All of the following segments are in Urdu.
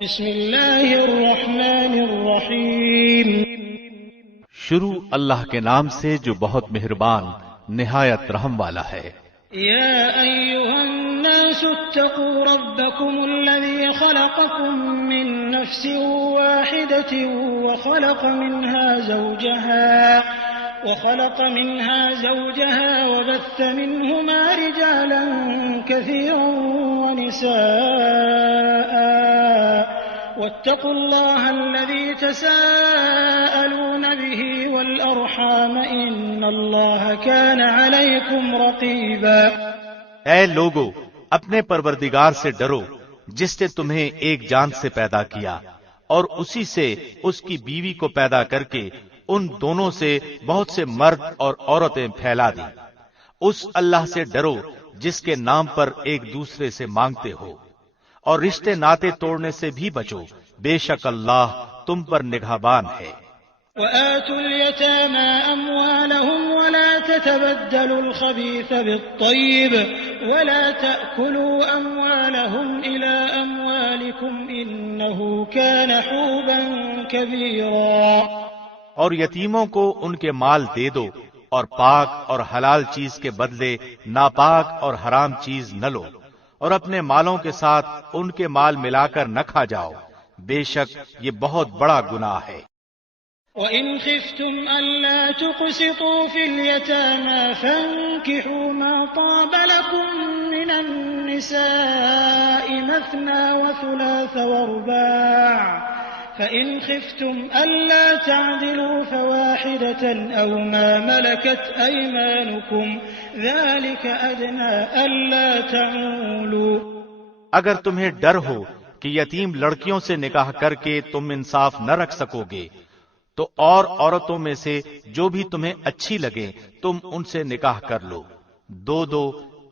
بسم اللہ الرحمن الرحیم شروع اللہ کے نام سے جو بہت مہربان نہایت رحم والا ہے۔ یا ایہا الناس اتقوا ربکم الذی خلقکم من نفس واحدة وخلق منها زوجها وبث منهما رجالا كثيرا ونساء واتقوا الله الذي تساءلون به والأرحام إن الله كان عليكم رقيبا۔ اے لوگو، اپنے پروردگار سے ڈرو جس نے تمہیں ایک جان سے پیدا کیا اور اسی سے اس کی بیوی کو پیدا کر کے ان دونوں سے بہت سے مرد اور عورتیں پھیلا دی۔ اس اللہ سے ڈرو جس کے نام پر ایک دوسرے سے مانگتے ہو، اور رشتے ناطے توڑنے سے بھی بچو، بے شک اللہ تم پر نگہبان ہے۔ وآتوا اليتامى أموالهم ولا تتبدلوا الخبيث بالطيب ولا تأكلوا أموالهم إلى أموالكم إنه كان حوبا كبيرا۔ اور یتیموں کو ان کے مال دے دو، اور پاک اور حلال چیز کے بدلے ناپاک اور حرام چیز نہ لو، اور اپنے مالوں کے ساتھ ان کے مال ملا کر نہ کھا جاؤ، بے شک یہ بہت بڑا گناہ ہے۔ وَإِنْ خِفْتُمْ أَلَّا تُقْسِطُوا فِي الْيَتَامَى فَانكِحُوا مَا طَابَ لَكُم مِّنَ النِّسَاءِ مَثْنَىٰ وَثُلَاثَ وَرُبَاعَ فَإِنْ خِفْتُمْ أَلَّا تَعْدِلُوا فَوَاحِدَةً أَوْ مَا مَلَكَتْ أَيْمَانُكُمْ ذَلِكَ أَدْنَىٰ أَلَّا تَعُولُوا۔ اگر تمہیں ڈر ہو کہ یتیم لڑکیوں سے نکاح کر کے تم انصاف نہ رکھ سکو گے تو اور عورتوں میں سے جو بھی تمہیں اچھی لگے تم ان سے نکاح کر لو، 2-2،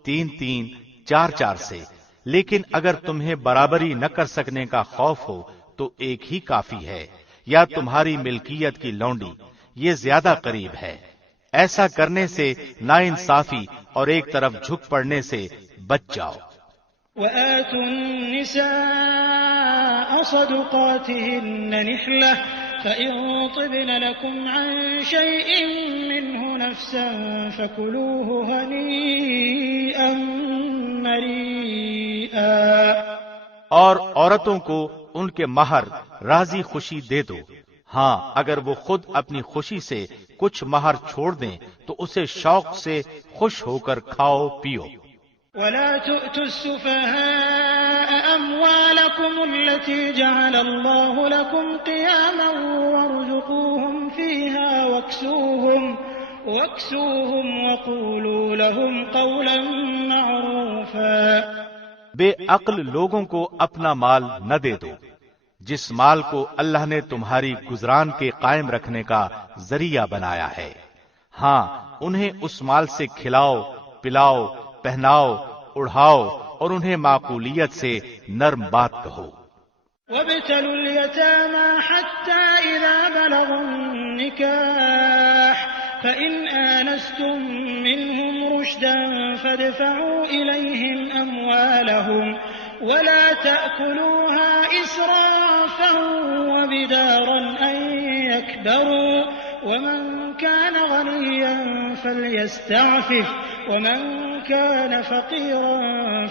3-3، 4-4 سے، لیکن اگر تمہیں برابری نہ کر سکنے کا خوف ہو تو ایک ہی کافی ہے، یا تمہاری ملکیت کی لونڈی، یہ زیادہ قریب ہے۔ ایسا کرنے سے ناانصافی اور ایک طرف جھک پڑنے سے بچ جاؤ۔ وآتوا النساء صدقاتهن نحلة فإن طبن لكم عن شيء منه نفسا فكلوه هنيئا مريئا۔ اور عورتوں کو ان کے مہر راضی خوشی دے دو، ہاں اگر وہ خود اپنی خوشی سے کچھ مہر چھوڑ دیں تو اسے شوق سے خوش ہو کر کھاؤ پیو۔ ولا تؤتوا السفهاء أموالكم التي جعل الله لكم قياما وارزقوهم فيها واكسوهم وقولوا لهم قولا معروفا۔ بے عقل لوگوں کو اپنا مال نہ دے دو جس مال کو اللہ نے تمہاری گزران کے قائم رکھنے کا ذریعہ بنایا ہے، ہاں انہیں اس مال سے کھلاؤ پلاؤ پہناؤ اڑھاؤ اور انہیں معقولیت سے نرم بات کہو۔ وابتلوا اليتامى حتى إذا بلغوا النكاح فإن آنستم منهم رشدا فادفعوا إليهم أموالهم ولا تأكلوها إسرافا وبدارا أن يكبروا ومن كان غنيا فليستعفف ومن كان فقيرا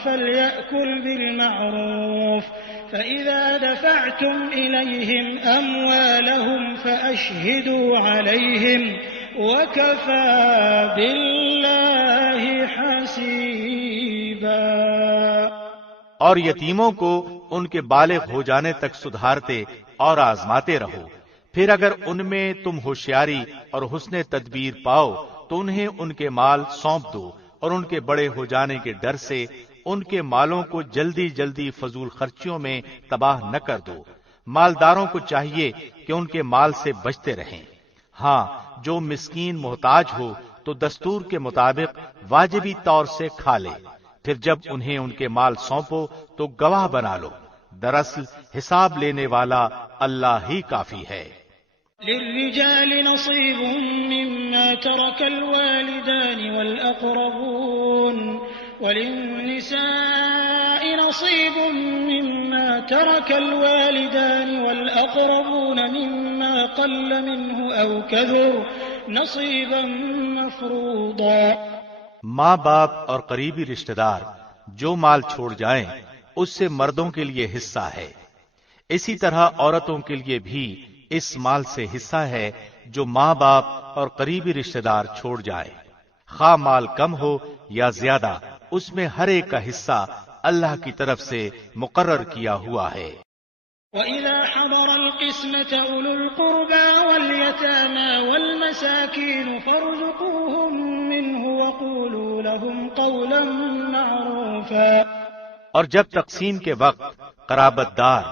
فليأكل بالمعروف فإذا دفعتم إليهم أموالهم فأشهدوا عليهم وكفى بالله حسيبا۔ اور یتیموں کو ان کے بالغ ہو جانے تک سدھارتے اور آزماتے رہو، پھر اگر ان میں تم ہوشیاری اور حسن تدبیر پاؤ تو انہیں ان کے مال سونپ دو، اور ان کے بڑے ہو جانے کے ڈر سے ان کے مالوں کو جلدی جلدی فضول خرچیوں میں تباہ نہ کر دو۔ مالداروں کو چاہیے کہ ان کے مال سے بچتے رہیں، ہاں جو مسکین محتاج ہو تو دستور کے مطابق واجبی طور سے کھا لے، پھر جب انہیں ان کے مال سونپو تو گواہ بنا لو، دراصل حساب لینے والا اللہ ہی کافی ہے۔ للرجال نصيب مما ترك الوالدان والأقربون وللنساء نصيب مما ترك الوالدان والأقربون مما قل منه أو كثر نصيبا مفروضا۔ ماں باپ اور قریبی رشتہ دار جو مال چھوڑ جائیں اس سے مردوں کے لیے حصہ ہے، اسی طرح عورتوں کے لیے بھی اس مال سے حصہ ہے جو ماں باپ اور قریبی رشتہ دار چھوڑ جائیں، خواہ مال کم ہو یا زیادہ، اس میں ہر ایک کا حصہ اللہ کی طرف سے مقرر کیا ہوا ہے۔ وَإِذَا حَضَرَ الْقِسْمَةَ أُولُو الْقُرْبَى وَالْيَتَامَى وَالْمَسَاكِينُ فَارْزُقُوهُم مِّنْهُ وَقُولُوا لَهُمْ قَوْلًا مَّعْرُوفًا۔ اور جب تقسیم کے وقت قرابت دار،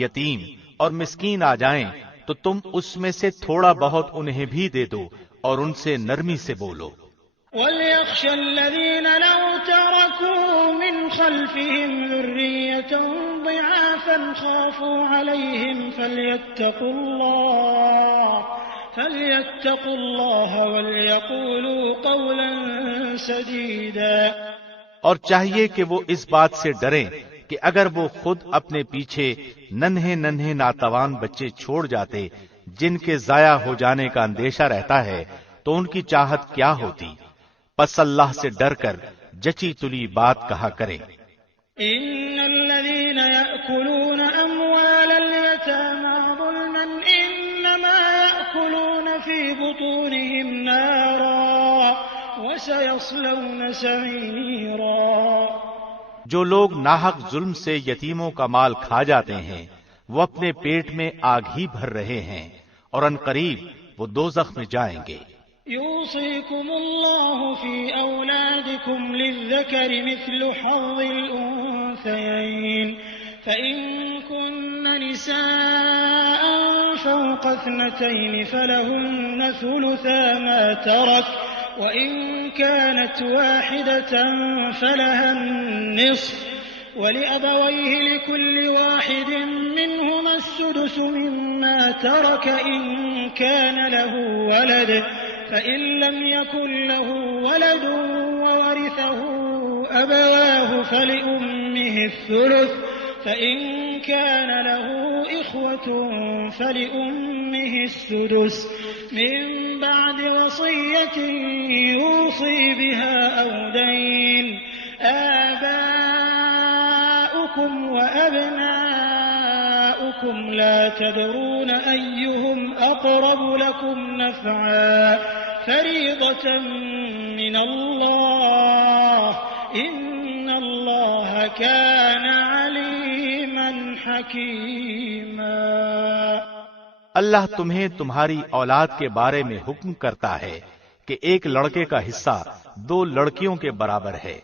یتیم اور مسکین آ جائیں تو تم اس میں سے تھوڑا بہت انہیں بھی دے دو اور ان سے نرمی سے بولو۔ وَلْيَخْشَ الَّذِينَ لَوْ تَرَكُوا مِنْ خَلْفِهِمْ ذُرِّيَّةً ضِعَافًا خَافُوا عَلَيْهِمْ فَلْيَتَّقُوا اللَّهَ وَلْيَقُولُوا قَوْلًا سَدِيدًا۔ اور چاہیے کہ وہ اس بات سے ڈریں کہ اگر وہ خود اپنے پیچھے ننھے ننھے ناتوان بچے چھوڑ جاتے جن کے ضائع ہو جانے کا اندیشہ رہتا ہے تو ان کی چاہت کیا ہوتی، پس اللہ سے ڈر کر جچی تلی بات کہا کریں۔ ان الذين يأكلون اموال اليتامى ظلما انما يأكلون في بطونهم نارا وسيصلون سعيرا۔ جو لوگ ناحق ظلم سے یتیموں کا مال کھا جاتے ہیں وہ اپنے پیٹ میں آگ ہی بھر رہے ہیں اور ان قریب وہ دوزخ میں جائیں گے۔ يوصيكم الله في أولادكم للذكر مثل حظ الأنثيين فإن كن نساء فوق 2 فلهن ثلثا ما ترك وإن كانت واحدة فلها النصف ولأبويه لكل واحد منهما السدس مما ترك إن كان له ولد فإن لم يكن له ولد وورثه أبواه فلأمه الثلث فإن كان له إخوة فلأمه السدس من بعد وصية يوصي بها أو دين آباؤكم وأبناؤكم لا تدرون أيهم أقرب لكم نفعا فريضة من الله إن الله كان عليما حكيما۔ اللہ تمہیں تمہاری اولاد کے بارے میں حکم کرتا ہے کہ ایک لڑکے کا حصہ 2 لڑکیوں کے برابر ہے،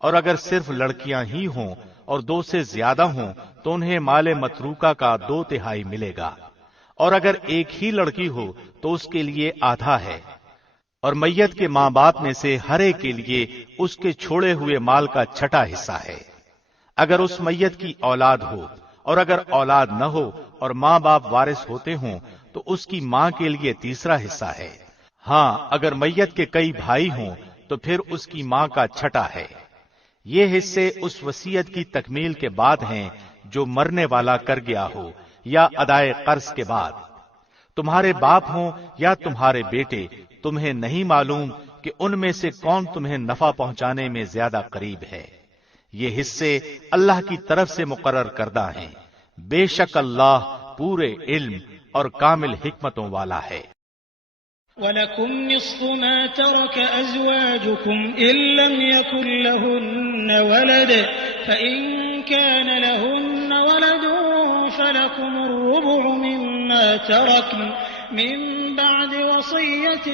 اور اگر صرف لڑکیاں ہی ہوں اور 2 سے زیادہ ہوں تو انہیں مال متروکہ کا 2/3 ملے گا، اور اگر ایک ہی لڑکی ہو تو اس کے لیے آدھا ہے، اور میت کے ماں باپ میں سے ہر ایک کے لیے اس کے چھوڑے ہوئے مال کا 6واں حصہ ہے۔ اگر اس میت کی اولاد ہو اور اگر اولاد نہ ہو اور ماں باپ وارث ہوتے ہوں تو اس کی ماں کے لیے 3واں حصہ ہے۔ ہاں اگر میت کے کئی بھائی ہوں تو پھر اس کی ماں کا 6واں ہے۔ یہ حصے اس وصیت کی تکمیل کے بعد ہیں جو مرنے والا کر گیا ہو یا ادائے قرض کے بعد۔ تمہارے باپ ہوں یا تمہارے بیٹے، تمہیں نہیں معلوم کہ ان میں سے کون تمہیں نفع پہنچانے میں زیادہ قریب ہے۔ یہ حصے اللہ کی طرف سے مقرر کردہ ہیں، بے شک اللہ پورے علم اور کامل حکمتوں والا ہے۔ وَلَكُمْ نِصْفُ مَا تَرَكَ أَزْوَاجُكُمْ إِن لَّمْ يَكُن لَّهُنَّ وَلَدٌ فَإِن كَانَ لَهُنَّ وَلَدٌ فَلَكُمُ الرُّبُعُ مِمَّا تَرَكْنَ مِن بَعْدِ وَصِيَّةٍ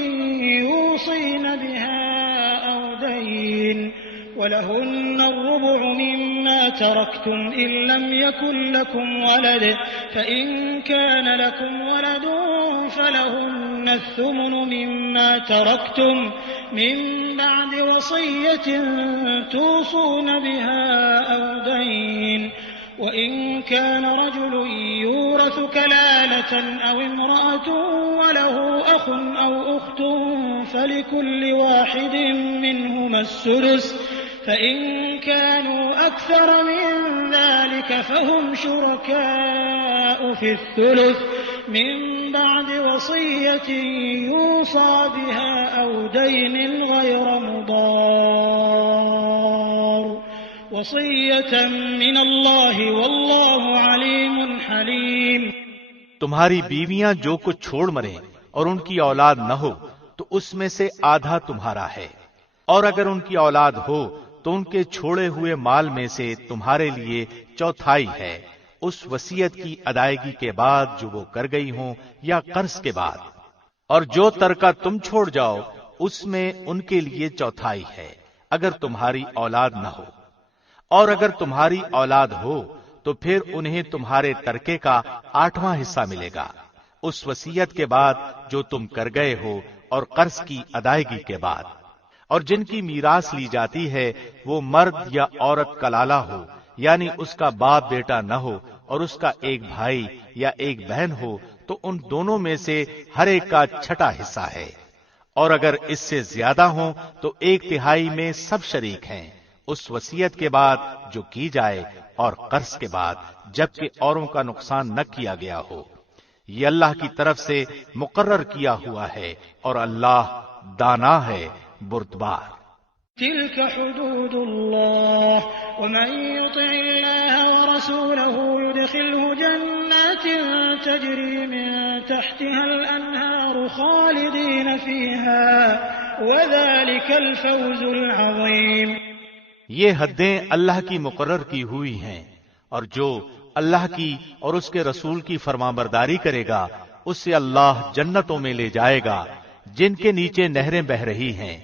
يُوصِينَ بِهَا أَوْ دَيْنٍ وَلَهُنَّ الرُّبُعُ مِمَّا تَرَكْتُمْ إِن لَّمْ يَكُن لَّكُمْ وَلَدٌ فَإِن كَانَ لَكُمْ وَلَدٌ فَلَهُنَّ الثُّمُنُ مِمَّا تَرَكْتُمْ مِن بَعْدِ وَصِيَّةٍ تُوصُونَ بِهَا أَوْ دَيْنٍ وَإِن كَانَ رَجُلٌ يُورَثُ كَلَالَةً أَوْ امْرَأَةٌ وَلَهُ أَخٌ أَوْ أُخْتٌ فَلِكُلِّ وَاحِدٍ مِّنْهُمَا السُّدُسُ فإن كانوا أكثر من ذلك فهم شركاء في الثلث من بعد وصية يوصى بها أو دين غير مضار وصية من الله والله عليم حليم۔ تمہاری بیویاں جو کچھ چھوڑ مریں اور ان کی اولاد نہ ہو تو اس میں سے آدھا تمہارا ہے، اور اگر ان کی اولاد ہو تو ان کے چھوڑے ہوئے مال میں سے تمہارے لیے چوتھائی ہے، اس وصیت کی ادائیگی کے بعد جو وہ کر گئی ہوں یا قرض کے بعد، اور جو ترکہ تم چھوڑ جاؤ اس میں ان کے لیے چوتھائی ہے اگر تمہاری اولاد نہ ہو، اور اگر تمہاری اولاد ہو تو پھر انہیں تمہارے ترکے کا 8واں حصہ ملے گا اس وصیت کے بعد جو تم کر گئے ہو اور قرض کی ادائیگی کے بعد۔ اور جن کی میراث لی جاتی ہے وہ مرد یا عورت کلالہ ہو، یعنی اس کا باپ بیٹا نہ ہو اور اس کا ایک بھائی یا ایک بہن ہو تو ان دونوں میں سے ہر ایک کا چھٹا حصہ ہے، اور اگر اس سے زیادہ ہوں تو 1/3 میں سب شریک ہیں اس وصیت کے بعد جو کی جائے اور قرض کے بعد جبکہ اوروں کا نقصان نہ کیا گیا ہو۔ یہ اللہ کی طرف سے مقرر کیا ہوا ہے اور اللہ دانا ہے، بردبار۔ تلك حدود الله ومن يطع الله ورسوله يدخله جنات تجري من تحتها الأنهار خالدين فيها وذلك الفوز العظيم۔ یہ حدیں اللہ کی مقرر کی ہوئی ہیں، اور جو اللہ کی اور اس کے رسول کی فرمانبرداری کرے گا اسے اللہ جنتوں میں لے جائے گا جن کے نیچے نہریں بہ رہی ہیں،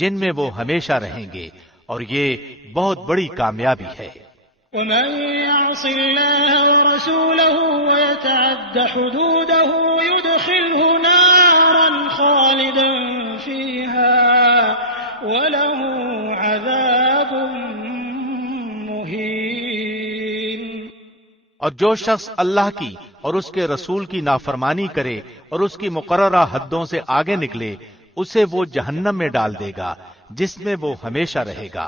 جن میں وہ ہمیشہ رہیں گے، اور یہ بہت بڑی کامیابی ہے۔ ومن يعص الله ورسوله ويتعد حدوده يدخله نارا خالدا فيها وله عذاب مهين۔ اور جو شخص اللہ کی اور اس کے رسول کی نافرمانی کرے اور اس کی مقررہ حدوں سے آگے نکلے اسے وہ جہنم میں ڈال دے گا جس میں وہ ہمیشہ رہے گا،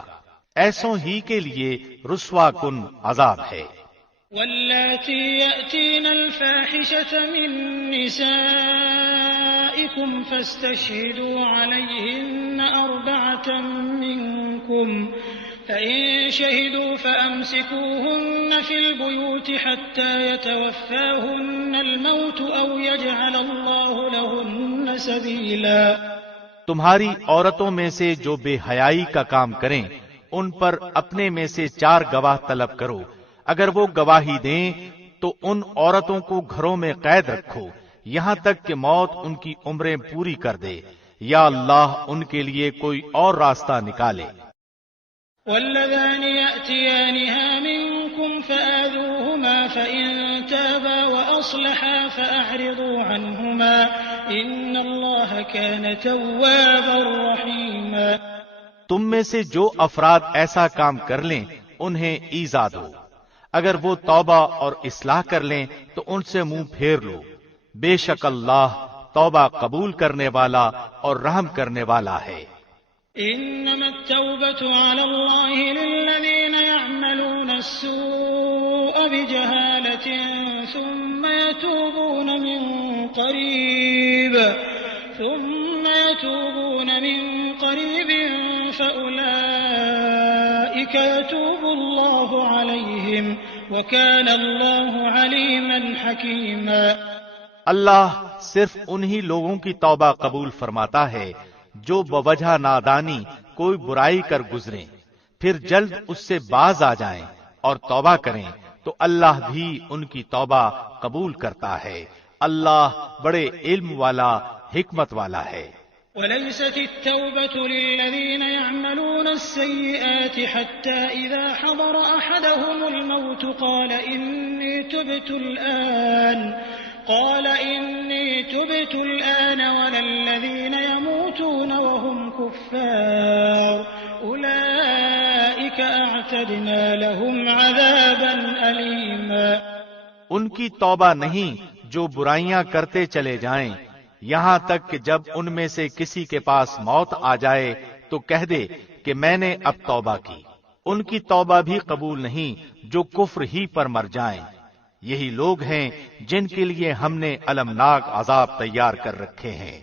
ایسوں ہی کے لیے رسوا کن عذاب ہے۔ واللاتی یأتین الفاحشة من نسائکم فاستشہدوا علیہن 4 منکم فإن شهدوا فأمسكوهن في البيوت حتى يتوفاهن الموت أو يجعل الله لهن سبيلا۔ تمہاری عورتوں میں سے جو بے حیائی کا کام کریں ان پر اپنے میں سے 4 گواہ طلب کرو، اگر وہ گواہی دیں تو ان عورتوں کو گھروں میں قید رکھو یہاں تک کہ موت ان کی عمریں پوری کر دے، یا اللہ ان کے لیے کوئی اور راستہ نکالے۔ واللذان يأتيانها منكم فآذوهما فإن تابا وأصلحا فأعرضوا عنهما إن الله كان توابا رحيما۔ تم میں سے جو افراد ایسا کام کر لیں انہیں ایذا دو، اگر وہ توبہ اور اصلاح کر لیں تو ان سے منہ پھیر لو، بے شک اللہ توبہ قبول کرنے والا اور رحم کرنے والا ہے۔ إنما التوبة على الله للذين يعملون السوء بجهالة ثم يتوبون من قريب فأولئك يتوب الله عليهم وكان الله عليما حكيما۔ اللہ صرف انہی لوگوں کی توبہ قبول فرماتا ہے جو بوجہ نادانی کوئی برائی کر گزریں پھر جلد اس سے باز آ جائیں اور توبہ کریں تو اللہ بھی ان کی توبہ قبول کرتا ہے، اللہ بڑے علم والا حکمت والا ہے۔ وليست التوبة للذين يعملون السيئات حتى إذا حضر أحدهم الموت قال إني تبت الآن ولا الذين يموتون وهم كفار أولئك أعتدنا لهم عذابا أليما۔ ان کی توبہ نہیں جو برائیاں کرتے چلے جائیں یہاں تک کہ جب ان میں سے کسی کے پاس موت آ جائے تو کہہ دے کہ میں نے اب توبہ کی، ان کی توبہ بھی قبول نہیں جو کفر ہی پر مر جائیں۔ یہی لوگ ہیں جن کے لیے ہم نے المناک عذاب تیار کر رکھے ہیں۔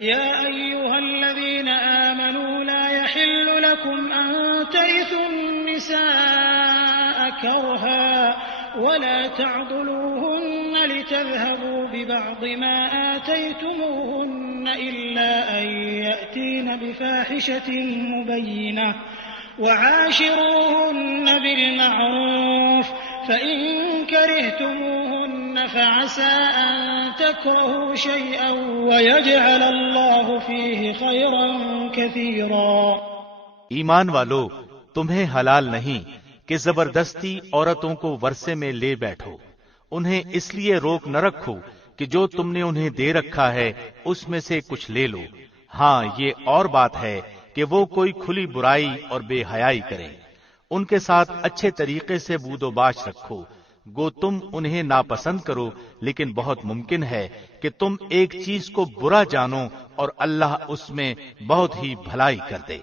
يا أيها الذين آمنوا لا يحل لكم أن ترثوا النساء كرها ولا تعضلوهن لتذهبوا ببعض ما آتيتموهن إلا أن يأتين بفاحشة مبينة وعاشروهن بالمعروف فإن كرهتموهن فعسى أن تكرهوا شيئا ويجعل الله فيه خيرا كثيرا۔ ایمان والو، تمہیں حلال نہیں کہ زبردستی عورتوں کو ورثے میں لے بیٹھو، انہیں اس لیے روک نہ رکھو کہ جو تم نے انہیں دے رکھا ہے اس میں سے کچھ لے لو۔ ہاں، یہ اور بات ہے کہ وہ کوئی کھلی برائی اور بے حیائی کریں، ان کے ساتھ اچھے طریقے سے بود و باش رکھو۔ گو تم انہیں ناپسند کرو، لیکن بہت ممکن ہے کہ تم ایک چیز کو برا جانو اور اللہ اس میں بہت ہی بھلائی کر دے۔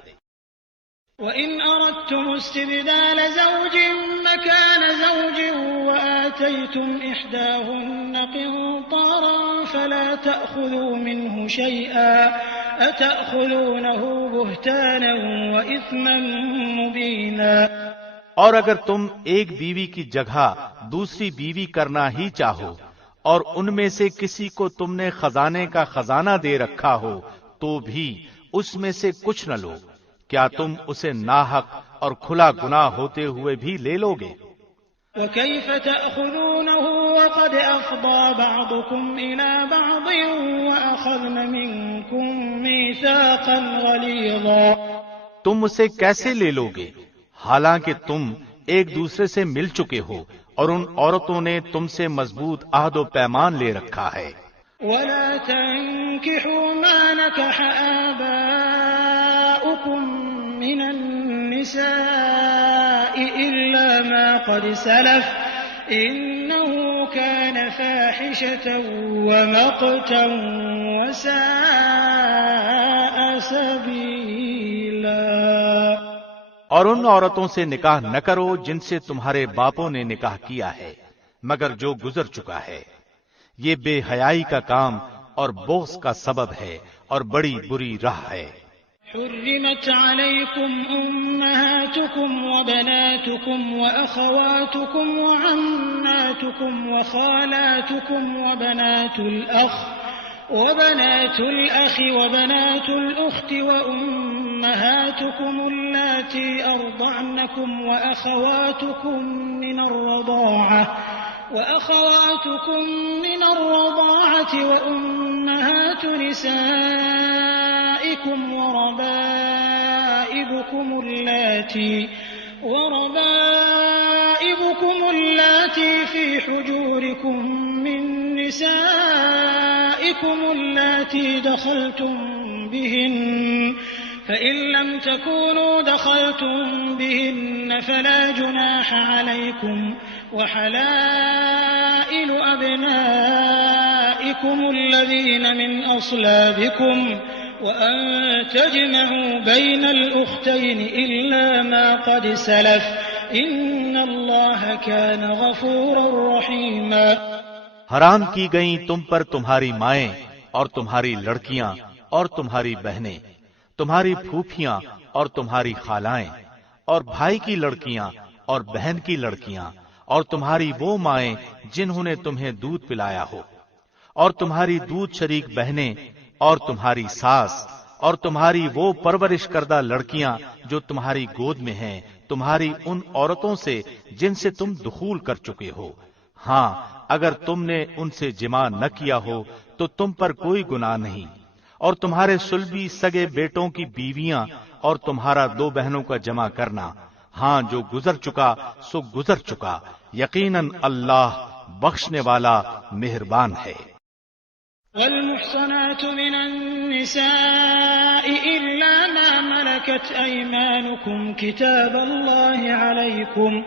وَإِنْ أَرَدْتُمُ اسْتِبْدَالَ زَوْجٍ مَّكَانَ زَوْجٍ وَآتَيْتُمْ إِحْدَاهُنَّ قِنطَارًا فَلَا تَأْخُذُوا مِنْهُ شَيْئًا أَتَأْخُذُونَهُ بُهْتَانًا وَإِثْمًا مُّبِينًا۔ اور اگر تم ایک بیوی کی جگہ دوسری بیوی کرنا ہی چاہو اور ان میں سے کسی کو تم نے خزانے کا خزانہ دے رکھا ہو تو بھی اس میں سے کچھ نہ لو، کیا تم اسے ناحق اور کھلا گناہ ہوتے ہوئے بھی لے لو گے؟ وَكَيْفَ تَأْخُذُونَهُ وَقَدْ أَفْضَىٰ بَعْضُكُمْ إِلَىٰ بَعْضٍ وَأَخَذْنَ مِنكُم مِّيثَاقًا غَلِيظًا۔ تم اسے کیسے لے لو گے حالانکہ تم ایک دوسرے سے مل چکے ہو اور ان عورتوں نے تم سے مضبوط عہد و پیمان لے رکھا ہے۔ وَلَا تَنكِحُوا مَا نَكَحَ آبَاؤُكُم مِّنَ النِّسَاءِ إِلَّا مَا قَدْ سَلَفَ إِنَّهُ كَانَ فَاحِشَةً وَمَقْتًا وَسَاءَ سَبِيلًا۔ اور ان عورتوں سے نکاح نہ کرو جن سے تمہارے باپوں نے نکاح کیا ہے مگر جو گزر چکا ہے، یہ بے حیائی کا کام اور بغض کا سبب ہے اور بڑی بری راہ ہے۔ حرمت عليكم أمهاتكم وبناتكم وأخواتكم وعماتكم وخالاتكم وبنات الأخ وبنات الأخت وأمهاتكم اللاتي أرضعنكم وأخواتكم من الرضاعة وأمهات نسائكم وربائبكم اللاتي في حجوركم من نسائكم اللاتي دخلتم بهن فإن لم تكونوا دخلتم بهن فلا جناح عليكم وحلائل أبنائكم الذين من أصلابكم وأن تجمعوا بين الأختين إلا ما قد سلف إن الله كان غفورا رحيما۔ حرام کی گئیں تم پر تمہاری مائیں اور تمہاری لڑکیاں اور تمہاری بہنیں، تمہاری پھوپھیاں اور تمہاری خالائیں، اور بھائی کی لڑکیاں اور بہن کی لڑکیاں، اور تمہاری وہ مائیں جنہوں نے تمہیں دودھ پلایا ہو، اور تمہاری دودھ شریک بہنیں، اور تمہاری ساس، اور تمہاری وہ پرورش کردہ لڑکیاں جو تمہاری گود میں ہیں، تمہاری ان عورتوں سے جن سے تم دخول کر چکے ہو۔ ہاں، اگر تم نے ان سے جماع نہ کیا ہو تو تم پر کوئی گناہ نہیں، اور تمہارے صلبی سگے بیٹوں کی بیویاں اور تمہارا 2 بہنوں کا جمع کرنا، ہاں جو گزر چکا سو گزر چکا، یقیناً اللہ بخشنے والا مہربان ہے۔ والمحصنات من النساء إلا ما ملكت أيمانكم كتاب الله عليكم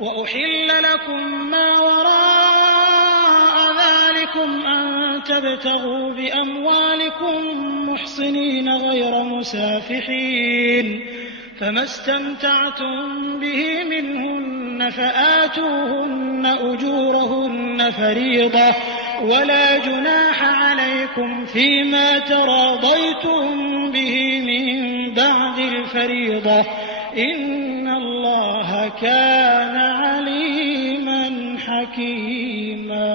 وأحل لكم ما وراء ذلكم أن تبتغوا بأموالكم محصنين غير مسافحين فما استمتعتم به منهن فآتوهن أجورهن فريضة ولا جناح عليكم فيما تراضيتم به من بعد الفريضة إن الله كان عليما حكيما۔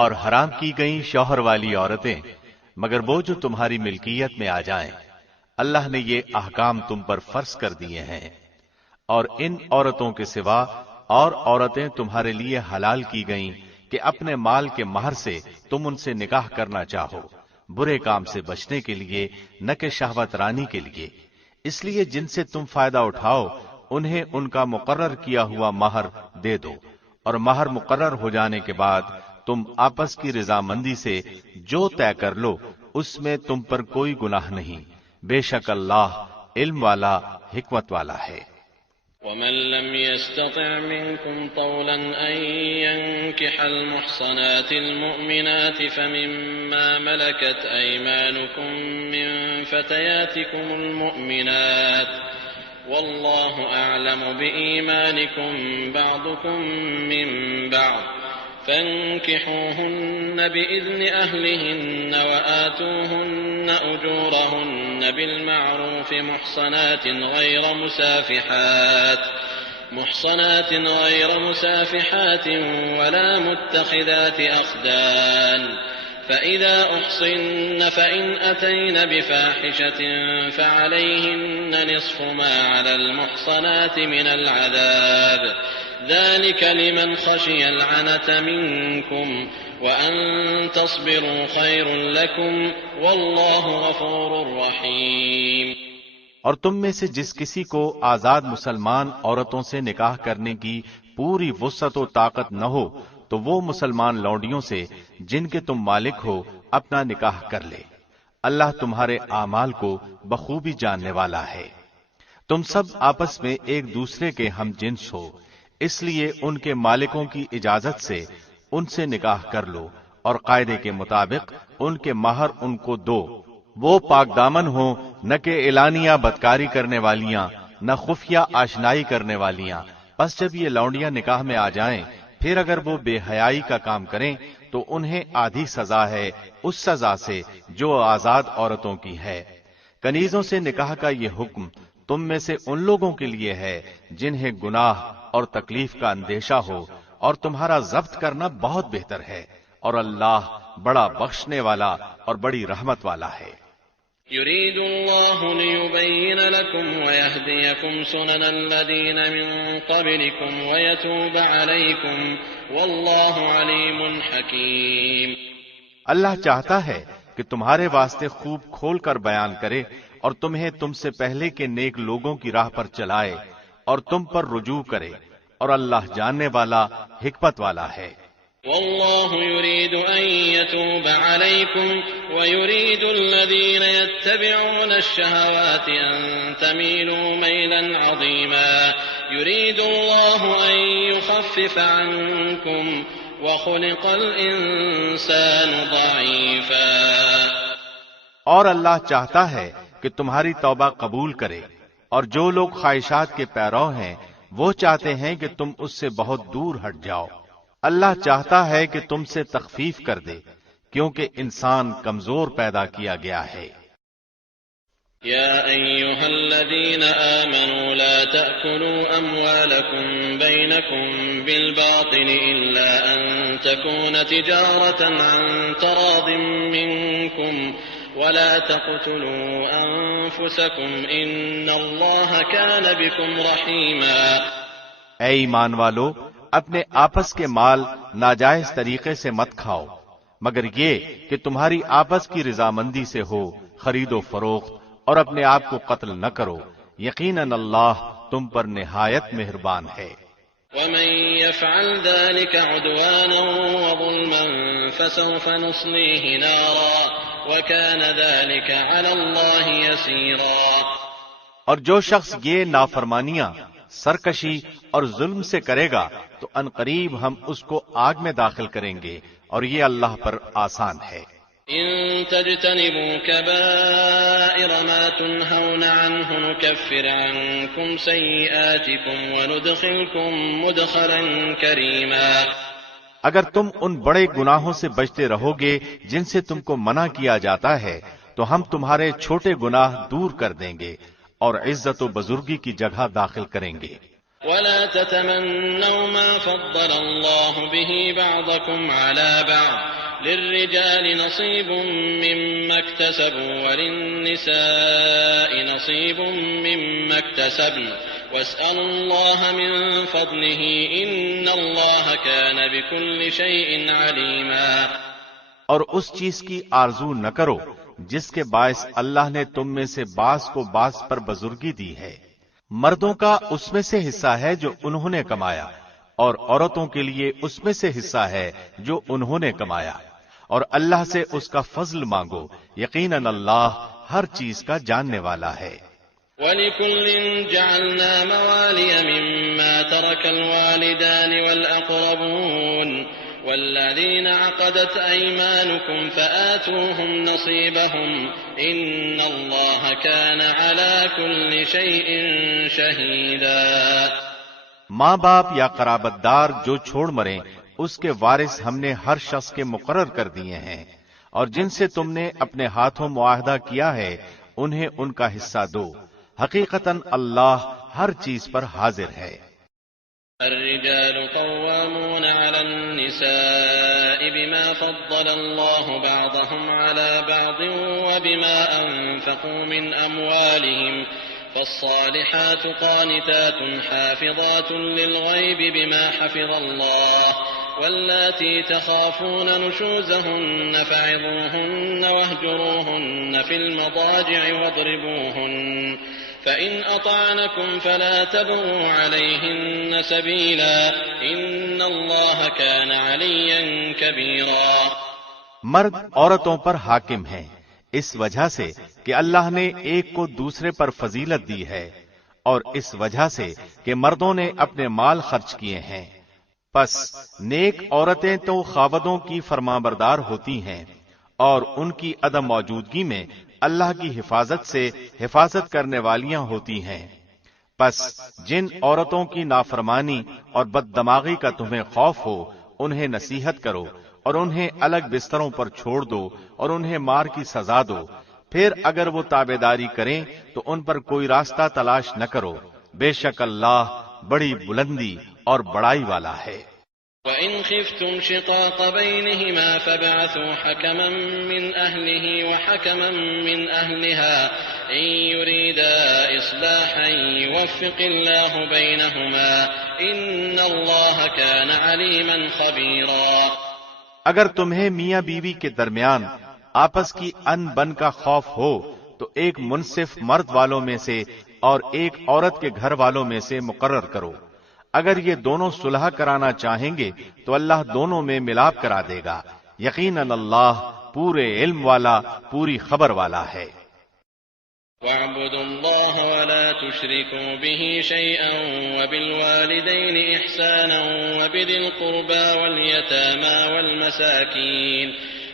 اور حرام کی گئیں شوہر والی عورتیں مگر وہ جو تمہاری ملکیت میں آ جائیں، اللہ نے یہ احکام تم پر فرض کر دیے ہیں، اور ان عورتوں کے سوا اور عورتیں تمہارے لیے حلال کی گئیں کہ اپنے مال کے مہر سے تم ان سے نکاح کرنا چاہو، برے کام سے بچنے کے لیے نہ کہ شہوت رانی کے لیے، اس لیے جن سے تم فائدہ اٹھاؤ انہیں ان کا مقرر کیا ہوا مہر دے دو، اور مہر مقرر ہو جانے کے بعد تم آپس کی رضامندی سے جو طے کر لو اس میں تم پر کوئی گناہ نہیں، بے شک اللہ علم والا حکمت والا ہے۔ ومن لم يستطع منكم طولا أن ينكح المحصنات المؤمنات فمما ملكت أيمانكم من فتياتكم المؤمنات والله أعلم بإيمانكم بعضكم من بعض فانكحوهن بإذن أهلهن وآتوهن أجورهن بالمعروف محصنات غير مسافحات ولا متخذات أخدان فإذا أحصن فإن أتين بفاحشة فعليهن نصف ما على المحصنات من العذاب ذلك لمن خشي العنة منكم وأن تصبروا خير لكم والله غفور رحيم۔ اور تم میں سے جس کسی کو آزاد مسلمان عورتوں سے نکاح کرنے کی پوری وسعت و طاقت نہ ہو تو وہ مسلمان لونڈیوں سے جن کے تم مالک ہو اپنا نکاح کر لے، اللہ تمہارے اعمال کو بخوبی جاننے والا ہے۔ تم سب آپس میں ایک دوسرے کے ہم جنس ہو، اس لیے ان کے مالکوں کی اجازت سے ان سے نکاح کر لو اور قاعدے کے مطابق ان کے مہر ان کو دو، وہ پاک دامن ہوں، نہ کہ اعلانیہ بدکاری کرنے والیاں نہ خفیہ آشنائی کرنے والیاں۔ پس جب یہ لونڈیاں نکاح میں آ جائیں پھر اگر وہ بے حیائی کا کام کریں تو انہیں آدھی سزا ہے اس سزا سے جو آزاد عورتوں کی ہے۔ کنیزوں سے نکاح کا یہ حکم تم میں سے ان لوگوں کے لیے ہے جنہیں گناہ اور تکلیف کا اندیشہ ہو، اور تمہارا ضبط کرنا بہت بہتر ہے، اور اللہ بڑا بخشنے والا اور بڑی رحمت والا ہے۔ يريد الله ليبين لكم ويهديكم سنن الذين من قبلكم ويتوب عليكم والله عليم حكيم۔ اللہ چاہتا ہے کہ تمہارے واسطے خوب کھول کر بیان کرے اور تمہیں تم سے پہلے کے نیک لوگوں کی راہ پر چلائے اور تم پر رجوع کرے، اور اللہ جاننے والا حکمت والا ہے۔ والله يريد أن يتوب عليكم ويريد الذين يتبعون الشهوات أن تميلوا ميلا عظيما يريد الله أن يخفف عنكم وخلق الإنسان ضعيفا۔ اور اللہ چاہتا ہے کہ تمہاری توبہ قبول کرے، اور جو لوگ خواہشات کے پیرو ہیں وہ چاہتے ہیں کہ تم اس سے بہت دور ہٹ جاؤ۔ اللہ چاہتا ہے کہ تم سے تخفیف کر دے کیونکہ انسان کمزور پیدا کیا گیا ہے۔ يا أيها الذين آمنوا لا تأكلوا أموالكم بينكم بالباطل إلا أن تكون تجارة عن تراض منكم ولا تقتلوا أنفسكم إن الله كان بكم رحيما۔ اے ایمان والو، اپنے آپس کے مال ناجائز طریقے سے مت کھاؤ مگر یہ کہ تمہاری آپس کی رضامندی سے ہو، خرید و فروخت، اور اپنے آپ کو قتل نہ کرو، یقیناً اللہ تم پر نہایت مہربان ہے۔ ومن يفعل ذلك عدوانا وظلما فسوف نصليه نارا وكان ذلك على الله يسيرا۔ اور جو شخص یہ نافرمانیاں، سرکشی اور ظلم سے کرے گا تو ان قریب ہم اس کو آگ میں داخل کریں گے، اور یہ اللہ پر آسان ہے۔ إن تجتنبوا كبائر ما تنهون عنه نكفر عنكم سيئاتكم وندخلكم مدخلا كريما. اگر تم ان بڑے گناہوں سے بچتے رہو گے جن سے تم کو منع کیا جاتا ہے تو ہم تمہارے چھوٹے گناہ دور کر دیں گے اور عزت و بزرگی کی جگہ داخل کریں گے. ولا تتمنوا ما فضل الله به بعضكم على بعض للرجال نصيب مما اكتسبوا وللنساء نصيب مما اكتسبن واسألوا الله من فضله إن الله كان بكل شيء عليما. اور اس چیز کی آرزو نہ کرو جس کے باعث اللہ نے تم میں سے بعض کو بعض پر بزرگی دی ہے. مردوں کا اس میں سے حصہ ہے جو انہوں نے کمایا اور عورتوں کے لیے اس میں سے حصہ ہے جو انہوں نے کمایا، اور اللہ سے اس کا فضل مانگو، یقیناً اللہ ہر چیز کا جاننے والا ہے. وَلِكُلٍّ جَعَلْنَا مَوَالِيَ مِمَّا تَرَكَ الْوَالِدَانِ وَالْأَقْرَبُونَ وَالَّذِينَ عَقَدَتْ أَيْمَانُكُمْ فَآتُوهُمْ نَصِيبَهُمْ إِنَّ اللَّهَ كَانَ عَلَى كُلِّ شَيْءٍ شَهِيدًا. ماں باپ یا قرابت دار جو چھوڑ مریں اس کے وارث ہم نے ہر شخص کے مقرر کر دیے ہیں، اور جن سے تم نے اپنے ہاتھوں معاہدہ کیا ہے انہیں ان کا حصہ دو، حقیقتاً اللہ ہر چیز پر حاضر ہے. الرجال قوامون على النساء بما فضل الله بعضهم على بعض وبما أنفقوا من أموالهم فالصالحات قانتات حافظات للغيب بما حفظ الله واللاتي تخافون نشوزهن فعظوهن واهجروهن في المضاجع واضربوهن فإن أطعنكم فلا تبغوا عليهن سبيلا إن الله كان عليا كبيرا. مرد عورتوں پر حاکم ہیں اس وجہ سے کہ اللہ نے ایک کو دوسرے پر فضیلت دی ہے، اور اس وجہ سے کہ مردوں نے اپنے مال خرچ کیے ہیں. پس نیک عورتیں تو خاوندوں کی فرمانبردار ہوتی ہیں اور ان کی عدم موجودگی میں اللہ کی حفاظت سے حفاظت کرنے والیاں ہوتی ہیں. پس جن عورتوں کی نافرمانی اور بد دماغی کا تمہیں خوف ہو انہیں نصیحت کرو اور انہیں الگ بستروں پر چھوڑ دو اور انہیں مار کی سزا دو. پھر اگر وہ تابعداری کریں تو ان پر کوئی راستہ تلاش نہ کرو، بے شک اللہ بڑی بلندی اور بڑائی والا ہے. وَإِنْ خِفْتُمْ شِقَاقَ بَيْنِهِمَا فَابْعَثُوا حَكَمًا مِّنْ أَهْلِهِ وَحَكَمًا مِّنْ أَهْلِهَا إِنْ يُرِيدَا إِصْلَاحًا يُوَفِّقِ اللَّهُ بَيْنَهُمَا إِنَّ اللَّهَ كَانَ عَلِيمًا خَبِيرًا. اگر تمہیں میاں بیوی کے درمیان آپس کی ان بن کا خوف ہو تو ایک منصف مرد والوں میں سے اور ایک عورت کے گھر والوں میں سے مقرر کرو. اگر یہ دونوں صلح کرانا چاہیں گے تو اللہ دونوں میں ملاپ کرا دے گا، یقیناً اللہ پورے علم والا، پوری خبر والا ہے. وَاعْبُدُوا اللَّهَ وَلَا تُشْرِكُوا بِهِ شَيْئًا وَبِالْوَالِدَيْنِ إِحْسَانًا وَبِذِي الْقُرْبَى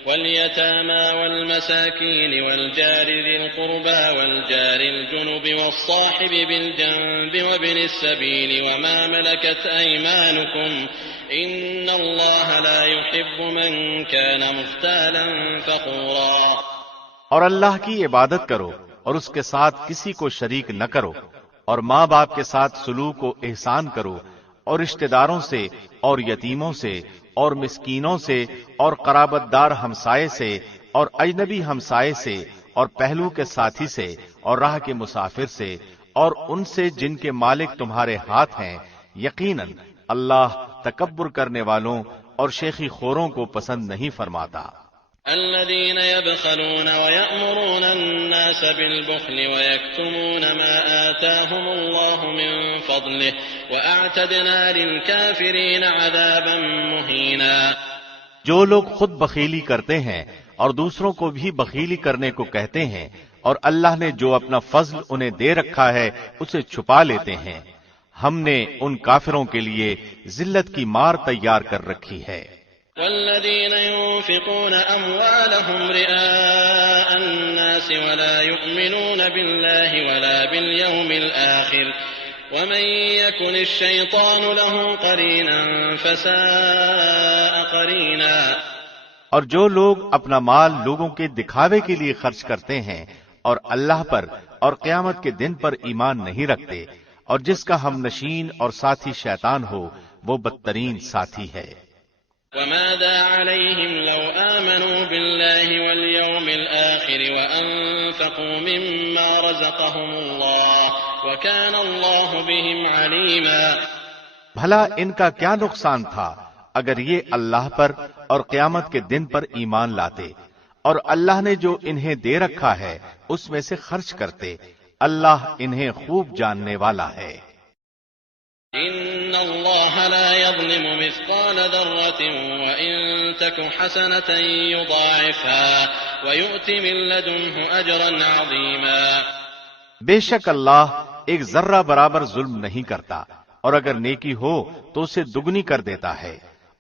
واليتامى والمساكين والجار ذي القربى والجار الجنب والصاحب بالجنب وابن السبيل وما ملكت أيمانكم إن الله لا يحب من كان مختالا فخورا. اور اللہ کی عبادت کرو اور اس کے ساتھ کسی کو شریک نہ کرو، اور ماں باپ کے ساتھ سلوک و احسان کرو، اور رشتہ داروں سے اور یتیموں سے اور مسکینوں سے اور قرابت دار ہمسائے سے اور اجنبی ہمسائے سے اور پہلو کے ساتھی سے اور راہ کے مسافر سے اور ان سے جن کے مالک تمہارے ہاتھ ہیں. یقیناً اللہ تکبر کرنے والوں اور شیخی خوروں کو پسند نہیں فرماتا. الذين يبخلون ويأمرون الناس بالبخل ويكتمون ما آتاهم الله من فضله وأعتدنا للكافرين عذابا مهينا. جو لوگ خود بخیلی کرتے ہیں اور دوسروں کو بھی بخیلی کرنے کو کہتے ہیں اور اللہ نے جو اپنا فضل انہیں دے رکھا ہے اسے چھپا لیتے ہیں، ہم نے ان کافروں کے لیے ذلت کی مار تیار کر رکھی ہے. والذين ينفقون أموالهم رئاء الناس ولا يؤمنون بالله ولا باليوم الآخر ومن يكن الشيطان له قرينا فساء قرينا۔ اور جو لوگ اپنا مال لوگوں کے دکھاوے کے لیے خرچ کرتے ہیں اور اللہ پر اور قیامت کے دن پر ایمان نہیں رکھتے، اور جس کا ہم نشین اور ساتھی شیطان ہو، وہ بدترین ساتھی ہے۔ وماذا عليهم لو آمنوا بالله واليوم الآخر وأنفقوا مما رزقهم الله وكان الله بهم عليما۔ بھلا ان کا کیا نقصان تھا اگر یہ اللہ پر اور قیامت کے دن پر ایمان لاتے اور اللہ نے جو انہیں دے رکھا ہے اس میں سے خرچ کرتے۔ اللہ انہیں خوب جاننے والا ہے۔ إن الله لا يظلم مثقال ذرة وإن تك حسنة يضاعفها ويؤت من لدنه أجرا عظيما۔ بے شک اللہ ایک ذرہ برابر ظلم نہیں کرتا، اور اگر نیکی ہو تو اسے دگنی کر دیتا ہے،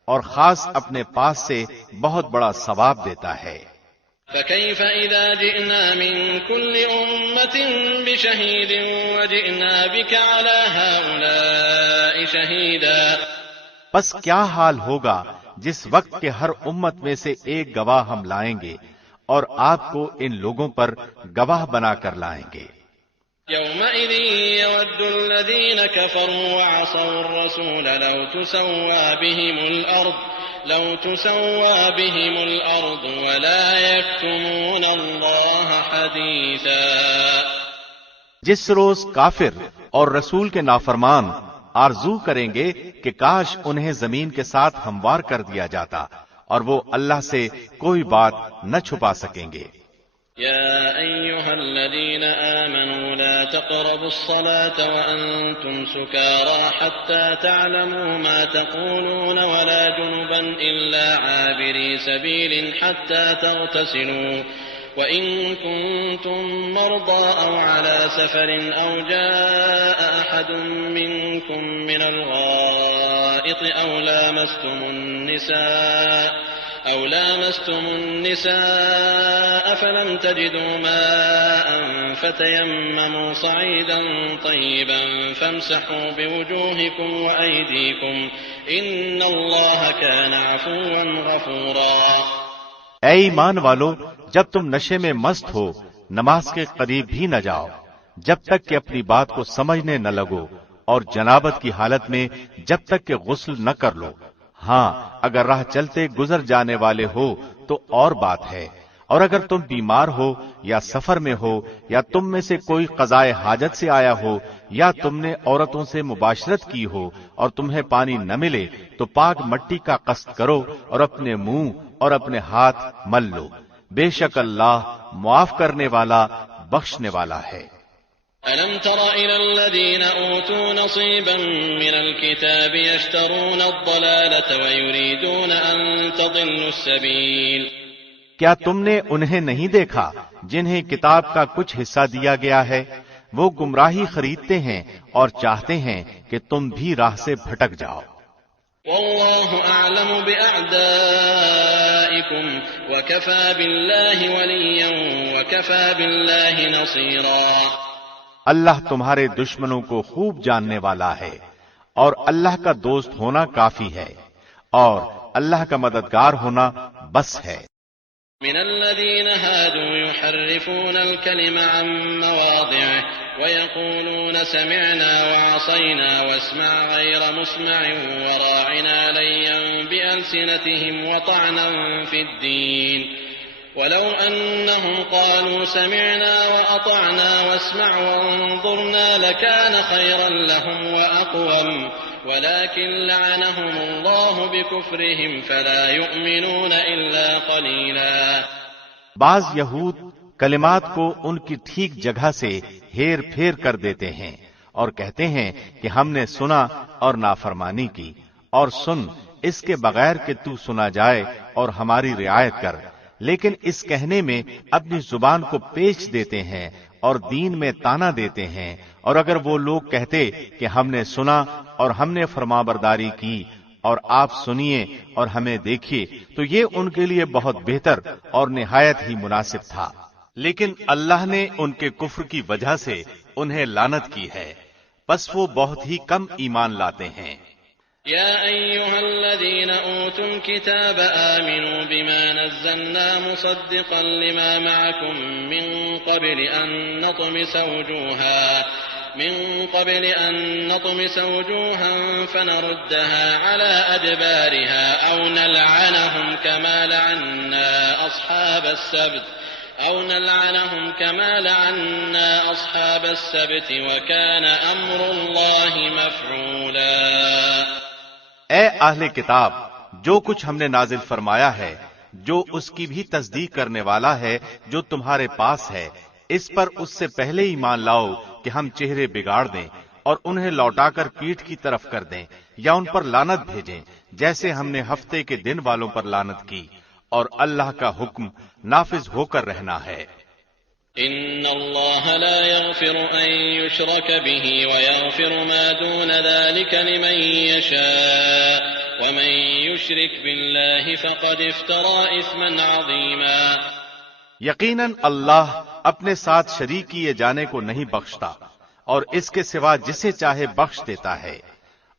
اور خاص اپنے پاس سے بہت بڑا ثواب دیتا ہے۔ فكيف إذا جئنا من كل أمة بشهيد وجئنا بك على هؤلاء شهيدا۔ پس کیا حال ہوگا جس وقت کہ ہر امت میں سے ایک گواہ ہم لائیں گے اور آپ کو ان لوگوں پر گواہ بنا کر لائیں گے۔ يومئذ يود الذين كفروا وعصوا الرسول لو تسوى بهم الأرض ولا يكتمون الله حديثا۔ جس روز کافر اور رسول کے نافرمان آرزو کریں گے کہ کاش انہیں زمین کے ساتھ ہموار کر دیا جاتا، اور وہ اللہ سے کوئی بات نہ چھپا سکیں گے۔ يا أيها الذين آمنوا لا تقربوا الصلاة وأنتم سكارى حتى تعلموا ما تقولون ولا جنبا إلا عابري سبيل حتى تغتسلوا وإن كنتم مرضى أو على سفر أو جاء أحد منكم من الغائط أو لامستم النساء فلم تجدوا ماء فتيمموا صعيدا طيبا فامسحوا بوجوهكم وأيديكم إن الله كان عفوا غفورا۔ اے ایمان والو، جب تم نشے میں مست ہو نماز کے قریب بھی نہ جاؤ جب تک کہ اپنی بات کو سمجھنے نہ لگو، اور جنابت کی حالت میں جب تک کہ غسل نہ کر لو۔ ہاں، اگر راہ چلتے گزر جانے والے ہو تو اور بات ہے، اور اگر تم بیمار ہو یا سفر میں ہو یا تم میں سے کوئی قضائے حاجت سے آیا ہو یا تم نے عورتوں سے مباشرت کی ہو اور تمہیں پانی نہ ملے تو پاک مٹی کا قصد کرو اور اپنے منہ اور اپنے ہاتھ مل لو۔ بے شک اللہ معاف کرنے والا بخشنے والا ہے۔ ألم تر إلى الذين أوتوا نصيبا من الكتاب يشترون الضلالة ويريدون أن تضلوا السبيل۔ کیا تم نے انہیں نہیں دیکھا جنہیں کتاب کا کچھ حصہ دیا گیا ہے؟ وہ گمراہی خریدتے ہیں اور چاہتے ہیں کہ تم بھی راہ سے بھٹک جاؤ۔ والله أعلم بأعدائكم وكفى بالله وليا وكفى بالله نصيرا۔ اللہ تمہارے دشمنوں کو خوب جاننے والا ہے، اور اللہ کا دوست ہونا کافی ہے، اور اللہ کا مددگار ہونا بس ہے۔ من الذين هادوا يحرفون الكلم عن مواضعه ويقولون سمعنا وعصينا واسمع غير مسمع وراعنا ليا بألسنتهم وطعنا في الدين ولو أنهم قالوا سمعنا وأطعنا واسمع وانظرنا لكان خيرا لهم وأقوم ولكن لعنهم الله بكفرهم فلا يؤمنون إلا قليلا۔ بعض یہود کلمات کو ان کی ٹھیک جگہ سے ہیر پھیر کر دیتے ہیں اور کہتے ہیں کہ ہم نے سنا اور نافرمانی کی، اور سن اس کے بغیر کہ تو سنا جائے اور ہماری رعایت کر، لیکن اس کہنے میں اپنی زبان کو پیچ دیتے ہیں اور دین میں تانا دیتے ہیں، اور اگر وہ لوگ کہتے کہ ہم نے سنا اور ہم نے فرمانبرداری کی اور آپ سنیے اور ہمیں دیکھیے تو یہ ان کے لیے بہت بہتر اور نہایت ہی مناسب تھا، لیکن اللہ نے ان کے کفر کی وجہ سے انہیں لعنت کی ہے، بس وہ بہت ہی کم ایمان لاتے ہیں۔ يا أيها الذين أوتوا الكتاب آمنوا بما نزلنا مصدقا لما معكم من قبل أن نطمس وجوها فنردها على أدبارها أو نلعنهم كما لعنا أصحاب السبت وكان أمر الله مفعولا۔ اے اہل کتاب، جو کچھ ہم نے نازل فرمایا ہے، جو اس کی بھی تصدیق کرنے والا ہے جو تمہارے پاس ہے، اس پر اس سے پہلے ایمان لاؤ کہ ہم چہرے بگاڑ دیں اور انہیں لوٹا کر پیٹھ کی طرف کر دیں یا ان پر لعنت بھیجیں، جیسے ہم نے ہفتے کے دن والوں پر لعنت کی، اور اللہ کا حکم نافذ ہو کر رہنا ہے۔ إن الله لا يغفر أن يشرك به ويغفر ما دون ذلك لمن يشاء ومن يشرك بالله فقد افترى إثما عظيما۔ یقیناً اللہ اپنے ساتھ شریک کیے جانے کو نہیں بخشتا، اور اس کے سوا جسے چاہے بخش دیتا ہے،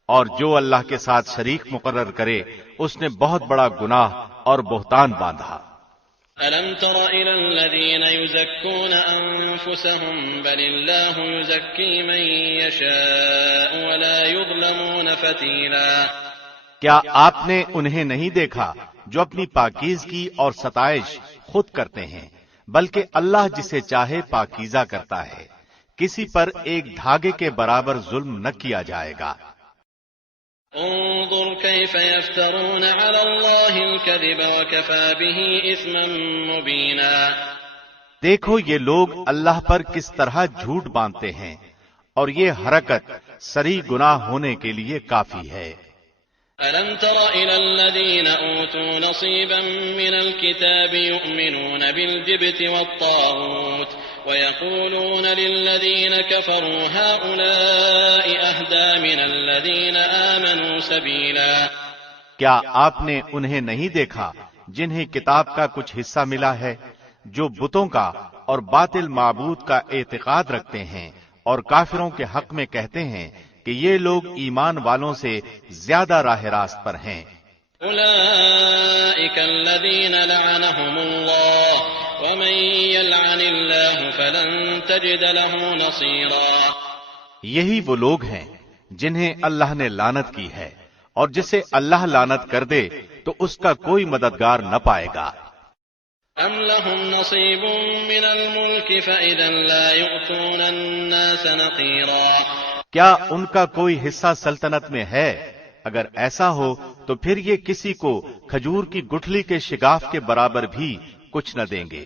اور جو اللہ کے ساتھ شریک مقرر کرے اس نے بہت بڑا گناہ اور بہتان باندھا۔ ألم تر إلى الذين يزكون أنفسهم بل الله يزكي من يشاء ولا يظلمون فتيلا۔ کیا آپ نے انہیں نہیں دیکھا جو اپنی پاکیزگی اور ستائش خود کرتے ہیں، بلکہ اللہ جسے چاہے پاکیزہ کرتا ہے، کسی پر ایک دھاگے کے برابر ظلم نہ کیا جائے گا۔ انظر كيف يفترون على الله الكذب وكفى به إثما مبينا۔ دیکھو یہ لوگ اللہ پر کس طرح جھوٹ باندھتے ہیں، اور یہ حرکت سری گناہ ہونے کے لیے کافی ہے۔ ألم تر إلى الذين أوتوا نصيبا من الكتاب يؤمنون بالجبت والطاغوت ويقولون للذين كفروا هؤلاء أهدى من الذين آمنوا سبيلا۔ کیا آپ نے انہیں نہیں دیکھا جنہیں کتاب کا کچھ حصہ ملا ہے، جو بتوں کا اور باطل معبود کا اعتقاد رکھتے ہیں اور کافروں کے حق میں کہتے ہیں کہ یہ لوگ ایمان والوں سے زیادہ راہ راست پر ہیں۔ أولئك الذين لعنهم الله ومن يلعن الله فلن تجد له نصيرا۔ یہی وہ لوگ ہیں جنہیں اللہ نے لعنت کی ہے، اور جسے اللہ لعنت کر دے تو اس کا کوئی مددگار نہ پائے گا۔ أم لهم نصيب من الملك فإذا لا يؤتون الناس نقيرا۔ کیا ان کا کوئی حصہ سلطنت میں ہے؟ اگر ایسا ہو تو پھر یہ کسی کو کھجور کی گٹھلی کے شگاف کے برابر بھی کچھ نہ دیں گے۔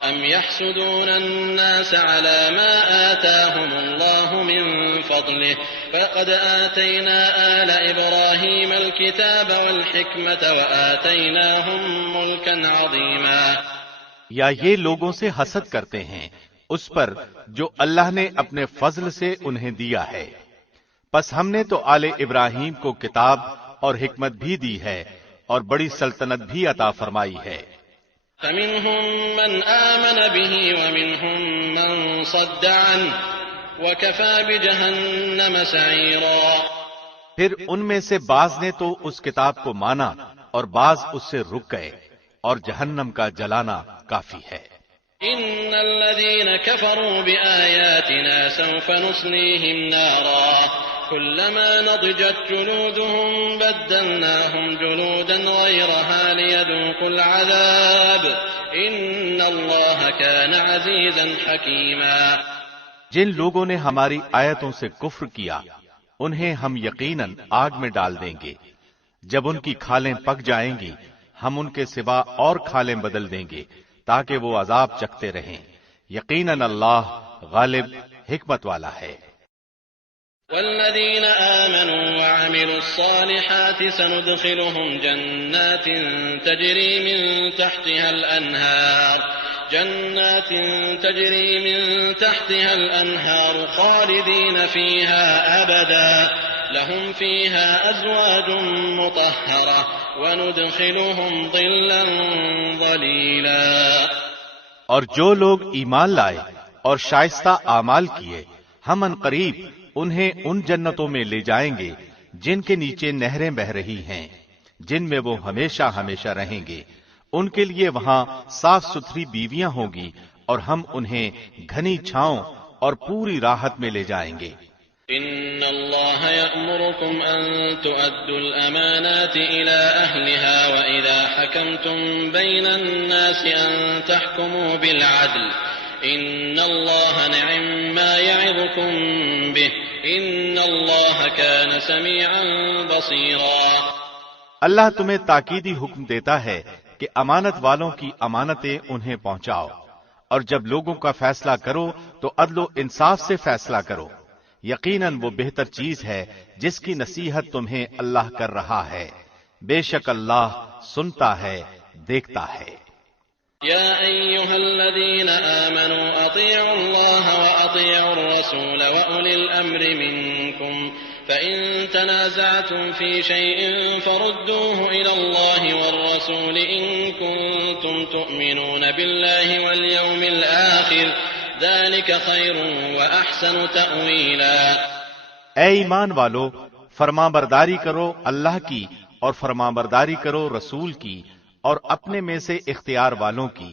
ام يحسدون الناس على ما آتاهم الله من فضله فقد آتينا آل إبراهيم الكتاب والحكمة وآتيناهم ملكا عظيما۔ یا یہ لوگوں سے حسد کرتے ہیں اس پر جو اللہ نے اپنے فضل سے انہیں دیا ہے، پس ہم نے تو آل ابراہیم کو کتاب اور حکمت بھی دی ہے اور بڑی سلطنت بھی عطا فرمائی ہے۔ فمنهم من آمن به ومنهم من صد عنه وكفى بجهنم سعيرا۔ پھر ان میں سے بعض نے تو اس کتاب کو مانا اور بعض اس سے رک گئے، اور جہنم کا جلانا کافی ہے۔ ان الذين كفروا بآياتنا سوف نصليهم نارا كلما نضجت جلودهم بدلناهم جلودا غيرها ليذوقوا العذاب ان الله كان عزيزا حكيما۔ جن لوگوں نے ہماری آیتوں سے کفر کیا انہیں ہم یقیناً آگ میں ڈال دیں گے، جب ان کی کھالیں پک جائیں گی ہم ان کے سوا اور کھالیں بدل دیں گے تاکہ وہ عذاب چکھتے رہیں۔ یقیناً اللہ غالب حکمت والا ہے۔ والذين آمنوا وعملوا الصالحات سندخلهم جنات تجري من تحتها الأنهار خالدين فيها أبدا لهم فيها أزواج مطهرة وندخلهم ظلا ظليلا۔ اور جو لوگ ایمان لائے اور شائستہ اعمال کیے، ہم ان قریب انہیں ان جنتوں میں لے جائیں گے جن کے نیچے نہریں بہ رہی ہیں، جن میں وہ ہمیشہ ہمیشہ رہیں گے۔ ان کے لیے وہاں صاف ستھری بیویاں ہوں گی، اور ہم انہیں گھنی چھاؤں اور پوری راحت میں لے جائیں گے۔ إن الله يأمركم أن تؤدوا الأمانات إلى أهلها وإذا حكمتم بين الناس أن تحكموا بالعدل إن الله نعم ما يعظكم به إن الله كان سميعا بصيرا۔ اللہ تمہیں تاکیدی حکم دیتا ہے کہ امانت والوں کی امانتیں انہیں پہنچاؤ، اور جب لوگوں کا فیصلہ کرو تو عدل و انصاف سے فیصلہ کرو، یقیناً وہ بہتر چیز ہے جس کی نصیحت تمہیں اللہ کر رہا ہے، بے شک اللہ سنتا ہے، دیکھتا ہے۔ يا أيها الذين آمنوا أطيعوا الله وأطيعوا الرسول وأولي الأمر منكم فإن تنازعتم في شيء فردوه إلى الله والرسول إن كنتم تؤمنون بالله واليوم الآخر ذلك خير وأحسن تأويلا۔ اے ایمان والو، فرما برداری کرو اللہ کی اور فرما برداری کرو رسول کی اور اپنے میں سے اختیار والوں کی،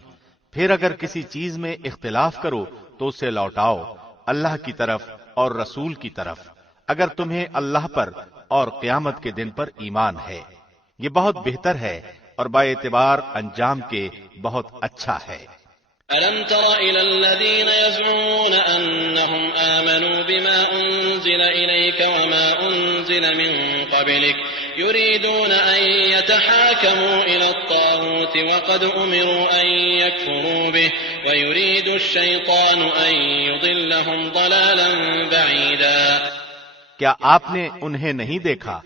پھر اگر کسی چیز میں اختلاف کرو تو اسے لوٹاؤ اللہ کی طرف اور رسول کی طرف اگر تمہیں اللہ پر اور قیامت کے دن پر ایمان ہے، یہ بہت بہتر ہے اور با اعتبار انجام کے بہت اچھا ہے۔ ألم تر إلى الذين يزعمون أنهم آمنوا بما أنزل إليك وما أنزل من قبلك يريدون أن يتحاكموا إلى الطاغوت وقد أمروا أن يكفروا به ويريد الشيطان أن يضلهم ضلالا بعيدا۔ کیا آپ نے انہیں نہیں دیکھا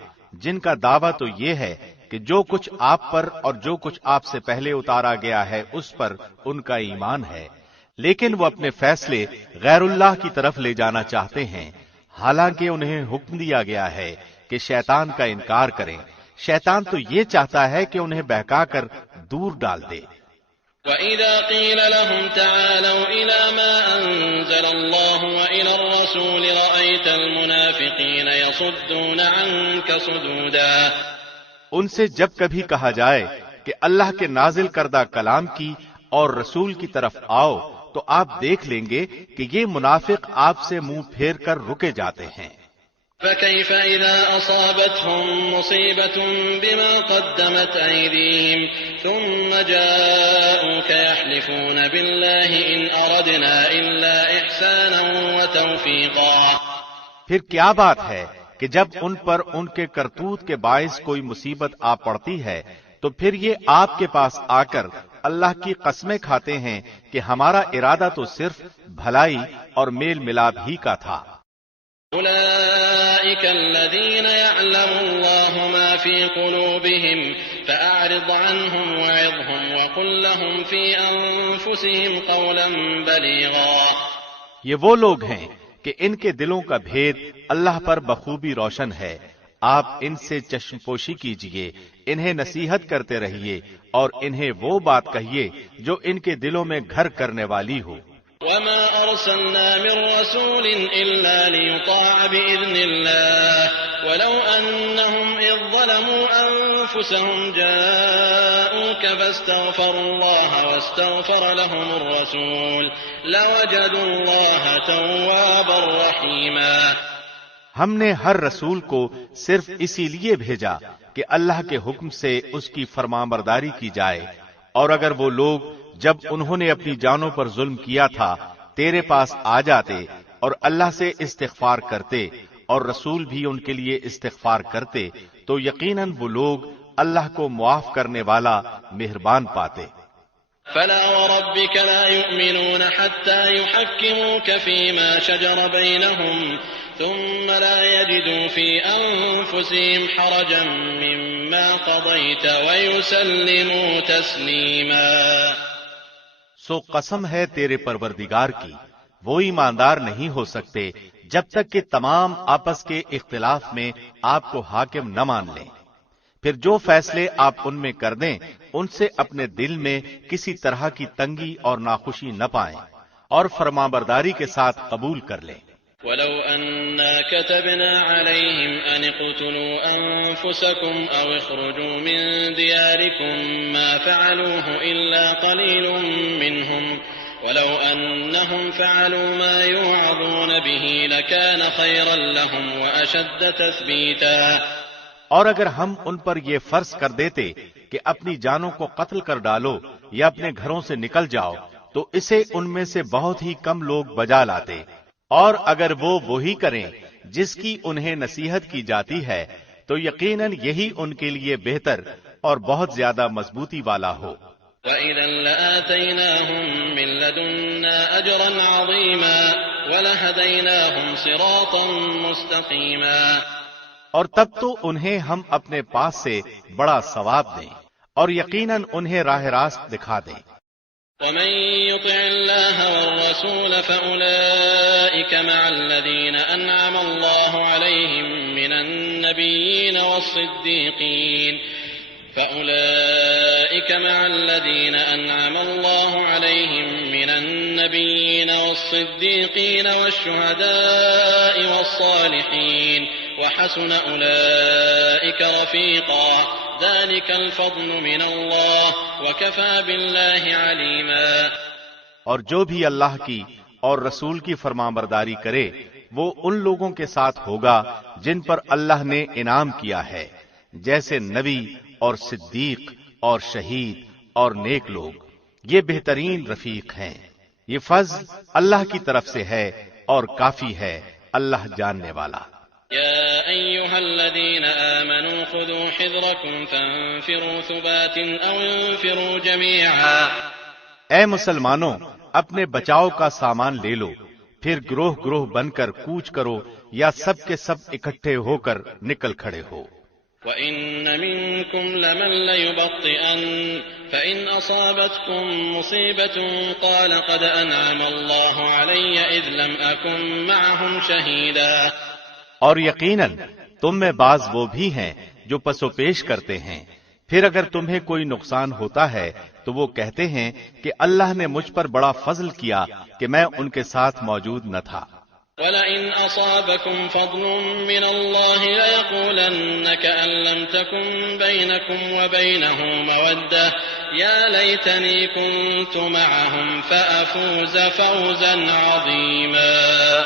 جن کا دعویٰ تو یہ ہے کہ جو کچھ آپ پر اور جو کچھ آپ سے پہلے اتارا گیا ہے اس پر ان کا ایمان ہے، لیکن وہ اپنے فیصلے غیر اللہ کی طرف لے جانا چاہتے ہیں، حالانکہ انہیں حکم دیا گیا ہے کہ شیطان کا انکار کریں۔ شیطان تو یہ چاہتا ہے کہ انہیں بہکا کر دور ڈال دے۔ وَإِذَا قِيلَ لَهُمْ تَعَالَوْا إِلَى مَا أَنزَلَ اللَّهُ وَإِلَى الرَّسُولِ رَأَيْتَ الْمُنَافِقِينَ يَصُدُّونَ عَنكَ صُدُودًا۔ ان سے جب کبھی کہا جائے کہ اللہ کے نازل کردہ کلام کی اور رسول کی طرف آؤ تو آپ دیکھ لیں گے کہ یہ منافق آپ سے منہ پھیر کر رکے جاتے ہیں۔ فَكَيْفَ إِذَا أَصَابَتْهُم مُّصِيبَةٌ بِمَا قَدَّمَتْ أَيْدِيهِمْ ثُمَّ جَاءُوكَ يَحْلِفُونَ بِاللَّهِ إِنْ أَرَدْنَا إِلَّا إِحْسَانًا وَتَوْفِيقًا۔ پھر کیا بات ہے کہ جب ان پر ان کے کرتوت کے باعث کوئی مصیبت آ پڑتی ہے تو پھر یہ آپ کے پاس آ کر اللہ کی قسمیں کھاتے ہیں کہ ہمارا ارادہ تو صرف بھلائی اور میل ملاپ ہی کا تھا۔ أولئك الذين يعلم الله ما في قلوبهم فأعرض عنهم وعظهم وقل لهم في أنفسهم قولا بليغا۔ یہ وہ لوگ ہیں کہ ان کے دلوں کا بھید اللہ پر بخوبی روشن ہے، آپ ان سے چشم پوشی کیجئے، انہیں نصیحت کرتے رہیے اور انہیں وہ بات کہیے جو ان کے دلوں میں گھر کرنے والی ہو۔ وما أرسلنا من رسول إلا ليطاع بإذن الله ولو أنهم إذ ظلموا أنفسهم جاءوك فاستغفروا الله واستغفر لهم الرسول لوجدوا الله توابا رحيما۔ ہم نے ہر رسول کو صرف اسی لیے بھیجا کہ اللہ کے حکم سے اس کی فرمانبرداری کی جائے، اور اگر وہ لوگ جب انہوں نے اپنی جانوں پر ظلم کیا تھا تیرے پاس آ جاتے اور اللہ سے استغفار کرتے اور رسول بھی ان کے لیے استغفار کرتے تو یقیناً وہ لوگ اللہ کو معاف کرنے والا مہربان پاتے۔ فلا وربك لا يؤمنون حتى يحكموك فيما شجر بينهم ثم لا يجدوا في أنفسهم حرجا مما قضيت ويسلموا تسليما۔ سو قسم ہے تیرے پروردگار کی، وہ ایماندار نہیں ہو سکتے جب تک کہ تمام آپس کے اختلاف میں آپ کو حاکم نہ مان لیں۔ پھر جو فیصلے آپ ان میں کر دیں ان سے اپنے دل میں کسی طرح کی تنگی اور ناخوشی نہ پائیں اور فرمانبرداری کے ساتھ قبول کر لیں۔ وَلَوْ أَنَّا كَتَبْنَا عَلَيْهِمْ أَنِ اقْتُلُوا أَنفُسَكُمْ أَوْ اخْرُجُوا مِنْ دِيَارِكُمْ مَا فَعَلُوهُ إِلَّا قَلِيلٌ مِّنْهُمْ وَلَوْ أَنَّهُمْ فَعَلُوا مَا يُوعَظُونَ بِهِ لَكَانَ خَيْرًا لَّهُمْ وَأَشَدَّ تَثْبِيتًا۔ اور اگر ہم ان پر یہ فرض کر دیتے کہ اپنی جانوں کو قتل کر ڈالو یا اپنے گھروں سے نکل جاؤ تو اسے ان میں سے بہت ہی کم لوگ بجا لاتے، اور اگر وہ وہی کریں جس کی انہیں نصیحت کی جاتی ہے تو یقیناً یہی ان کے لیے بہتر اور بہت زیادہ مضبوطی والا ہو۔ وَإِذًا لَّآتَيْنَاهُم مِّن لَّدُنَّا أَجْرًا عَظِيمًا وَلَهَدَيْنَاهُمْ صِرَاطًا مُّسْتَقِيمًا۔ اور تب تو انہیں ہم اپنے پاس سے بڑا ثواب دیں اور یقیناً انہیں راہ راست دکھا دیں۔ وَمَن يُطِعِ اللَّهَ وَالرَّسُولَ فَأُولَٰئِكَ مَعَ الَّذِينَ أَنْعَمَ اللَّهُ عَلَيْهِم مِّنَ النَّبِيِّينَ وَالصِّدِّيقِينَ وَالشُّهَدَاءِ وَالصَّالِحِينَ وَحَسُنَ أُولَٰئِكَ رَفِيقًا ذَلِكَ الْفَضْلُ مِنَ اللَّهِ وَكَفَىٰ بِاللَّهِ عَلِيمًا۔ اور جو بھی اللہ کی اور رسول کی فرمانبرداری کرے وہ ان لوگوں کے ساتھ ہوگا جن پر اللہ نے انعام کیا ہے، جیسے نبی اور صدیق اور شہید اور نیک لوگ، یہ بہترین رفیق ہیں۔ یہ فضل اللہ کی طرف سے ہے اور کافی ہے اللہ جاننے والا۔ يا أيها الذين آمنوا خذوا حذركم فانفروا ثبات أو انفروا جميعا۔ اے مسلمانوں، اپنے بچاؤ کا سامان لے لو، پھر گروہ گروہ بن کر کوچ کرو یا سب کے سب اکٹھے ہو کر نکل کھڑے ہو۔ وَإِنَّ مِنكُمْ لَمَن لَّيُبَطِّئَنَّ فَإِنْ أَصَابَتْكُم مُّصِيبَةٌ قَالَ قَدْ أَنْعَمَ اللَّهُ عَلَيَّ إِذْ لَمْ أَكُن مَّعَهُمْ شَهِيدًا۔ اور یقیناً تم میں بعض وہ بھی ہیں جو پسو پیش کرتے ہیں، پھر اگر تمہیں کوئی نقصان ہوتا ہے تو وہ کہتے ہیں کہ اللہ نے مجھ پر بڑا فضل کیا کہ میں ان کے ساتھ موجود نہ تھا۔ وَلَئِنْ أَصَابَكُمْ فَضْلٌ مِّنَ اللَّهِ لَيَقُولَنَّ كَأَن لَّمْ تَكُن بَيْنَكُمْ وَبَيْنَهُ مَوَدَّةٌ يَا لَيْتَنِي كُنتُ مَعَهُمْ فَأَفُوزَ فَوْزًا عَظِيمًا۔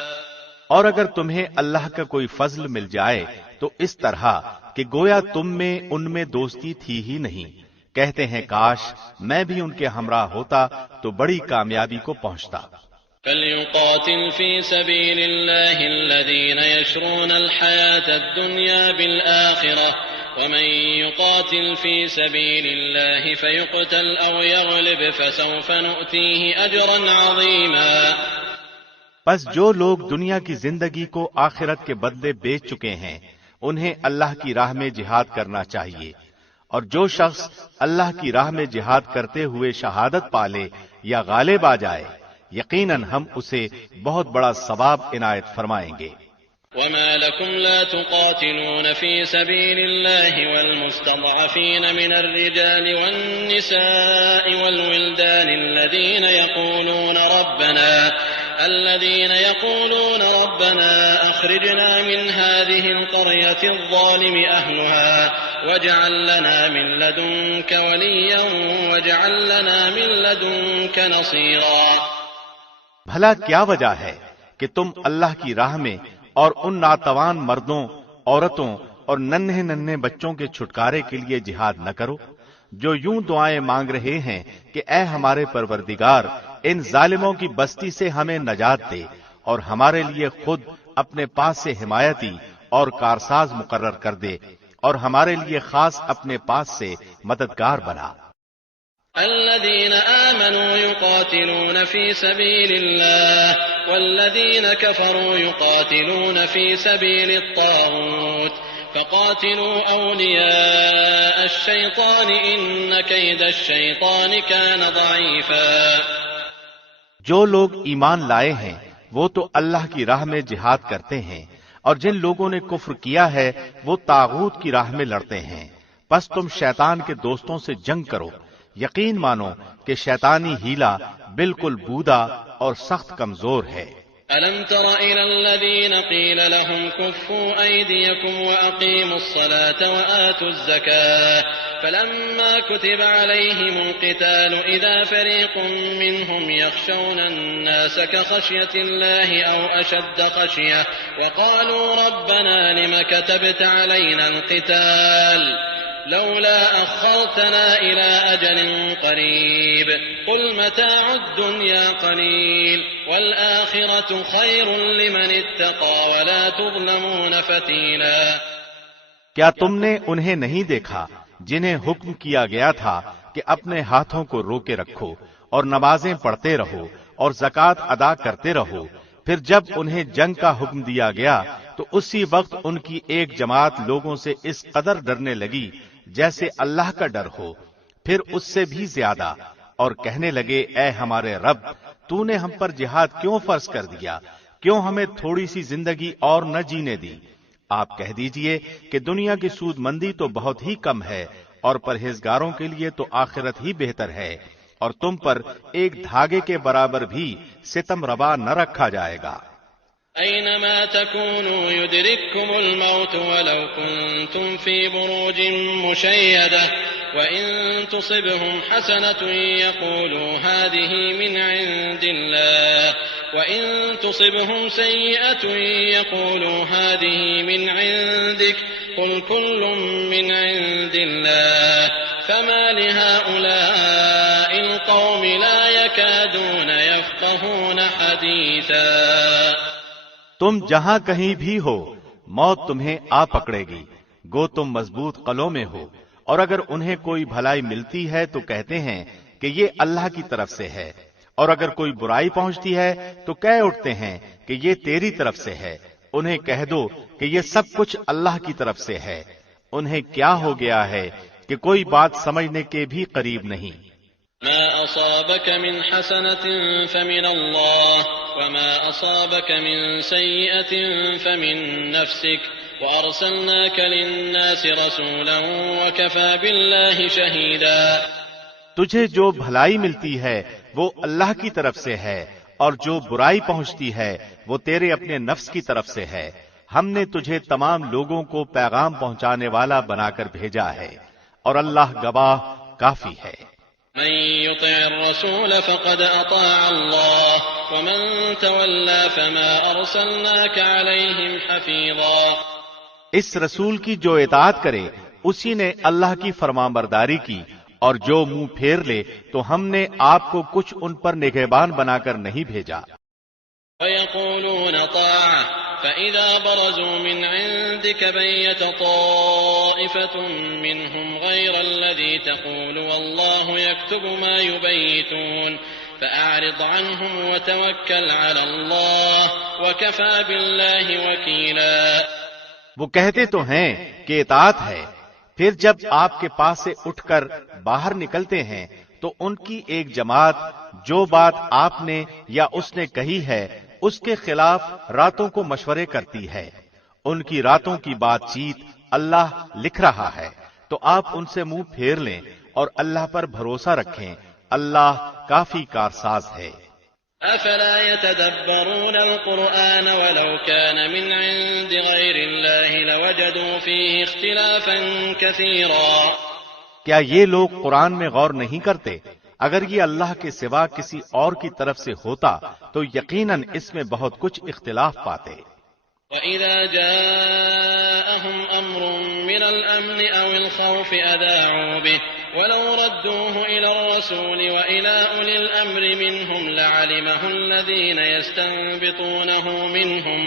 اور اگر تمہیں اللہ کا کوئی فضل مل جائے تو اس طرح کہ گویا تم میں ان میں دوستی تھی ہی نہیں، کہتے ہیں کاش میں بھی ان کے ہمراہ ہوتا تو بڑی کامیابی کو پہنچتا۔ فَلْيُقَاتِلْ فِي سَبِيلِ اللَّهِ الَّذِينَ يَشْرُونَ الْحَيَاةَ الدُّنْيَا بِالْآخِرَةِ وَمَن يُقَاتِلْ فِي سَبِيلِ اللَّهِ فَيُقْتَلْ أَوْ يَغْلِبْ فَسَوْفَ نُؤْتِيهِ أَجْرًا عَظِيمًا۔ پس جو لوگ دنیا کی زندگی کو آخرت کے بدلے بیچ چکے ہیں انہیں اللہ کی راہ میں جہاد کرنا چاہیے، اور جو شخص اللہ کی راہ میں جہاد کرتے ہوئے شہادت پالے یا غالب آ جائے یقیناً ہم اسے بہت بڑا ثواب عنایت فرمائیں گے۔ وما لكم لا تقاتلون في سبيل الله والمستضعفين من الرجال والنساء والولدان الذين يقولون ربنا أخرجنا من هذه القرية الظالم أهلها واجعل لنا من لدنك وليا واجعل لنا من لدنك نصيرا۔ بھلا کیا وجہ ہے کہ تم اللہ کی راہ میں اور ان ناتوان مردوں، عورتوں اور ننھے ننھے بچوں کے چھٹکارے کے لیے جہاد نہ کرو، جو یوں دعائیں مانگ رہے ہیں کہ اے ہمارے پروردگار ان ظالموں کی بستی سے ہمیں نجات دے اور ہمارے لیے خود اپنے پاس سے حمایتی اور کارساز مقرر کر دے اور ہمارے لیے خاص اپنے پاس سے مددگار بنا۔ الذين آمنوا يقاتلون في سبيل الله والذين كفروا يقاتلون في سبيل الطاغوت فقاتلوا أولياء الشيطان إن كيد الشيطان كان ضعيفا۔ جو لوگ ایمان لائے ہیں وہ تو اللہ کی راہ میں جہاد کرتے ہیں، اور جن لوگوں نے کفر کیا ہے وہ طاغوت کی راہ میں لڑتے ہیں۔ پس تم شیطان کے دوستوں سے جنگ کرو، یقین مانو کہ شیطانی ہیلا بالکل بودا اور سخت کمزور ہے۔ ألم تر إلى الذين قيل لهم كفوا أيديكم وأقيموا الصلاة وآتوا الزكاة فلما كتب عليهم القتال إذا فريق منهم يخشون الناس كخشية الله أو أشد خشية وقالوا ربنا لم كتبت علينا القتال لولا أخرتنا إلى أجل قريب قل متاع الدنيا قليل والآخرة خير لمن اتقى ولا تظلمون فتيلا۔ کیا تم نے انہیں نہیں دیکھا جنہیں حکم کیا گیا تھا کہ اپنے ہاتھوں کو روکے رکھو اور نمازیں پڑھتے رہو اور زکوٰۃ ادا کرتے رہو، پھر جب انہیں جنگ کا حکم دیا گیا تو اسی وقت ان کی ایک جماعت لوگوں سے اس قدر ڈرنے لگی جیسے اللہ کا ڈر ہو، پھر اس سے بھی زیادہ، اور کہنے لگے اے ہمارے رب، تو نے ہم پر جہاد کیوں فرض کر دیا؟ کیوں ہمیں تھوڑی سی زندگی اور نہ جینے دی؟ آپ کہہ دیجئے کہ دنیا کی سود مندی تو بہت ہی کم ہے، اور پرہیزگاروں کے لیے تو آخرت ہی بہتر ہے، اور تم پر ایک دھاگے کے برابر بھی ستم روا نہ رکھا جائے گا۔ أينما تكونوا يدرككم الموت ولو كنتم في بروج مشيدة وإن تصبهم حسنة يقولوا هذه من عند الله وإن تصبهم سيئة يقولوا هذه من عندك قل كل من عند الله فما لهؤلاء القوم لا يكادون يفقهون حديثا۔ تم جہاں کہیں بھی ہو موت تمہیں آ پکڑے گی، گو تم مضبوط قلعوں میں ہو، اور اگر انہیں کوئی بھلائی ملتی ہے تو کہتے ہیں کہ یہ اللہ کی طرف سے ہے، اور اگر کوئی برائی پہنچتی ہے تو کہہ اٹھتے ہیں کہ یہ تیری طرف سے ہے۔ انہیں کہہ دو کہ یہ سب کچھ اللہ کی طرف سے ہے۔ انہیں کیا ہو گیا ہے کہ کوئی بات سمجھنے کے بھی قریب نہیں۔ ما أصابك من حسنة فمن الله وما أصابك من سيئة فمن نفسك وأرسلناك للناس رسولا وكفى بالله شهيدا۔ تجھے جو بھلائی ملتی ہے وہ اللہ کی طرف سے ہے، اور جو برائی پہنچتی ہے وہ تیرے اپنے نفس کی طرف سے ہے۔ ہم نے تجھے تمام لوگوں کو پیغام پہنچانے والا بنا کر بھیجا ہے، اور اللہ گواہ کافی ہے۔ من يطع الرسول فقد أطاع الله ومن تولى فما أرسلناك عليهم حفيظا۔ اس رسول کی جو اطاعت کرے اسی نے اللہ کی فرمانبرداری کی، اور جو منہ پھیر لے تو ہم نے آپ کو کچھ ان پر نگہبان بنا کر نہیں بھیجا۔ ويقولون طاعة فإذا برزوا من عندك بيت طائفة منهم غير الذي تقول والله يكتب ما يبيتون فأعرض عنهم وتوكل على الله وكفى بالله وكيلا۔ وہ کہتے تو ہیں کہ اطاعت ہے، پھر جب آپ کے پاس سے اٹھ کر باہر نکلتے ہیں تو ان کی ایک جماعت جو بات آپ نے یا اس نے کہی ہے اس کے خلاف راتوں کو مشورے کرتی ہے، ان کی راتوں کی بات چیت اللہ لکھ رہا ہے، تو آپ ان سے منہ پھیر لیں اور اللہ پر بھروسہ رکھیں، اللہ کافی کارساز ہے۔ أفلا يتدبرون القرآن ولو كان من عند غير الله لوجدوا فيه اختلافا كثيرا۔ کیا یہ لوگ قرآن میں غور نہیں کرتے؟ اگر یہ اللہ کے سوا کسی اور کی طرف سے ہوتا تو یقیناً اس میں بہت کچھ اختلاف پاتے۔ وَإِذَا جَاءَهُمْ أَمْرٌ مِّنَ الْأَمْنِ أَوِ الْخَوْفِ أَذَاعُوا بِهِ وَلَوْ رَدُّوهُ إِلَى الرَّسُولِ وَإِلَى أُولِي الْأَمْرِ مِنْهُمْ لَعَلِمَهُ الَّذِينَ يَسْتَنبِطُونَهُ مِنْهُمْ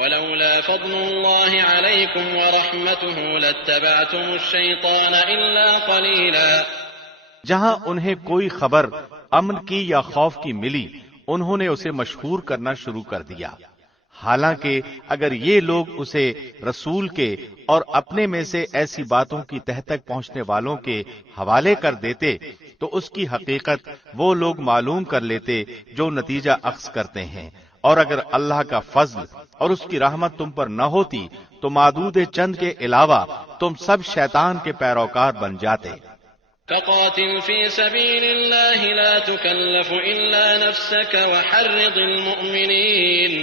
وَلَوْلَا فَضْلُ اللَّهِ عَلَيْكُمْ وَرَحْمَتُهُ لَاتَّبَعْتُمُ الشَّيْطَانَ إِلَّا قَلِيلًا۔ جہاں انہیں کوئی خبر امن کی یا خوف کی ملی انہوں نے اسے مشہور کرنا شروع کر دیا، حالانکہ اگر یہ لوگ اسے رسول کے اور اپنے میں سے ایسی باتوں کی تہ تک پہنچنے والوں کے حوالے کر دیتے تو اس کی حقیقت وہ لوگ معلوم کر لیتے جو نتیجہ اخذ کرتے ہیں، اور اگر اللہ کا فضل اور اس کی رحمت تم پر نہ ہوتی تو معدود چند کے علاوہ تم سب شیطان کے پیروکار بن جاتے۔ فقاتل في سبيل الله لا تكلف إلا نفسك وحرض المؤمنين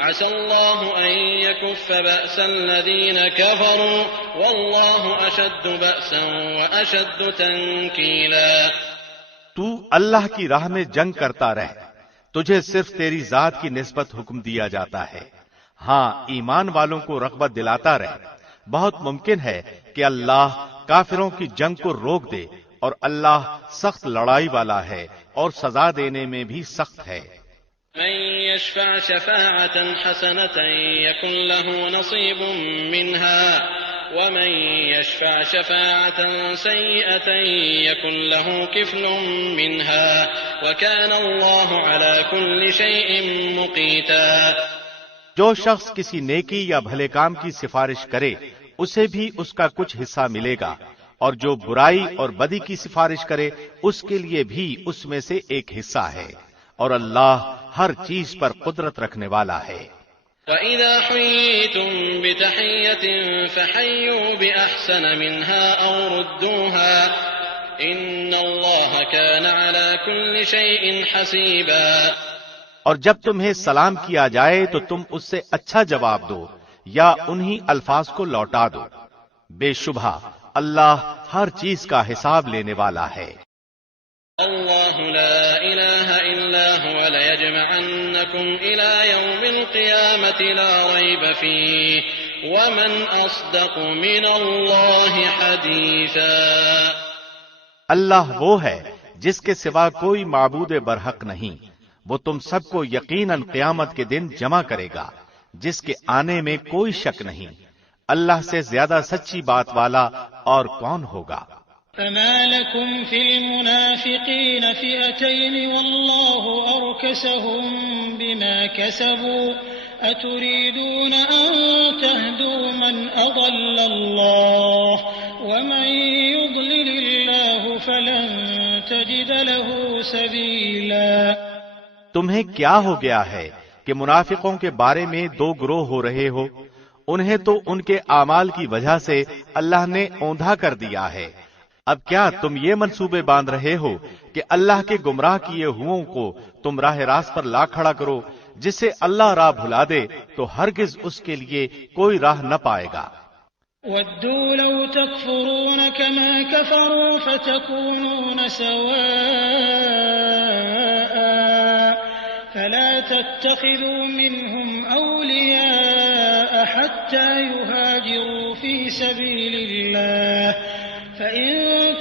عسى الله أن يكف بأس الذين كفروا والله أشد بأسا وأشد تنكيلا۔ تو اللہ کی راہ میں جنگ کرتا رہ، تجھے صرف تیری ذات کی نسبت حکم دیا جاتا ہے۔ ہاں، ایمان والوں کو رغبت دلاتا رہ، بہت ممکن ہے کہ اللہ کافروں کی جنگ کو روک دے، اور اللہ سخت لڑائی والا ہے اور سزا دینے میں بھی سخت ہے۔ من يشفع شفاعة حسنة يكن له نصيب منها ومن يشفع شفاعة سيئة يكن له كفل منها وكان الله على كل شيء مقيتا۔ جو شخص کسی نیکی یا بھلے کام کی سفارش کرے اسے بھی اس کا کچھ حصہ ملے گا، اور جو برائی اور بدی کی سفارش کرے اس کے لیے بھی اس میں سے ایک حصہ ہے، اور اللہ ہر چیز پر قدرت رکھنے والا ہے۔ وَإِذَا حُيِّيتُم بِتَحِيَّةٍ فَحَيُّوا بِأَحْسَنَ مِنْهَا أَوْ رُدُّوهَا إِنَّ اللَّهَ كَانَ عَلَى كُلِّ شَيْءٍ حَسِيبًا۔ اور جب تمہیں سلام کیا جائے تو تم اس سے اچھا جواب دو یا انہی الفاظ کو لوٹا دو، بے شبہ اللہ ہر چیز کا حساب لینے والا ہے۔ اللہ لا الہ الا هو لیجمعنکم الى یوم القیامة لا ریب فیہ ومن اصدق من اللہ حدیثا۔ اللہ وہ ہے جس کے سوا کوئی معبود برحق نہیں، وہ تم سب کو یقیناً قیامت کے دن جمع کرے گا جس کے آنے میں کوئی شک نہیں۔ اللہ سے زیادہ سچی بات والا اور کون ہوگا؟ فما لكم في المنافقين فئتين والله أركسهم بما كسبوا أتريدون أن تهدوا من أضل الله ومن يضلل الله فلن تجد له سبيلا۔ تمہیں کیا ہو گیا ہے کہ منافقوں کے بارے میں دو گروہ ہو رہے ہو؟ انہیں تو ان کے اعمال کی وجہ سے اللہ نے اوندھا کر دیا ہے۔ اب کیا تم یہ منصوبے باندھ رہے ہو کہ اللہ کے گمراہ کیے ہوئوں کو تم راہ راست پر لا کھڑا کرو؟ جسے اللہ راہ بھلا دے تو ہرگز اس کے لیے کوئی راہ نہ پائے گا۔ وَدُّوا لَوْ تَكْفُرُونَ كَمَا كَفَرُوا فَتَكُونُونَ سَوَاءً فَلَا تَتَّخِذُوا مِنْهُمْ أَوْلِيَاءَ حَتَّى يُهَاجِرُوا فِي سَبِيلِ اللَّهِ فَإِن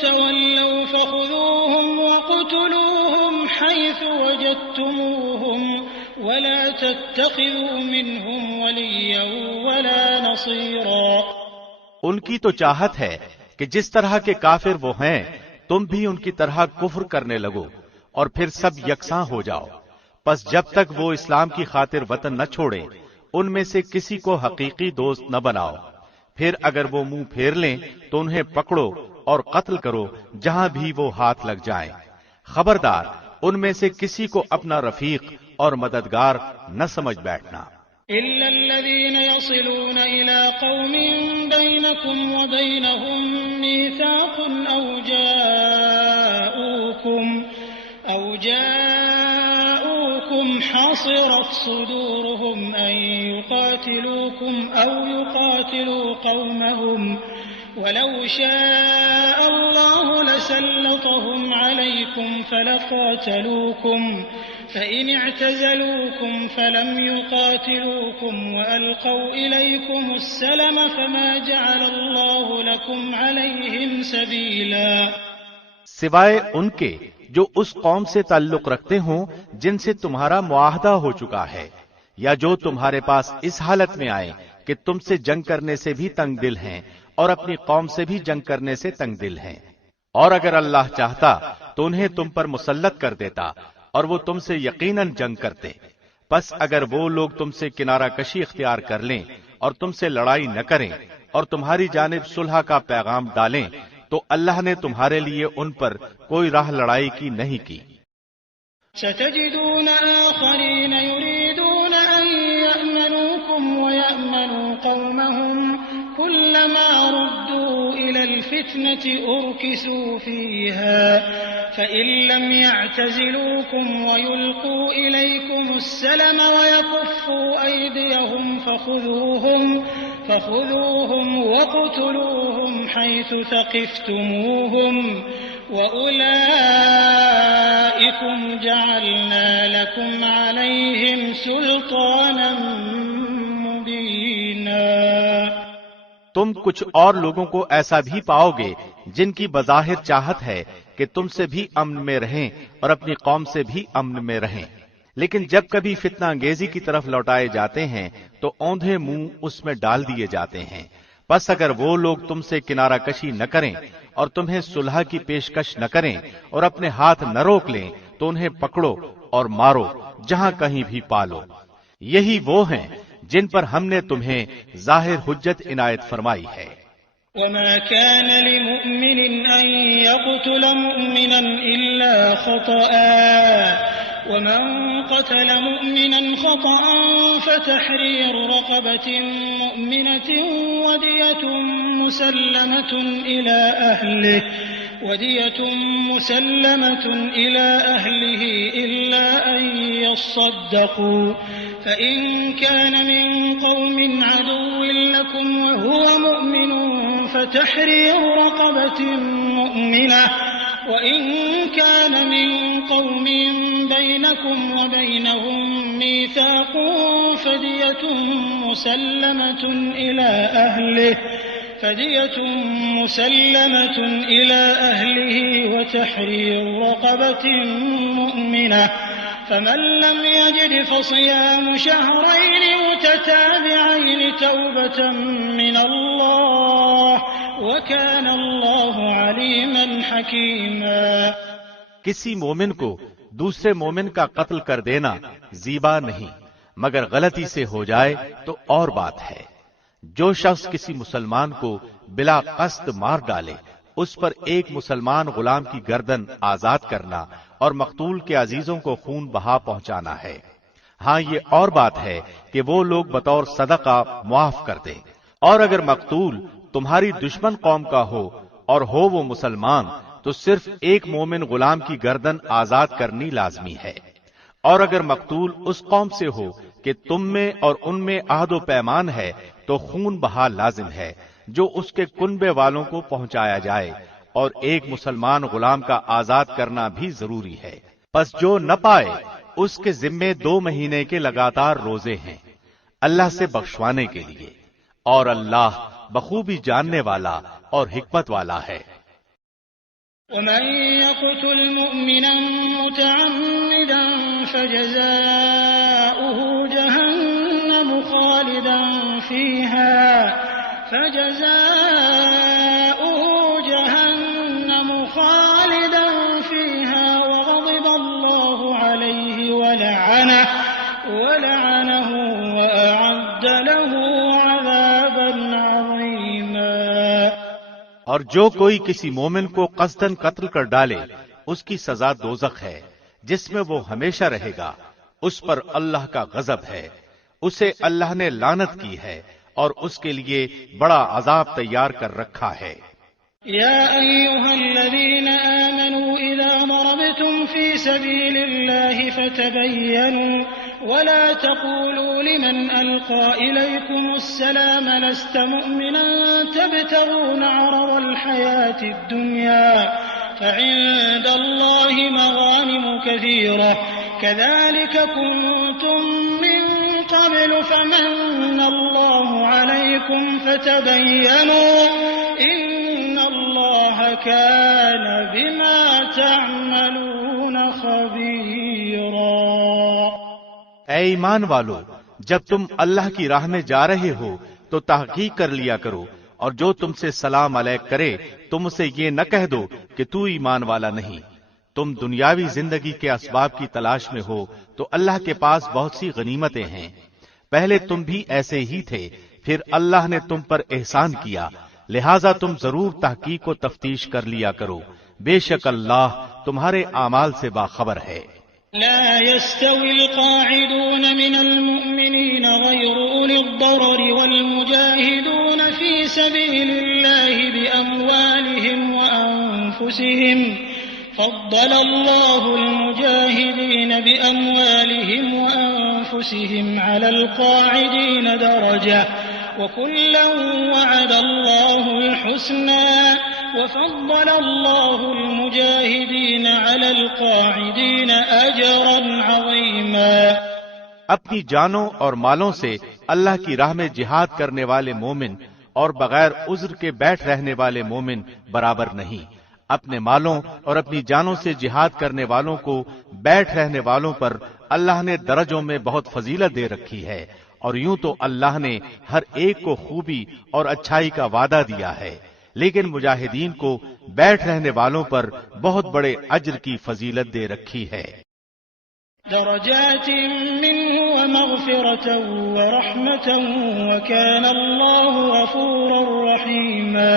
تَوَلَّوْا فَخُذُوهُمْ وَاقْتُلُوهُمْ حَيْثُ وَجَدتُّمُوهُمْ وَلَا تَتَّخِذُوا مِنْهُمْ وَلِيًّا وَلَا نَصِيرًا۔ ان کی تو چاہت ہے کہ جس طرح کے کافر وہ ہیں تم بھی ان کی طرح کفر کرنے لگو اور پھر سب یکساں ہو جاؤ۔ پس جب تک وہ اسلام کی خاطر وطن نہ چھوڑیں ان میں سے کسی کو حقیقی دوست نہ بناؤ، پھر اگر وہ منہ پھیر لیں تو انہیں پکڑو اور قتل کرو جہاں بھی وہ ہاتھ لگ جائیں۔ خبردار ان میں سے کسی کو اپنا رفیق اور مددگار نہ سمجھ بیٹھنا۔ إلا الذين يصلون إلى قوم بينكم وبينهم ميثاق أو جاءوكم حصرت صدورهم أن يقاتلوكم أو يقاتلوا قومهم ولو شاء الله لسلطهم عليكم فلقاتلوكم فإن اعتزلوكم فلم يقاتلوكم وألقوا إليكم السلم فما جعل الله لكم عليهم سبيلا۔ سوائے ان کے جو اس قوم سے تعلق رکھتے ہوں جن سے تمہارا معاہدہ ہو چکا ہے، یا جو تمہارے پاس اس حالت میں آئے کہ تم سے جنگ کرنے سے بھی تنگ دل ہیں اور اپنی قوم سے بھی جنگ کرنے سے تنگ دل ہیں، اور اگر اللہ چاہتا تو انہیں تم پر مسلط کر دیتا اور وہ تم سے یقیناً جنگ کرتے۔ پس اگر وہ لوگ تم سے کنارہ کشی اختیار کر لیں اور تم سے لڑائی نہ کریں اور تمہاری جانب صلح کا پیغام ڈالیں تو اللہ نے تمہارے لیے ان پر کوئی راہ لڑائی کی نہیں کی۔ ستجدون آخرین یریدون كلما ردوا إلى الفتنة أركسوا فيها فإن لم يعتزلوكم ويلقوا إليكم السلم ويكفوا أيديهم فخذوهم واقتلوهم حيث ثقفتموهم وأولئكم جعلنا لكم عليهم سلطانا مبينا۔ تم کچھ اور لوگوں کو ایسا بھی پاؤ گے جن کی بظاہر چاہت ہے کہ تم سے بھی امن میں رہیں اور اپنی قوم سے بھی امن میں رہیں، لیکن جب کبھی فتنہ انگیزی کی طرف لوٹائے جاتے ہیں تو اوندھے منہ اس میں ڈال دیے جاتے ہیں۔ پس اگر وہ لوگ تم سے کنارہ کشی نہ کریں اور تمہیں صلح کی پیشکش نہ کریں اور اپنے ہاتھ نہ روک لیں تو انہیں پکڑو اور مارو جہاں کہیں بھی پالو۔ یہی وہ ہیں جن پر ہم نے تمہیں ظاہر حجت عنایت فرمائی ہے۔ وما كان لمؤمن أن يقتل مؤمنا إلا خطأ ومن قتل مؤمنا خطأ فتحرير رقبة مؤمنة ودية مسلمة إلى أهله إلا أن يصدقوا فإن كان من قوم عدو لكم وهو مؤمن فتحرير رقبة مؤمنة وإن كان من قوم بينكم وبينهم ميثاق فدية مسلمة إلى أهله وتحرير رقبة مؤمنة فمن لم يجد فصيام شهرين متتابعين توبة من الله وكان الله عليما حكيما۔ کسی مومن کو دوسرے مومن کا قتل کر دینا زیبا نہیں، مگر غلطی سے ہو جائے تو اور بات ہے۔ جو شخص کسی مسلمان کو بلا قصد مار ڈالے اس پر ایک مسلمان غلام کی گردن آزاد کرنا اور مقتول کے عزیزوں کو خون بہا پہنچانا ہے۔ ہاں یہ اور بات ہے کہ وہ لوگ بطور صدقہ معاف کر دے، اور اگر مقتول تمہاری دشمن قوم کا ہو اور ہو وہ مسلمان تو صرف ایک مومن غلام کی گردن آزاد کرنی لازمی ہے، اور اگر مقتول اس قوم سے ہو کہ تم میں اور ان میں عہد و پیمان ہے تو خون بہا لازم ہے جو اس کے کنبے والوں کو پہنچایا جائے، اور ایک مسلمان غلام کا آزاد کرنا بھی ضروری ہے۔ پس جو نہ پائے اس کے ذمے 2 مہینے کے لگاتار روزے ہیں اللہ سے بخشوانے کے لیے، اور اللہ بخوبی جاننے والا اور حکمت والا ہے۔ ومن يقتل مؤمنا متعمدا فجزاؤه جهنم خالدا فيها وغضب الله عليه ولعنه وأعد له عذابا عظيما۔ اور جو کوئی کسی مومن کو قصداً قتل کر ڈالے اس کی سزا دوزخ ہے جس میں وہ ہمیشہ رہے گا، اس پر اللہ کا غضب ہے، اسے اللہ نے لعنت کی ہے اور اس کے لیے بڑا عذاب تیار کر رکھا ہے۔ يا أيها الذين آمنوا إذا ضربتم في سبيل الله فتبينوا ولا تقولوا لمن ألقى إليكم السلام لست مؤمنا تبتغون عرض الحياة الدنيا فعند الله مغانم كثيرة كذلك كنتم من قبل فمن الله عليكم فتبينوا إن الله كان بما تعملون خبيرا۔ اے ایمان والو، جب تم اللہ کی راہ میں جا رہے ہو تو تحقیق کر لیا کرو، اور جو تم سے سلام علیک کرے تم اسے یہ نہ کہہ دو کہ تو ایمان والا نہیں۔ تم دنیاوی زندگی کے اسباب کی تلاش میں ہو تو اللہ کے پاس بہت سی غنیمتیں ہیں، پہلے تم بھی ایسے ہی تھے، پھر اللہ نے تم پر احسان کیا، لہذا تم ضرور تحقیق و تفتیش کر لیا کرو، بے شک اللہ تمہارے اعمال سے باخبر ہے۔ لا يستوي القاعدون من المؤمنين غير أولي الضرر والمجاهدون في سبيل الله بأموالهم وأنفسهم فضل الله المجاهدين بأموالهم وأنفسهم على القاعدين درجة وكلا وعد الله الحسنى وفضل الله المجاهدين على القاعدين أجرا عظيما۔ اپنی جانوں اور مالوں سے اللہ کی راہ میں جہاد کرنے والے مومن اور بغیر عذر کے بیٹھ رہنے والے مومن برابر نہیں۔ اپنے مالوں اور اپنی جانوں سے جہاد کرنے والوں کو بیٹھ رہنے والوں پر اللہ نے درجوں میں بہت فضیلت دے رکھی ہے، اور یوں تو اللہ نے ہر ایک کو خوبی اور اچھائی کا وعدہ دیا ہے، لیکن مجاہدین کو بیٹھ رہنے والوں پر بہت بڑے اجر کی فضیلت دے رکھی ہے۔ درجات منه ومغفرة ورحمة وكان الله غفورا رحيما۔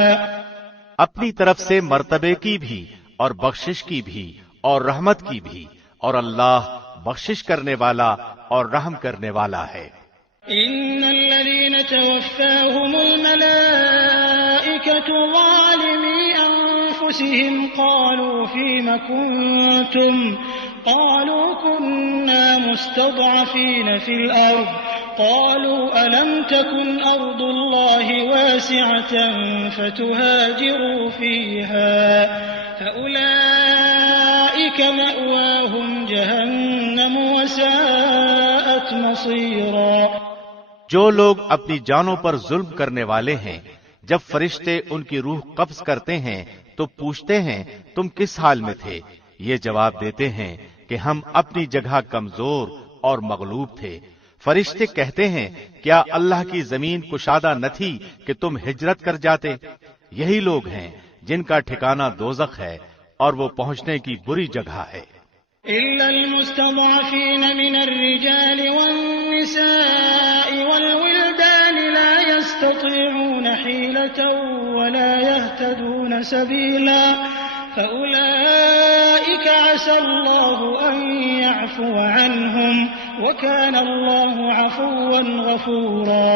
اپنی طرف سے مرتبے کی بھی اور بخشش کی بھی اور رحمت کی بھی، اور اللہ بخشش کرنے والا اور رحم کرنے والا ہے۔ ان الذين توفاهم الملائكة ظالمي انفسهم قالوا فيم كنتم قالوا كنا مستضعفين في الأرض قالوا ألم تكن أرض الله واسعة فتهاجروا فيها فأولئك مأواهم جهنم وساءت مصيرا۔ جو لوگ اپنی جانوں پر ظلم کرنے والے ہیں، جب فرشتے ان کی روح قبض کرتے ہیں تو پوچھتے ہیں تم کس حال میں تھے؟ یہ جواب دیتے ہیں کہ ہم اپنی جگہ کمزور اور مغلوب تھے۔ فرشتے کہتے ہیں کیا اللہ کی زمین کشادہ نہ تھی کہ تم ہجرت کر جاتے؟ یہی لوگ ہیں جن کا ٹھکانہ دوزخ ہے اور وہ پہنچنے کی بری جگہ ہے۔ إلا المستضعفين من الرجال والنساء والولدان لا يستطيعون حيلة ولا يهتدون سبيلا فأولئك عسى الله أن يعفو عنهم وكان الله عفوا غفورا۔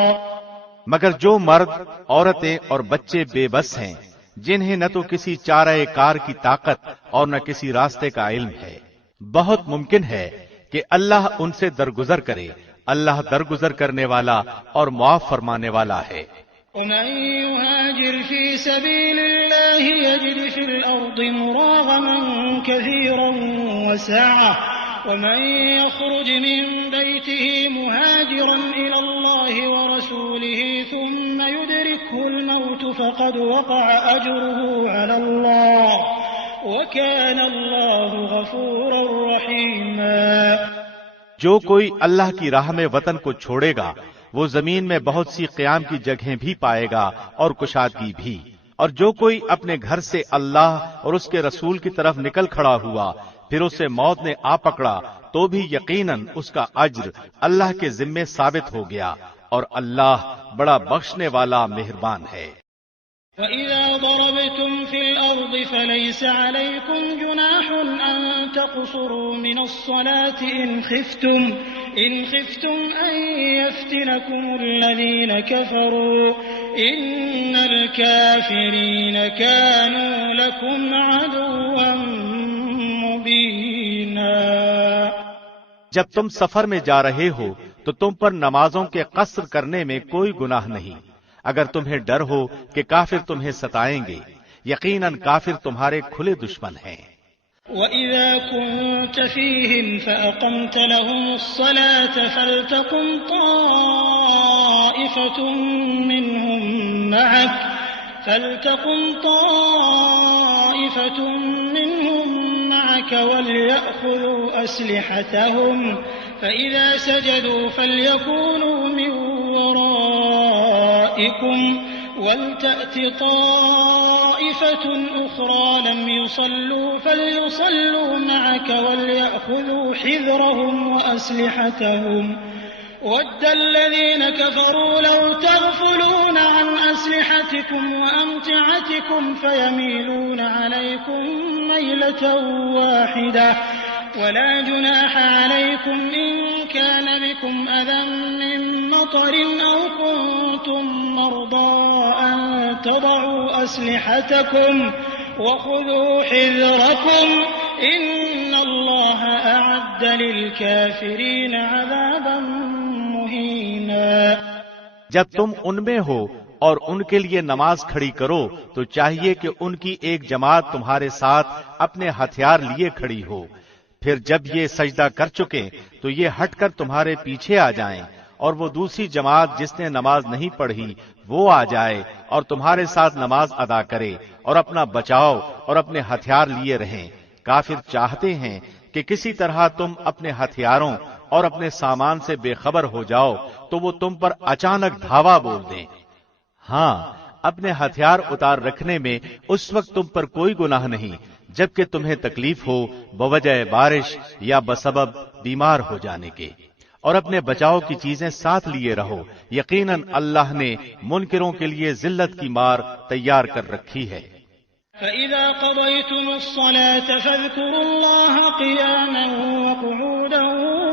مگر جو مرد، عورتیں اور بچے بے بس ہیں، جنہیں نہ تو کسی چارہ کار کی طاقت اور نہ کسی راستے کا علم ہے، بہت ممکن ہے کہ اللہ ان سے درگزر کرے۔ اللہ درگزر کرنے والا اور معاف فرمانے والا ہے۔ ومن يهاجر في سبيل الله يجد في الأرض مراغما كثيرا وسعة ومن يخرج من بيته مهاجرا إلى الله ورسوله ثم يدركه الموت فقد وقع أجره على الله وكان الله غفورا رحيما۔ جو کوئی اللہ کی راہ میں وطن کو چھوڑے گا وہ زمین میں بہت سی قیام کی جگہیں بھی پائے گا اور کشادگی بھی، اور جو کوئی اپنے گھر سے اللہ اور اس کے رسول کی طرف نکل کھڑا ہوا پھر اسے موت نے آ پکڑا تو بھی یقیناً اس کا اجر اللہ کے ذمے ثابت ہو گیا، اور اللہ بڑا بخشنے والا مہربان ہے۔ وَإِذَا ضَرَبْتُمْ فِي الْأَرْضِ فَلَيْسَ عَلَيْكُمْ جُنَاحٌ أَن تَقْصُرُوا مِنَ الصَّلَاةِ إِنْ خِفْتُمْ أَن يَفْتِنَكُمُ الَّذِينَ كَفَرُوا إِنَّ الْكَافِرِينَ كَانُوا لَكُمْ عَدُوًّا مُبِينًا۔ جب تم سفر میں جا رہے ہو تو تم پر نمازوں کے قصر کرنے میں کوئی گناہ نہیں، اگر تمہیں ڈر ہو کہ کافر تمہیں ستائیں گے، یقیناً کافر تمہارے کھلے دشمن ہیں۔ وَإِذَا كُنْتَ فِيهِمْ فَأَقَمْتَ لَهُمُ الصَّلَاةَ فَلْتَقُمْ طَائِفَةٌ مِّنْهُمْ مَعَكَ وَلْيَأْخُذُوا أَسْلِحَتَهُمْ فَإِذَا سَجَدُوا فَلْيَكُونُوا مِنْ وَرَائِكُمْ وَلْتَأْتِ طَائِفَةٌ أُخْرَى لَمْ يُصَلُّوا فَلْيُصَلُّوا مَعَكَ وَلْيَأْخُذُوا حِذْرَهُمْ وَأَسْلِحَتَهُمْ وَدَّ الَّذِينَ كَفَرُوا لَوْ تَغْفُلُونَ عَنْ أَسْلِحَتِكُمْ وَأَمْتِعَتِكُمْ فَيَمِيلُونَ عَلَيْكُمْ مَيْلَةً وَاحِدَةً ولا جناح عليكم إن كان بكم أذى من مطر أو كنتم مرضى أن تضعوا أسلحتكم وخذوا حذركم إن الله أعد للكافرين عذابا مهينا۔ جب تم ان میں ہو اور ان کے لیے نماز کھڑی کرو تو چاہیے کہ ان کی ایک جماعت تمہارے ساتھ اپنے ہتھیار لیے کھڑی ہو، پھر جب یہ سجدہ کر چکے تو یہ ہٹ کر تمہارے پیچھے آ جائیں، اور وہ دوسری جماعت جس نے نماز نہیں پڑھی وہ آ جائے اور تمہارے ساتھ نماز ادا کرے اور اپنا بچاؤ اور اپنے ہتھیار لیے رہیں۔ کافر چاہتے ہیں کہ کسی طرح تم اپنے ہتھیاروں اور اپنے سامان سے بے خبر ہو جاؤ تو وہ تم پر اچانک دھاوا بول دیں۔ ہاں، اپنے ہتھیار اتار رکھنے میں اس وقت تم پر کوئی گناہ نہیں جبکہ تمہیں تکلیف ہو بوجہ بارش یا بسبب بیمار ہو جانے کے، اور اپنے بچاؤ کی چیزیں ساتھ لیے رہو، یقیناً اللہ نے منکروں کے لیے ذلت کی مار تیار کر رکھی ہے۔ فَإِذَا قَضَيْتُمُ الصَّلَاةَ فَاذْكُرُوا اللَّهَ قِيَامًا وَقُعُودًا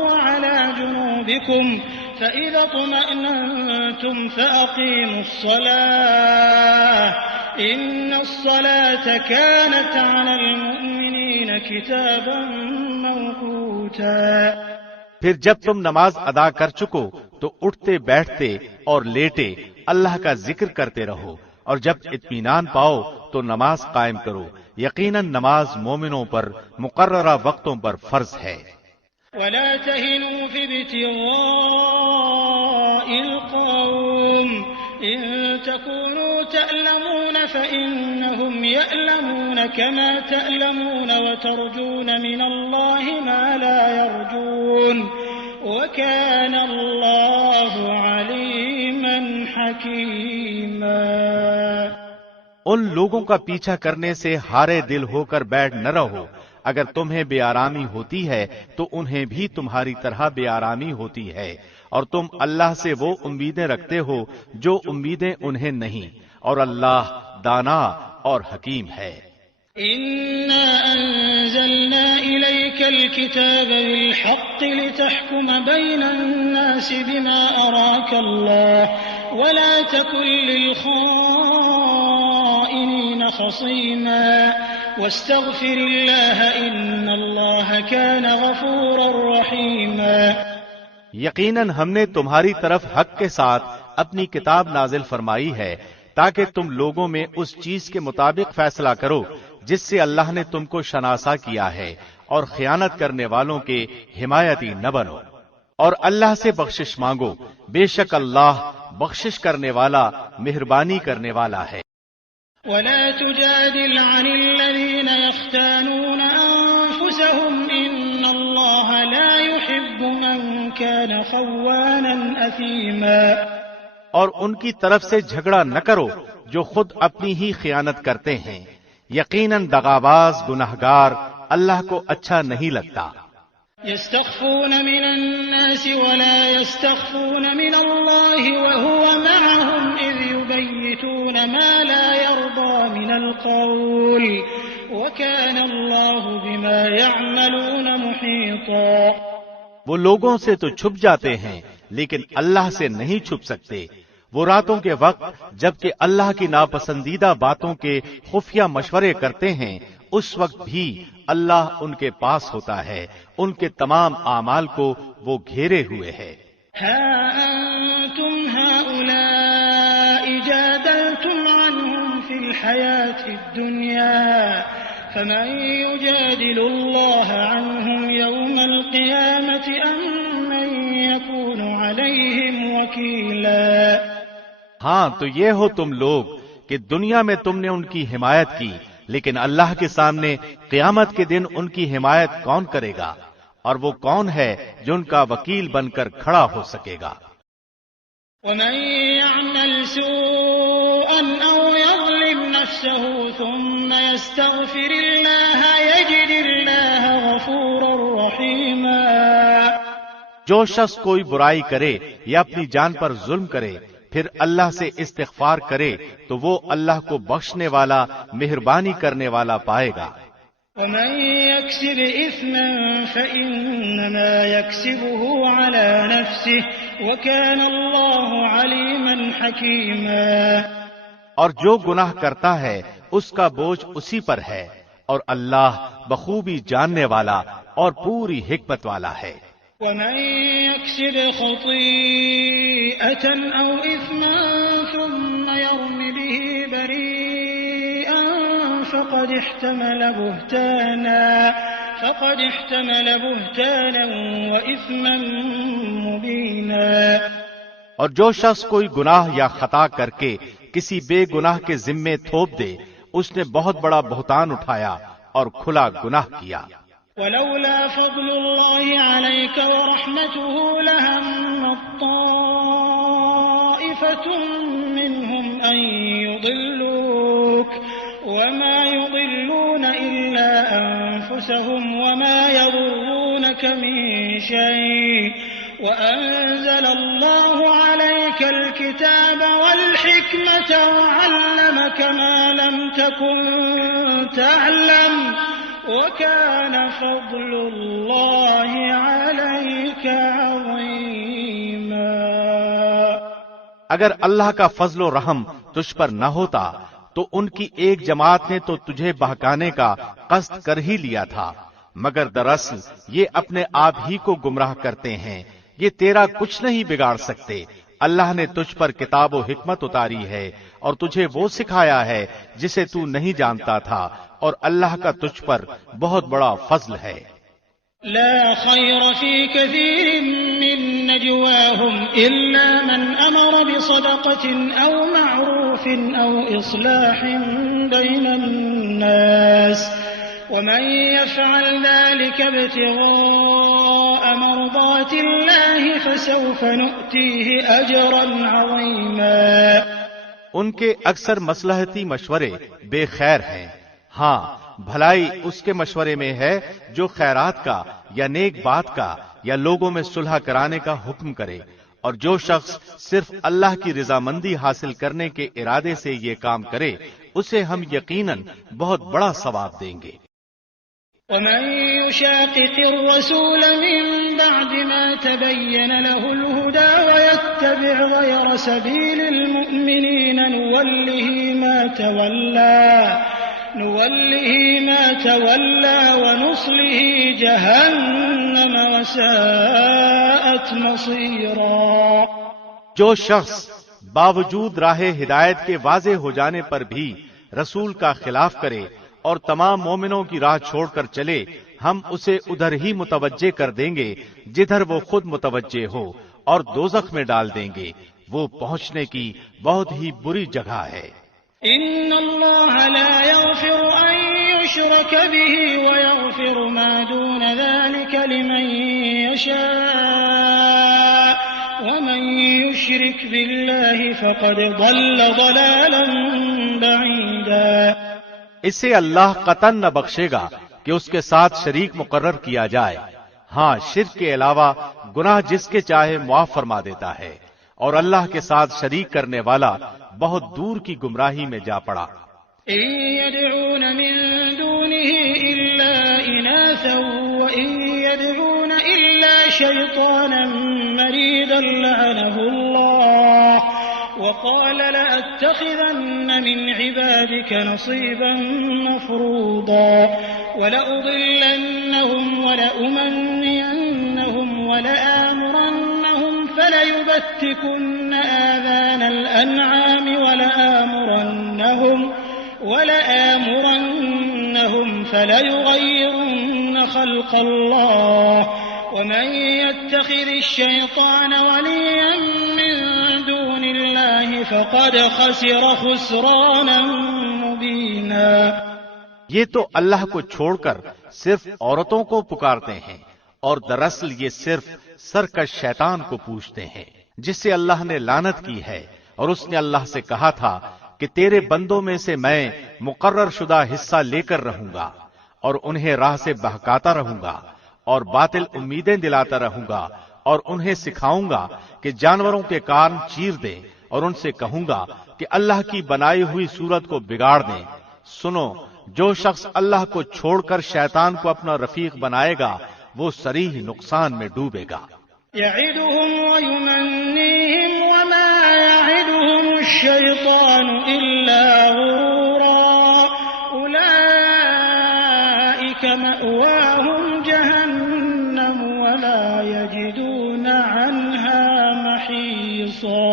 وَعَلَى جُنُوبِكُمْ فَإِذَا اطْمَأْنَنْتُمْ فَأَقِيمُوا الصَّلَاةَ إِنَّ الصَّلَاةَ كَانَتْ عَلَى الْمُؤْمِنِينَ كِتَابًا مَوْقُوتًا۔ پھر جب تم نماز ادا کر چکو تو اٹھتے بیٹھتے اور لیٹے اللہ کا ذکر کرتے رہو، اور جب اطمینان پاؤ تو نماز قائم کرو، یقیناً نماز مومنوں پر مقررہ وقتوں پر فرض ہے۔ ولا تهنوا في ابتغاء القوم إن تكونوا تألمون فإنهم يألمون كما تألمون وترجون من الله ما لا يرجون وكان الله عليما حكيما۔ ان لوگوں کا پیچھا کرنے سے ہارے دل ہو کر بیٹھ نہ رہو، اگر تمہیں بے آرامی ہوتی ہے تو انہیں بھی تمہاری طرح بے آرامی ہوتی ہے، اور تم اللہ سے وہ امیدیں رکھتے ہو جو امیدیں انہیں نہیں، اور اللہ دانا اور حکیم ہے۔ إنا أنزلنا إليك الكتاب بالحق لتحكم بين الناس بما أراك الله ولا تكن للخائنين خصيما واستغفر الله إن الله كان غفورا رحيما۔ یقیناً ہم نے تمہاری طرف حق کے ساتھ اپنی کتاب نازل فرمائی ہے تاکہ تم لوگوں میں اس چیز کے مطابق فیصلہ کرو جس سے اللہ نے تم کو شناسا کیا ہے، اور خیانت کرنے والوں کے حمایتی نہ بنو، اور اللہ سے بخشش مانگو، بے شک اللہ بخشش کرنے والا مہربانی کرنے والا ہے۔ ولا تجادل عن الذين يختانون أنفسهم إن الله لا يحب من كان خوانا أثيما۔ اور ان کی طرف سے جھگڑا نہ کرو جو خود اپنی ہی خیانت کرتے ہیں، یقیناً دغاباز گناہگار اللہ کو اچھا نہیں لگتا۔ يستخفون من الناس ولا يستخفون من الله وهو معهم إذ يبيتون ما لا يرضى من القول وكان الله بما يعملون محيطا۔ وہ لوگوں سے تو چھپ جاتے ہیں لیکن اللہ سے نہیں چھپ سکتے۔ وہ راتوں کے وقت جبکہ اللہ کی ناپسندیدہ باتوں کے خفیہ مشورے کرتے ہیں، اس وقت بھی اللہ ان کے پاس ہوتا ہے، ان کے تمام اعمال کو وہ گھیرے ہوئے ہے۔ ها أنتم هؤلاء جادلتم عنهم في الحياة الدنيا فمن يجادل الله عنهم يوم القيامة أم من يكون عليهم وكيلا۔ ہاں تو یہ ہو تم لوگ کہ دنیا میں تم نے ان کی حمایت کی، لیکن اللہ کے سامنے قیامت کے دن ان کی حمایت کون کرے گا، اور وہ کون ہے جو ان کا وکیل بن کر کھڑا ہو سکے گا۔ ومن يعمل سوءا أو يظلم نفسه ثم يستغفر الله يجد الله غفورا رحيما۔ جو شخص کوئی برائی کرے یا اپنی جان پر ظلم کرے پھر اللہ سے استغفار کرے تو وہ اللہ کو بخشنے والا مہربانی کرنے والا پائے گا۔ ومن يكسب إثما فإنما يكسبه على نفسه وكان الله عليما حكيما۔ اور جو گناہ کرتا ہے اس کا بوجھ اسی پر ہے، اور اللہ بخوبی جاننے والا اور پوری حکمت والا ہے۔ ومن يكسب خطيئة أو إثما ثم يرم به بريئا فقد احتمل بهتانا وإثما مبينا۔ اور جو شخص کوئی گناہ یا خطا کر کے کسی بے گناہ کے ذمے تھوپ دے، اس نے بہت بڑا بہتان اٹھایا اور کھلا گناہ کیا۔ ولولا فضل الله عليك ورحمته لهم طائفة منهم أن يضلوك وما يضلون إلا أنفسهم وما يضرونك من شيء وأنزل الله عليك الكتاب والحكمة وعلمك ما لم تكن تعلم وَكَانَ فَضْلُ اللَّهِ عَلَيْكَ عَظِيمًا۔ اگر اللہ کا فضل و رحم تجھ پر نہ ہوتا تو ان کی ایک جماعت نے تو تجھے بہکانے کا قصد کر ہی لیا تھا، مگر دراصل یہ اپنے آپ ہی کو گمراہ کرتے ہیں، یہ تیرا کچھ نہیں بگاڑ سکتے۔ اللہ نے تجھ پر کتاب و حکمت اتاری ہے اور تجھے وہ سکھایا ہے جسے تو نہیں جانتا تھا، اور اللہ کا تجھ پر بہت بڑا فضل ہے۔ لا خير في كثير من نجواهم إلا من أمر بصدقة أو معروف أو إصلاح بين الناس ومن يفعل ذلك ابتغاء مرضات الله فسوف نؤتيه أجرا عظيما۔ ان کے اکثر مصلحتی مشورے بے خیر ہیں، ہاں بھلائی اس کے مشورے میں ہے جو خیرات کا یا نیک بات کا یا لوگوں میں صلح کرانے کا حکم کرے، اور جو شخص صرف اللہ کی رضامندی حاصل کرنے کے ارادے سے یہ کام کرے اسے ہم یقیناً بہت بڑا ثواب دیں گے۔ ومن يشاقق الرسول من بعد ما تبين له الهدى ويتبع غير سبيل المؤمنين نوله ما تولى ونصله جهنم وساءت مصيرا۔ جو شخص باوجود راہ ہدایت کے واضح ہو جانے پر بھی رسول کا خلاف کرے اور تمام مومنوں کی راہ چھوڑ کر چلے، ہم اسے ادھر ہی متوجہ کر دیں گے جدھر وہ خود متوجہ ہو، اور دوزخ میں ڈال دیں گے، وہ پہنچنے کی بہت ہی بری جگہ ہے۔ ان اللہ لا يغفر ان يشرك به ويغفر ما دون ذلك لمن يشاء ومن يشرك بالله فقد ضل ضلالا بعيدا۔ اسے اللہ قطعاً نہ بخشے گا کہ اس کے ساتھ شریک مقرر کیا جائے، ہاں شرک کے علاوہ گناہ جس کے چاہے معاف فرما دیتا ہے، اور اللہ کے ساتھ شریک کرنے والا بہت دور کی گمراہی میں جا پڑا۔ إن يدعون من دونه إلا إناثا وإن يدعون إلا شيطانا مريدا لعنه الله وقال لأتخذن من عبادك نصيبا مفروضا ولأضلنهم ولأمنينهم ولآمرنهم فليبتكن آذان الأنعام ولآمرنهم فليغيرن خلق الله ومن يتخذ الشيطان وليا من دون الله فقد خسر خسرانا مبينا۔ یہ تو اللہ کو چھوڑ کر صرف عورتوں کو پکارتے ہیں، اور دراصل یہ صرف سرکش شیطان کو پوچھتے ہیں جس سے اللہ نے لعنت کی ہے، اور اس نے اللہ سے کہا تھا کہ تیرے بندوں میں سے میں مقرر شدہ حصہ لے کر رہوں گا اور انہیں راہ سے بہکاتا رہوں گا اور باطل امیدیں دلاتا رہوں گا، اور انہیں سکھاؤں گا کہ جانوروں کے کان چیر دیں، اور ان سے کہوں گا کہ اللہ کی بنائی ہوئی صورت کو بگاڑ دیں۔ سنو، جو شخص اللہ کو چھوڑ کر شیطان کو اپنا رفیق بنائے گا وہ صریح نقصان میں ڈوبے گا۔ يعدهم ويمنيهم وما يعدهم الشيطان إلا غرورا أولئك مأواهم جهنم ولا يجدون عنها محيصا۔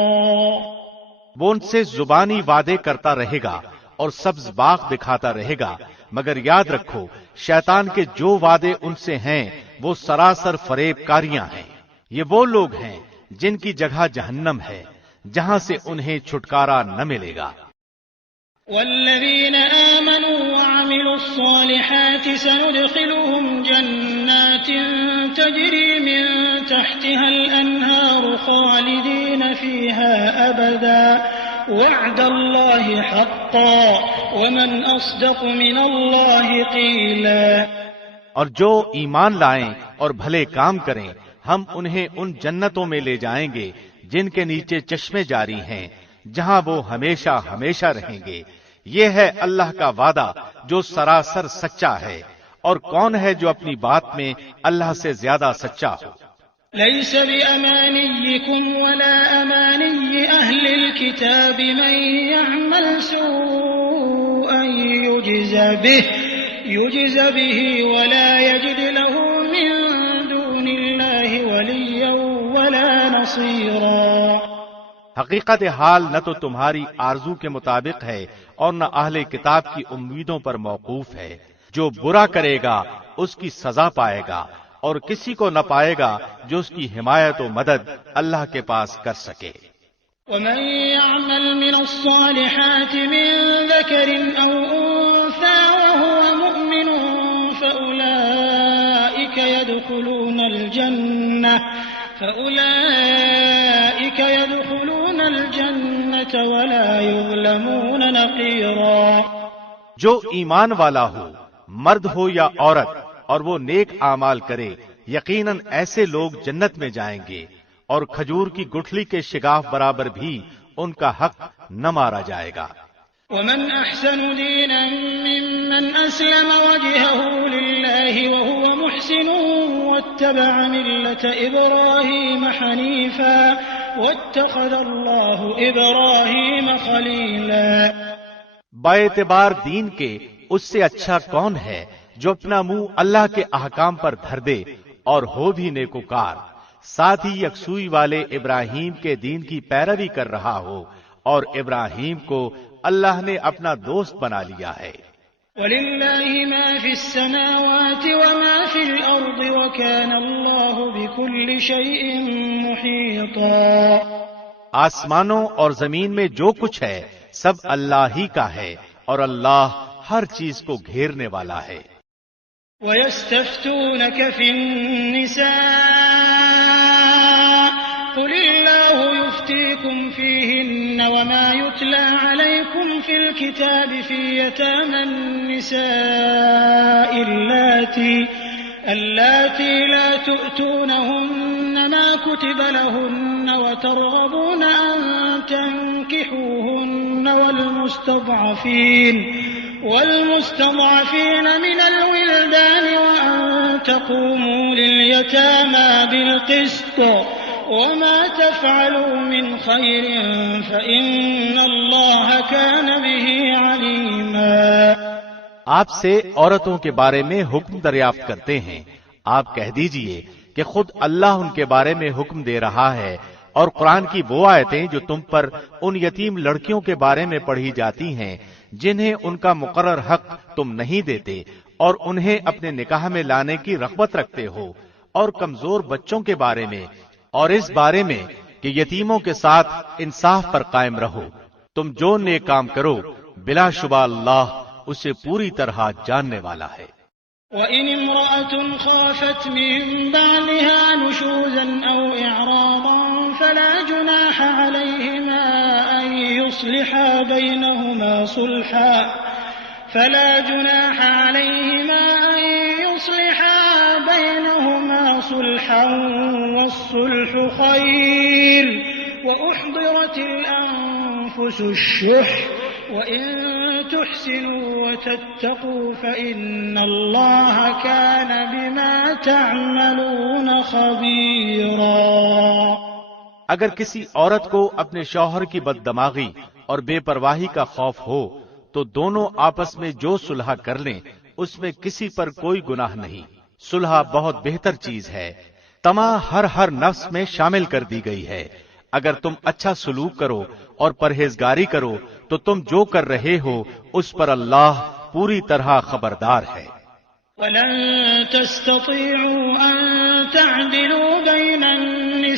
وہ ان سے زبانی وعدے کرتا رہے گا اور سبز باغ دکھاتا رہے گا، مگر یاد رکھو شیطان کے جو وعدے ان سے ہیں وہ سراسر فریب کاریاں ہیں۔ یہ وہ لوگ ہیں جن کی جگہ جہنم ہے، جہاں سے انہیں چھٹکارا نہ ملے گا۔ والذين آمنوا وعملوا الصالحات سندخلهم جنات تجري من تحتها الأنهار خالدين فيها أبدا وعد الله حقا ومن أصدق من الله قيلا۔ اور جو ایمان لائیں اور بھلے کام کریں ہم انہیں ان جنتوں میں لے جائیں گے جن کے نیچے چشمے جاری ہیں، جہاں وہ ہمیشہ ہمیشہ رہیں گے۔ یہ ہے اللہ کا وعدہ جو سراسر سچا ہے، اور کون ہے جو اپنی بات میں اللہ سے زیادہ سچا ہو؟ ليس بأمانيكم ولا أماني أهل الكتاب من يعمل سوءا يجز به ولا يجد له من دون الله وليا ولا نصيرا۔ حقیقت حال نہ تو تمہاری آرزو کے مطابق ہے اور نہ اہل کتاب کی امیدوں پر موقوف ہے۔ جو برا کرے گا اس کی سزا پائے گا، اور کسی کو نہ پائے گا جو اس کی حمایت و مدد اللہ کے پاس کر سکے۔ ومن يعمل من الصالحات من ذكر أو أنثى وهو مؤمن فأولئك يدخلون الجنة ولا يظلمون نقيرا۔ جو ایمان والا ہو، مرد ہو یا عورت، اور وہ نیک اعمال کرے، یقیناً ایسے لوگ جنت میں جائیں گے، اور کھجور کی گٹھلی کے شگاف برابر بھی ان کا حق نہ مارا جائے گا۔ ومن أحسن دينا ممن أسلم وجهه لله وهو محسن واتبع ملة إبراهيم حنيفا واتخذ الله إبراهيم خليلا۔ باعتبار دین کے اس سے اچھا کون ہے جو اپنا منہ اللہ کے احکام پر دھر دے اور ہو بھی نیکوکار، ساتھ ہی یکسوئی والے ابراہیم کے دین کی پیروی کر رہا ہو، اور ابراہیم کو اللہ نے اپنا دوست بنا لیا ہے۔ وَلِلَّهِ مَا فِي السَّمَاوَاتِ وَمَا فِي الْأَرْضِ وَكَانَ اللَّهُ بِكُلِّ شَيْءٍ مُحِيطًا۔ آسمانوں اور زمین میں جو کچھ ہے سب اللہ ہی کا ہے، اور اللہ ہر چیز کو گھیرنے والا ہے۔ وَيَسْتَفْتُونَكَ فِي النِّسَاءِ قُلِ اللَّهُ يُفْتِيكُمْ فِيهِنَّ وَمَا يُتْلَى عَلَيْكُمْ فِي الْكِتَابِ فِي يَتَامَى النِّسَاءِ اللَّاتِي لَا تُؤْتُونَهُنَّ مَا كُتِبَ لَهُنَّ وَتَرْغَبُونَ أَن تَنكِحُوهُنَّ والمستضعفين من الولدان وأن تقوموا لليتامى بالقسط وما تفعلوا من خير فإن الله كان به عليما۔ آپ سے عورتوں کے بارے میں حکم دریافت کرتے ہیں، آپ کہہ دیجئے کہ خود اللہ ان کے بارے میں حکم دے رہا ہے، اور قرآن کی وہ آیتیں جو تم پر ان یتیم لڑکیوں کے بارے میں پڑھی جاتی ہیں جنہیں ان کا مقرر حق تم نہیں دیتے، اور انہیں اپنے نکاح میں لانے کی رغبت رکھتے ہو، اور کمزور بچوں کے بارے میں، اور اس بارے میں کہ یتیموں کے ساتھ انصاف پر قائم رہو۔ تم جو نیک کام کرو بلا شبہ اللہ اسے پوری طرح جاننے والا ہے۔ وَإِنِ امْرَأَةٌ خَافَتْ مِن بَعْلِهَا نُشُوزًا أَوْ إِعْرَاضًا فَلَا جُنَاحَ عَلَيْهِمَا أَن يُصْلِحَا بَيْنَهُمَا صُلْحًا وَالصُّلْحُ خَيْرٌ وَأُحْضِرَتِ الْأَنفُسُ الشُّحَّ وَإِن تحسنوا وتتقوا فإن الله كان بما تعملون خبيرا۔ اگر کسی عورت کو اپنے شوہر کی بددماغی اور بے پرواہی کا خوف ہو تو دونوں آپس میں جو صلح کر لیں اس میں کسی پر کوئی گناہ نہیں۔ صلح بہت بہتر چیز ہے، طمع ہر نفس میں شامل کر دی گئی ہے۔ اگر تم اچھا سلوک کرو اور پرہیزگاری کرو تو تم جو کر رہے ہو اس پر اللہ پوری طرح خبردار ہے۔ وَلَن تَسْتَطِيعُوا أَن تَعْدِلُوا بَيْنَ النِّسَاءِ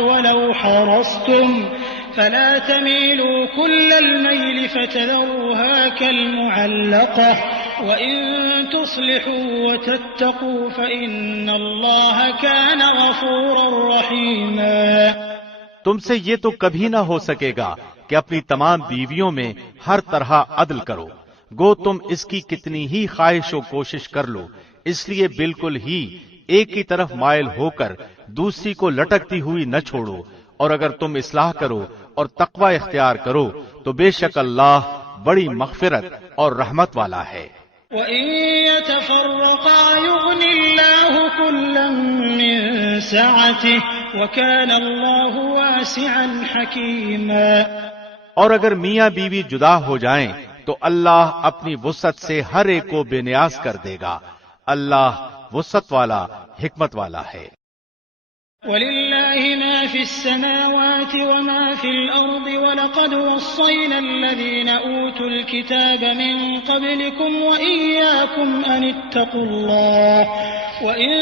وَلَوْ حَرَصْتُمْ فَلَا تَمِيلُوا كُلَّ الْمَيْلِ فَتَذَرُوهَا كَالْمُعَلَّقَةِ وَإِن تُصْلِحُوا وَتَتَّقُوا فَإِنَّ اللَّهَ كَانَ غَفُورًا رَّحِيمًا۔ تم سے یہ تو کبھی نہ ہو سکے گا کہ اپنی تمام بیویوں میں ہر طرح عدل کرو، گو تم اس کی کتنی ہی خواہش و کوشش کر لو، اس لیے بالکل ہی ایک کی طرف مائل ہو کر دوسری کو لٹکتی ہوئی نہ چھوڑو، اور اگر تم اصلاح کرو اور تقوی اختیار کرو تو بے شک اللہ بڑی مغفرت اور رحمت والا ہے۔ وَإِن يَتَفَرَّقَا يُغْنِ اللَّهُ كُلًّا مِّن سَعَتِهِ وَكَانَ اللَّهُ وَاسِعًا حَكِيمًا۔ اور اگر میاں بیوی جدا ہو جائیں تو اللہ اپنی وسعت سے ہر ایک کو بے نیاز کر دے گا، اللہ وسعت والا حکمت والا ہے۔ وَلِلَّهِ مَا فِي السَّمَاوَاتِ وَمَا فِي الْأَرْضِ وَلَقَدْ وَصَّيْنَا الَّذِينَ أُوتُوا الْكِتَابَ مِن قَبْلِكُمْ وَإِيَّاكُمْ أَنِ اتَّقُوا اللَّهَ وَإِن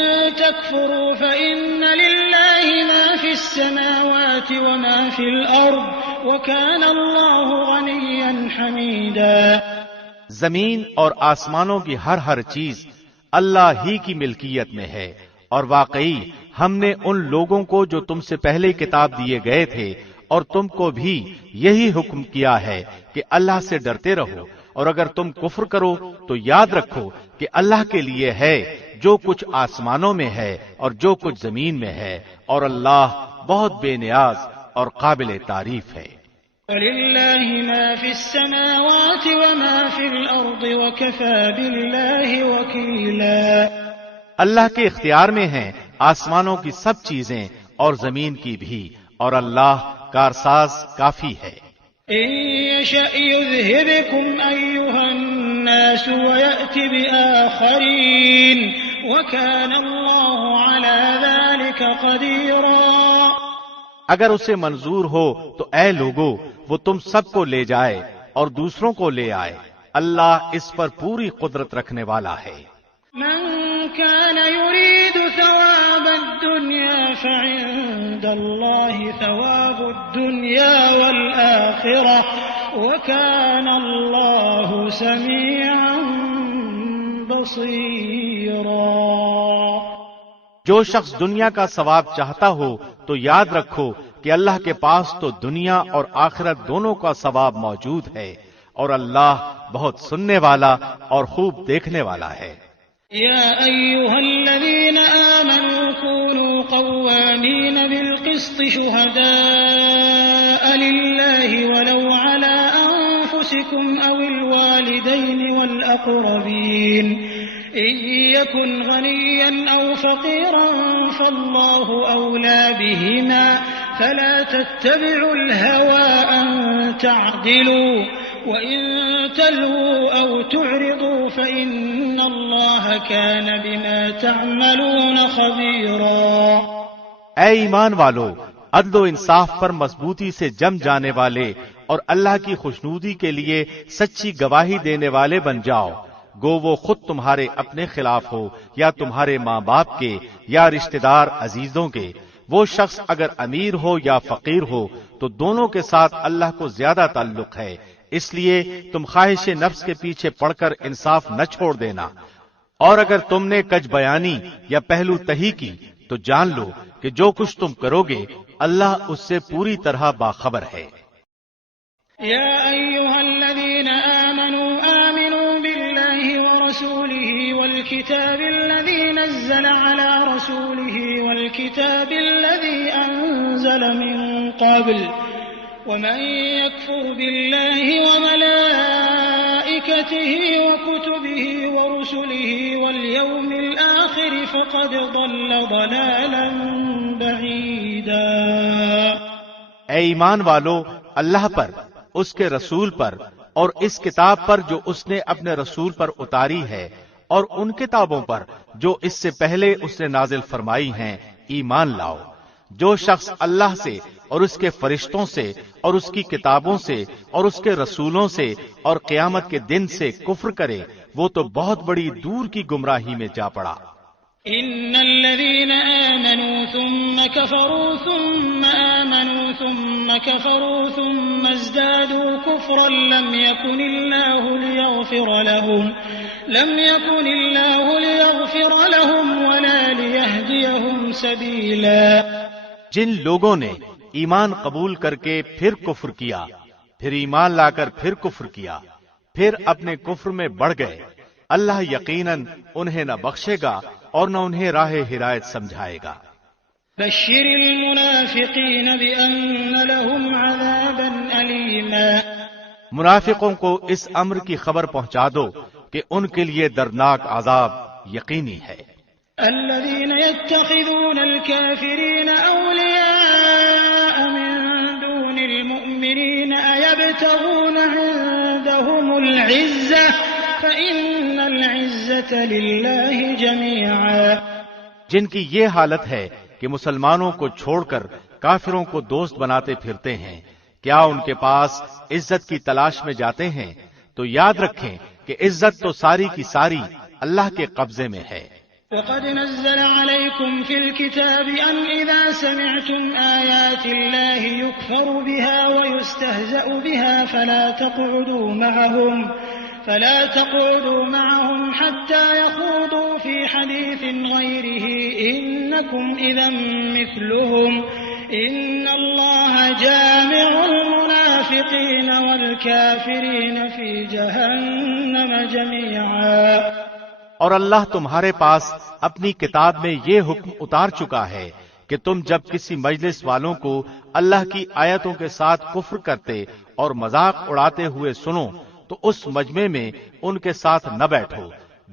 تَكْفُرُوا فَإِنَّ لِلَّهِ مَا فِي السَّمَاوَاتِ وَمَا فِي الْأَرْضِ وَكَانَ اللَّهُ غَنِيًّا حَمِيدًا۔ زمین اور آسمانوں کی ہر چیز اللہ ہی کی ملکیت میں ہے، اور واقعی ہم نے ان لوگوں کو جو تم سے پہلے کتاب دیے گئے تھے اور تم کو بھی یہی حکم کیا ہے کہ اللہ سے ڈرتے رہو، اور اگر تم کفر کرو تو یاد رکھو کہ اللہ کے لیے ہے جو کچھ آسمانوں میں ہے اور جو کچھ زمین میں ہے، اور اللہ بہت بے نیاز اور قابل تعریف ہے۔ وَلِلَّهِ مَا فِي السَّمَاوَاتِ وَمَا فِي الْأَرْضِ وَكَفَى بِاللَّهِ وَكِيلًا۔ اللہ کے اختیار میں ہیں آسمانوں کی سب چیزیں اور زمین کی بھی، اور اللہ کارساز کافی ہے۔ إِن يَشَأْ يُذْهِبْكُمْ أَيُّهَا النَّاسُ وَيَأْتِ بِآخَرِينَ وَكَانَ اللَّهُ عَلَى ذَلِكَ قَدِيرًا۔ اگر اسے منظور ہو تو اے لوگو وہ تم سب کو لے جائے اور دوسروں کو لے آئے، اللہ اس پر پوری قدرت رکھنے والا ہے۔ من كان يريد ثواب الدنيا فعند الله ثواب الدنيا والآخرة وكان الله سميعا بصيرا۔ جو شخص دنیا کا ثواب چاہتا ہو تو یاد رکھو کہ اللہ کے پاس تو دنیا اور آخرت دونوں کا ثواب موجود ہے، اور اللہ بہت سننے والا اور خوب دیکھنے والا ہے۔ يا أيها الذين آمنوا كونوا قوامين بالقسط شهداء لله ولو على أنفسكم أو الوالدين والأقربين إن يكن غنيا أو فقيرا فالله أولى بهما فلا تتبعوا الهوى أن تعدلوا وَإِن تَلْوُوا أَوْ تُعْرِضُوا فَإِنَّ اللَّهَ كَانَ بِمَا تَعْمَلُونَ خَبِيرًا۔ اے ایمان والو، عدل و انصاف پر مضبوطی سے جم جانے والے اور اللہ کی خوشنودی کے لیے سچی گواہی دینے والے بن جاؤ، گو وہ خود تمہارے اپنے خلاف ہو یا تمہارے ماں باپ کے یا رشتہ دار عزیزوں کے۔ وہ شخص اگر امیر ہو یا فقیر ہو تو دونوں کے ساتھ اللہ کو زیادہ تعلق ہے، اس لیے تم خواہش نفس کے پیچھے پڑ کر انصاف نہ چھوڑ دینا، اور اگر تم نے کج بیانی یا پہلو تہی کی تو جان لو کہ جو کچھ تم کرو گے اللہ اس سے پوری طرح باخبر ہے۔ یا ایھا الذین آمنوا باللہ ورسولہ والکتاب الذی نزل علی رسولہ والکتاب الذی انزل من قبل ومن يكفر بالله وملائكته وكتبه ورسله واليوم الآخر فقد ضل ضلالا بعيدا۔ اے ایمان والو، اللہ پر، اس کے رسول پر اور اس کتاب پر جو اس نے اپنے رسول پر اتاری ہے اور ان کتابوں پر جو اس سے پہلے اس نے نازل فرمائی ہیں ایمان لاؤ۔ جو شخص اللہ سے اور اس کے فرشتوں سے اور اس کی کتابوں سے اور اس کے رسولوں سے اور قیامت کے دن سے کفر کرے وہ تو بہت بڑی دور کی گمراہی میں جا پڑا۔ ان الذين آمنوا ثم كفروا ثم آمنوا ثم كفروا ثم ازدادوا كفرا لم يكن الله ليغفر لهم ولا ليهديهم سبيلا۔ جن لوگوں نے ایمان قبول کر کے پھر کفر کیا، پھر ایمان لا کر پھر کفر کیا، پھر اپنے کفر میں بڑھ گئے، اللہ یقیناً انہیں نہ بخشے گا اور نہ انہیں راہ ہدایت سمجھائے گا۔ بشر المنافقین بأن لهم عذابا علیما۔ منافقوں کو اس امر کی خبر پہنچا دو کہ ان کے لیے دردناک عذاب یقینی ہے۔ الذين يتخذون الكافرين أولياء من دون المؤمنين أيبتغون عندهم العزة فإن العزة لله جميعا۔ جن کی یہ حالت ہے کہ مسلمانوں کو چھوڑ کر کافروں کو دوست بناتے پھرتے ہیں، کیا ان کے پاس عزت کی تلاش میں جاتے ہیں؟ تو یاد رکھیں کہ عزت تو ساری کی ساری اللہ کے قبضے میں ہے۔ وقد نزل عليكم في الكتاب أن إذا سمعتم آيات الله يكفر بها ويستهزأ بها فلا تقعدوا معهم حتى يخوضوا في حديث غيره إنكم إذا مثلهم إن الله جامع المنافقين والكافرين في جهنم جميعا۔ اور اللہ تمہارے پاس اپنی کتاب میں یہ حکم اتار چکا ہے کہ تم جب کسی مجلس والوں کو اللہ کی آیتوں کے ساتھ کفر کرتے اور مذاق اڑاتے ہوئے سنو تو اس مجمع میں ان کے ساتھ نہ بیٹھو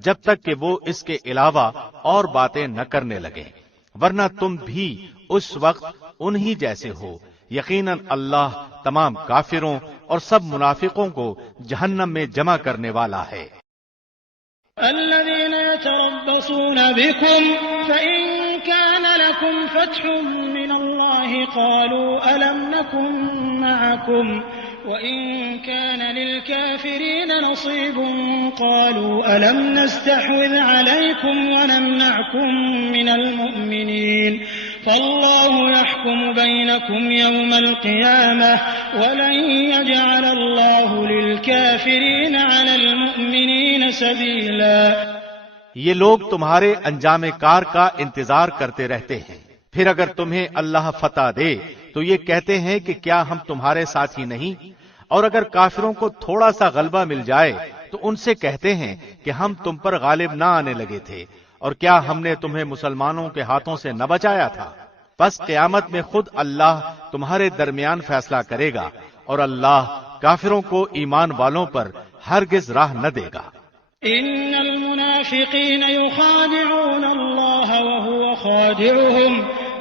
جب تک کہ وہ اس کے علاوہ اور باتیں نہ کرنے لگیں، ورنہ تم بھی اس وقت انہی جیسے ہو۔ یقیناً اللہ تمام کافروں اور سب منافقوں کو جہنم میں جمع کرنے والا ہے۔ الذين يتربصون بكم فإن كان لكم فتح من الله قالوا ألم نكن معكم وإن كان للكافرين نصيب قالوا ألم نستحوذ عليكم ونمنعكم من المؤمنين فالله يحكم بينكم يوم القيامة ولن يجعل الله للكافرين على المؤمنين سبيلا۔ یہ لوگ تمہارے انجام کار کا انتظار کرتے رہتے ہیں، پھر اگر تمہیں اللہ فتح دے تو یہ کہتے ہیں کہ کیا ہم تمہارے ساتھ ہی نہیں، اور اگر کافروں کو تھوڑا سا غلبہ مل جائے تو ان سے کہتے ہیں کہ ہم تم پر غالب نہ آنے لگے تھے، اور کیا ہم نے تمہیں مسلمانوں کے ہاتھوں سے نہ بچایا تھا؟ بس قیامت میں خود اللہ تمہارے درمیان فیصلہ کرے گا، اور اللہ کافروں کو ایمان والوں پر ہرگز راہ نہ دے گا۔ ان المنافقین یخادعون اللہ وهو خادعهم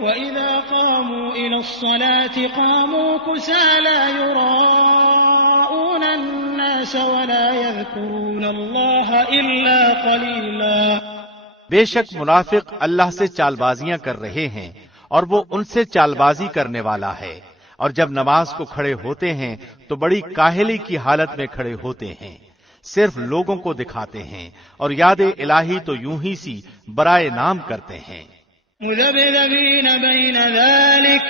وإذا قاموا إلى الصلاة قاموا كسالى يراءون الناس ولا يذكرون الله إلا قليلا۔ بے شک منافق اللہ سے چال بازیاں کر رہے ہیں اور وہ ان سے چال بازی کرنے والا ہے، اور جب نماز کو کھڑے ہوتے ہیں تو بڑی کاہلی کی حالت میں کھڑے ہوتے ہیں، صرف لوگوں کو دکھاتے ہیں، اور یاد الہی تو یوں ہی سی برائے نام کرتے ہیں۔ مذبذبین بین ذلک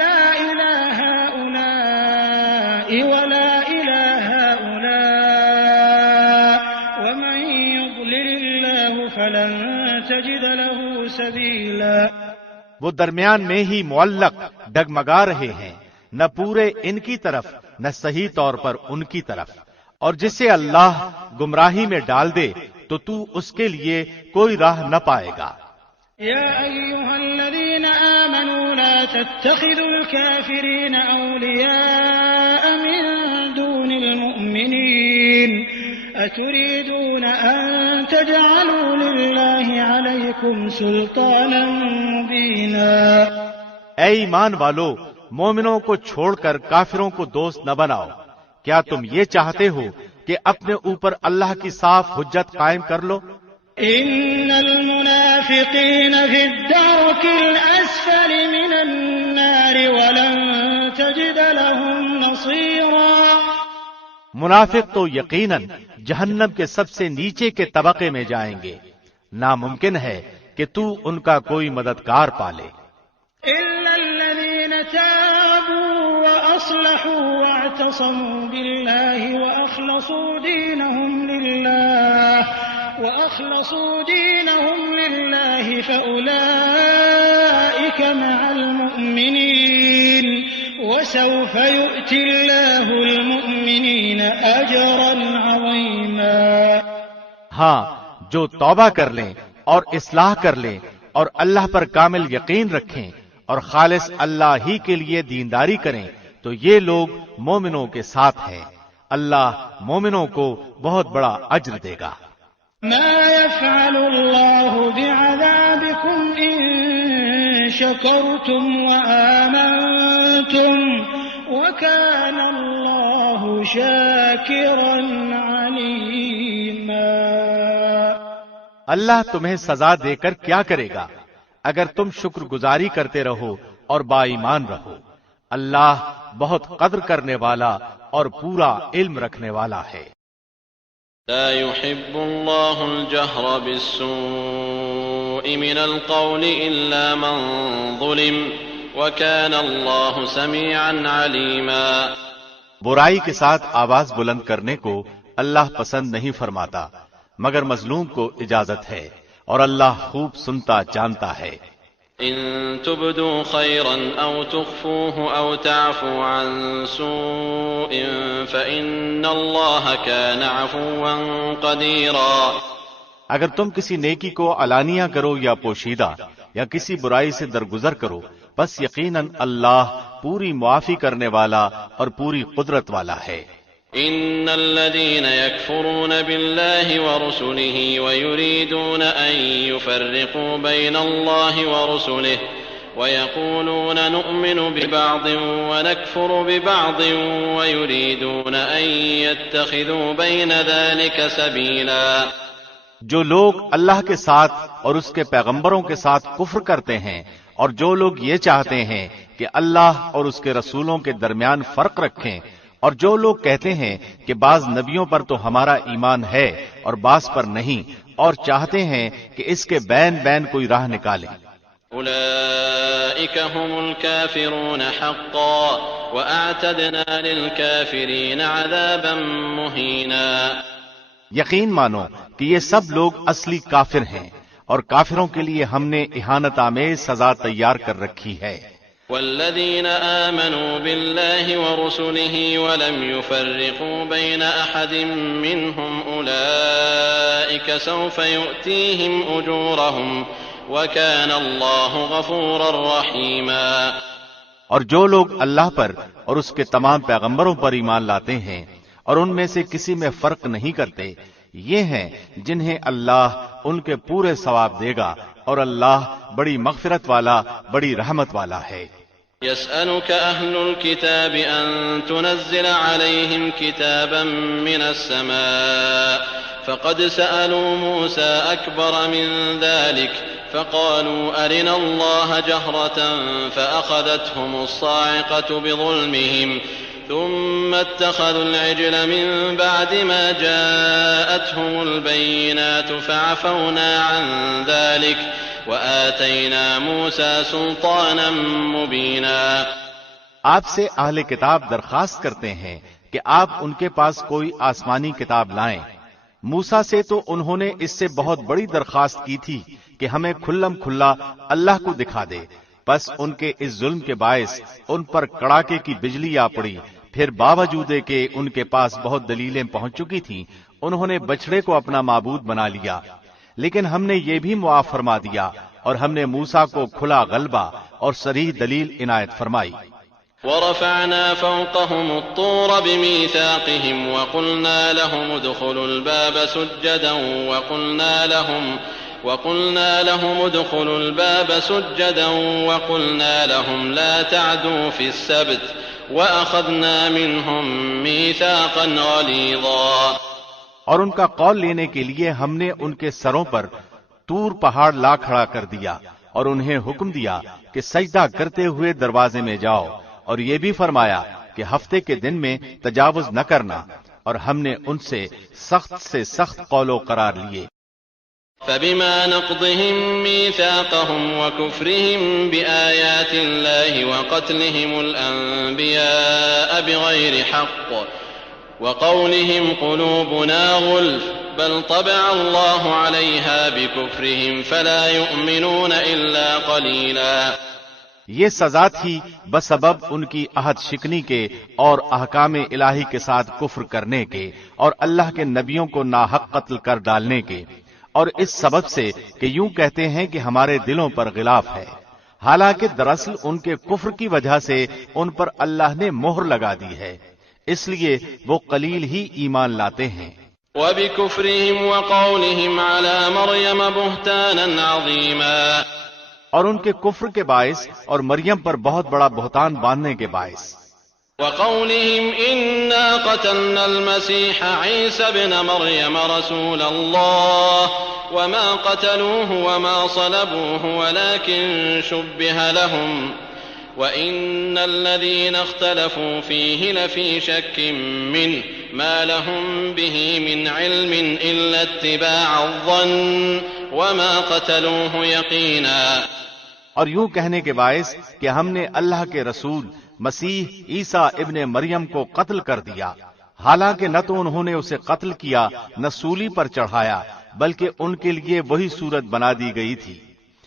لا الہ هؤلاء ولا الہ هؤلاء ومن یضلل اللہ فلن تجد له سبیلا۔ وہ درمیان میں ہی معلق ڈگمگا رہے ہیں، نہ پورے ان کی طرف نہ صحیح طور پر ان کی طرف، اور جسے اللہ گمراہی میں ڈال دے تو اس کے لیے کوئی راہ نہ پائے گا۔ یا ایھا الذین آمنوا لا ولا تتخذوا الكافرين أولياء من دون المؤمنين أتريدون أن تجعلوا لله عليكم سلطانا مبينا۔ اے ایمان والو، مومنوں کو چھوڑ کر کافروں کو دوست نہ بناؤ۔ کیا تم یہ چاہتے ہو کہ اپنے اوپر اللہ کی صاف حجت قائم کر لو؟ ان المنافقین فی الدرک الاسفل من النار ولن تجد لهم نصیرا۔ منافق تو یقیناً جہنم کے سب سے نیچے کے طبقے میں جائیں گے، ناممکن ہے کہ تو ان کا کوئی مددگار پالے۔ الا الذین تابوا واصلحوا واعتصموا بالله وأخلصوا دينهم لله فأولئك مع المؤمنين وسوف يؤتي الله المؤمنين أجرا عظيما۔ ہاں، جو توبہ کر لیں اور اصلاح کر لیں اور اللہ پر کامل یقین رکھیں اور خالص اللہ ہی کے لیے دینداری کریں تو یہ لوگ مومنوں کے ساتھ ہیں۔ اللہ مومنوں کو بہت بڑا اجر دے گا۔ ما يفعل الله بعذابكم إن شكرتم وآمنتم وكان الله شاكرا عليما۔ اللہ تمہیں سزا دے کر کیا کرے گا اگر تم شکر گزاری کرتے رہو اور با ایمان رہو۔ اللہ بہت قدر کرنے والا اور پورا علم رکھنے والا ہے۔ لا يحب الله الجهر بالسوء من القول إلا من ظلم وكان الله سميعا عليما۔ برائی کے ساتھ آواز بلند کرنے کو اللہ پسند نہیں فرماتا مگر مظلوم کو اجازت ہے، اور اللہ خوب سنتا جانتا ہے۔ إن تبدوا خيرا أو تخفوه أو تعفوا عن سوء فإن الله كان عفوا قديرا۔ اگر تم کسی نیکی کو علانیہ کرو یا پوشیدہ یا کسی برائی سے درگزر کرو، بس یقیناً اللہ پوری معافی کرنے والا اور پوری قدرت والا ہے۔ إن الذين يكفرون بالله ورسله ويريدون أن يفرقوا بين الله ورسله ويقولون نؤمن ببعض ونكفر ببعض ويريدون أن يتخذوا بين ذلك سبيلا۔ جو لوگ اللہ کے ساتھ اور اس کے پیغمبروں کے ساتھ کفر کرتے ہیں اور جو لوگ یہ چاہتے ہیں کہ اللہ اور اس کے رسولوں کے درمیان فرق رکھیں، اور جو لوگ کہتے ہیں کہ بعض نبیوں پر تو ہمارا ایمان ہے اور بعض پر نہیں، اور چاہتے ہیں کہ اس کے بین بین کوئی راہ نکالیں، أولئك هم الكافرون حقا وأعتدنا للكافرين عذابا مهينا۔ یقین مانو کہ یہ سب لوگ اصلی کافر ہیں اور کافروں کے لیے ہم نے اہانت آمیز سزا تیار کر رکھی ہے۔ والذين آمنوا بالله ورسله ولم يفرقوا بين أحد منهم أولئك سوف يؤتيهم أجورهم وكان الله غفورا رحيما۔ اور جو لوگ اللہ پر اور اس کے تمام پیغمبروں پر ایمان لاتے ہیں اور ان میں سے کسی میں فرق نہیں کرتے، یہ ہیں جنہیں اللہ ان کے پورے ثواب دے گا، اور اللہ بڑی مغفرت والا، بڑی رحمت والا ہے۔ يسألك أهل الكتاب أن تنزل عليهم كتابا من السماء فقد سألوا موسى أكبر من ذلك فقالوا أرنا الله جهرة فأخذتهم الصاعقة بظلمهم ثم اتخذوا العجل من بعد ما جاءتهم البينات فعفونا عن ذلك وآتينا موسى سلطانا مبينا۔ آپ سے اہل کتاب درخواست کرتے ہیں کہ آپ ان کے پاس کوئی آسمانی کتاب لائیں۔ موسیٰ سے تو انہوں نے اس سے بہت بڑی درخواست کی تھی کہ ہمیں کھلم کھلا اللہ کو دکھا دے، بس ان کے اس ظلم کے باعث ان پر کڑاکے کی بجلی آ پڑی، پھر باوجود کہ ان کے پاس بہت دلیلیں پہنچ چکی تھیں انہوں نے بچڑے کو اپنا معبود بنا لیا، لیکن ہم نے یہ بھی معاف فرما دیا اور ہم نے موسیٰ کو کھلا غلبہ اور صریح دلیل عنایت فرمائی۔ ورفعنا فوقهم الطور بميثاقهم وقلنا لهم ادخلوا الباب سجدا وقلنا لهم لا تعدوا في السبت وأخذنا منهم ميثاقا غليظا۔ اور ان کا قول لینے کے لیے ہم نے ان کے سروں پر طور پہاڑ لا کھڑا کر دیا اور انہیں حکم دیا کہ سجدہ کرتے ہوئے دروازے میں جاؤ، اور یہ بھی فرمایا کہ ہفتے کے دن میں تجاوز نہ کرنا، اور ہم نے ان سے سخت قول و قرار لیے۔ فبما نقضهم ميثاقهم وكفرهم بآيات الله وقتلهم الأنبياء بغير حق وقولهم قلوبنا غلف بل طبع الله عليها بكفرهم فلا يؤمنون إلا قليلا۔ یہ سزا تھی بسبب ان کی عہد شکنی کے اور احکام الہی کے ساتھ کفر کرنے کے اور اللہ کے نبیوں کو ناحق قتل کر ڈالنے کے، اور اس سبب سے کہ یوں کہتے ہیں کہ ہمارے دلوں پر غلاف ہے، حالانکہ دراصل ان کے کفر کی وجہ سے ان پر اللہ نے مہر لگا دی ہے، اس لیے وہ قلیل ہی ایمان لاتے ہیں۔ وَبِكُفْرِهِمْ وَقَوْلِهِمْ عَلَى مَرْيَمَ بُهْتَانًا عَظِيمًا، اور ان کے کفر کے باعث اور مریم پر بہت بڑا بہتان باندھنے کے باعث۔ وقولهم إنا قتلنا المسيح عيسى ابن مريم رسول الله وما قتلوه وما صلبوه ولكن شبه لهم وإن الذين اختلفوا فيه لفي شك منه ما لهم به من علم إلا اتباع الظن وما قتلوه يقينا۔ اور یوں کہنے کے باعث کہ ہم نے اللہ کے رسول مسیح عیسیٰ ابن مریم کو قتل کر دیا، حالانکہ نہ تو انہوں نے اسے قتل کیا نہ سولی پر چڑھایا، بلکہ ان کے لیے وہی صورت بنا دی گئی تھی۔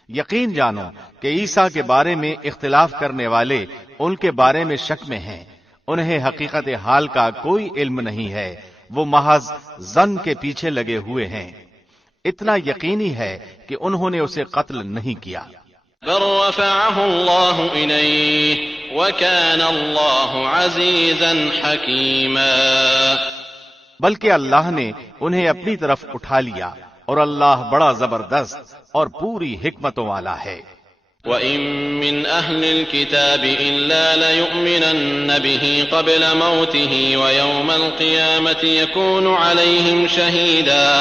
یقین جانو کہ عیسیٰ کے بارے میں اختلاف کرنے والے ان کے بارے میں شک میں ہیں، انہیں حقیقت حال کا کوئی علم نہیں ہے، وہ محض ظن کے پیچھے لگے ہوئے ہیں۔ اتنا یقینی ہے کہ انہوں نے اسے قتل نہیں کیا۔ بل رفعه الله إليه وكان الله عزيزا حكيما، بلکہ اللہ نے انہیں اپنی طرف اٹھا لیا اور اللہ بڑا زبردست اور پوری حکمتوں والا ہے۔ وَإِن مِّنْ أَهْلِ الْكِتَابِ إِلَّا لَيُؤْمِنَنَّ بِهِ قَبْلَ مَوْتِهِ وَيَوْمَ الْقِيَامَةِ يَكُونُ عَلَيْهِمْ شَهِيدًا۔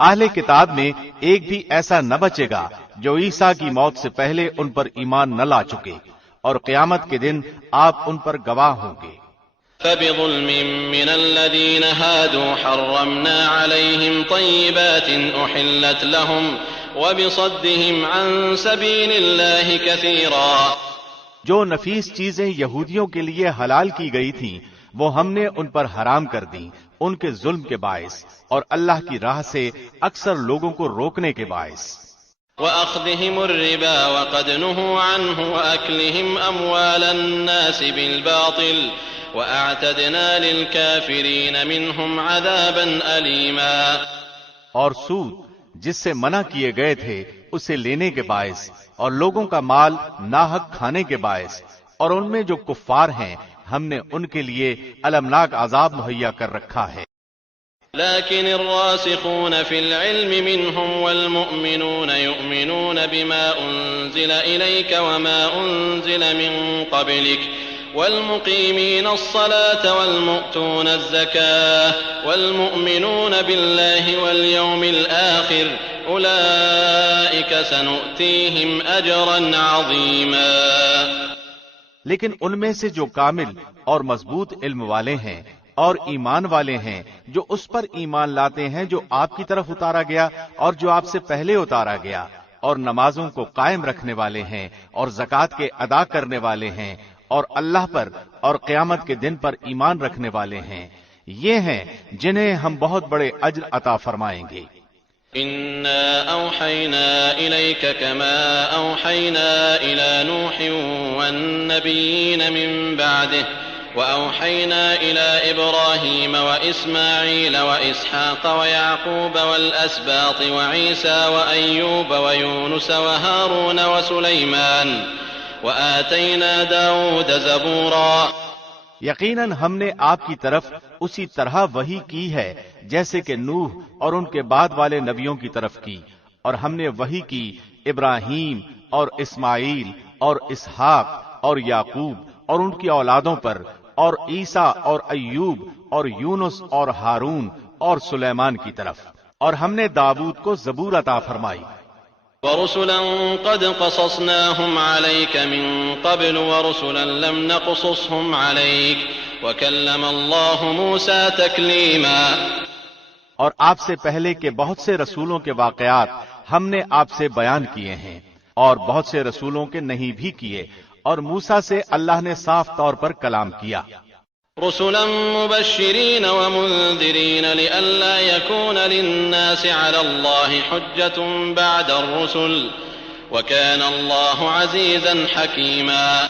اہل کتاب میں ایک بھی ایسا نہ بچے گا جو عیسیٰ کی موت سے پہلے ان پر ایمان نہ لا چکے، اور قیامت کے دن آپ ان پر گواہ ہوں گے۔ فَبِظُلْمٍ مِّنَ الَّذِينَ هَادُوا حَرَّمْنَا عَلَيْهِمْ طَيِّبَاتٍ أُحِلَّتْ لَهُمْ وَبِصَدِّهِمْ عَن سَبِيلِ اللَّهِ كَثِيرًا۔ جو نفیس چیزیں یہودیوں کے لیے حلال کی گئی تھیں وہ ہم نے ان پر حرام کر دیں ان کے ظلم کے باعث اور اللہ کی راہ سے اکثر لوگوں کو روکنے کے باعث۔ وَأَخْذِهِمُ الرِّبَا وَقَدْ نُهُوا عَنْهُ وَأَكْلِهِمْ أَمْوَالَ النَّاسِ بِالْبَاطِلِ وَأَعْتَدْنَا لِلْكَافِرِينَ مِنْهُمْ عَذَابًا أَلِيمًا۔ اور سود جس سے منع کیے گئے تھے اسے لینے کے باعث اور لوگوں کا مال ناحق کھانے کے باعث، اور ان میں جو کفار ہیں ہم نے ان کے لیے المناک عذاب مہیا کر رکھا ہے۔ لكن الراسخون في العلم منهم والمؤمنون يؤمنون بما أنزل إليك وما أنزل من قبلك والمقيمين الصلاة والمؤتون الزكاة والمؤمنون بالله واليوم الآخر أولئك سنؤتيهم أجرا عظيما۔ لیکن ان میں سے جو کامل اور مضبوط علم والے ہیں اور ایمان والے ہیں، جو اس پر ایمان لاتے ہیں جو آپ کی طرف اتارا گیا اور جو آپ سے پہلے اتارا گیا، اور نمازوں کو قائم رکھنے والے ہیں اور زکوٰۃ کے ادا کرنے والے ہیں اور اللہ پر اور قیامت کے دن پر ایمان رکھنے والے ہیں، یہ ہیں جنہیں ہم بہت بڑے اجر عطا فرمائیں گے۔ إنا أوحينا إليك كما أوحينا إلى نوح والنبيين من بعده وأوحينا إلى إبراهيم وإسماعيل وإسحاق ويعقوب والأسباط وعيسى وأيوب ويونس وهارون وسليمان وآتينا داود زبورا. یقیناً ہم نے آپ کی طرف اسی طرح وحی کی ہے جیسے کہ نوح اور ان کے بعد والے نبیوں کی طرف کی، اور ہم نے وحی کی ابراہیم اور اسماعیل اور اسحاق اور یعقوب اور ان کی اولادوں پر، اور عیسیٰ اور ایوب اور یونس اور ہارون اور سلیمان کی طرف، اور ہم نے داؤد کو زبور عطا فرمائی. ورسلا قد قصصناهم عليك من قبل ورسلا لم نقصصهم عليك وكلم الله موسى تكليما. اور آپ سے پہلے کے بہت سے رسولوں کے واقعات ہم نے آپ سے بیان کیے ہیں، اور بہت سے رسولوں کے نہیں بھی کیے، اور موسیٰ سے اللہ نے صاف طور پر کلام کیا. رسلا مبشرين ومنذرين لئلا يكون للناس على الله حجة بعد الرسل وكان الله عزيزا حكيما.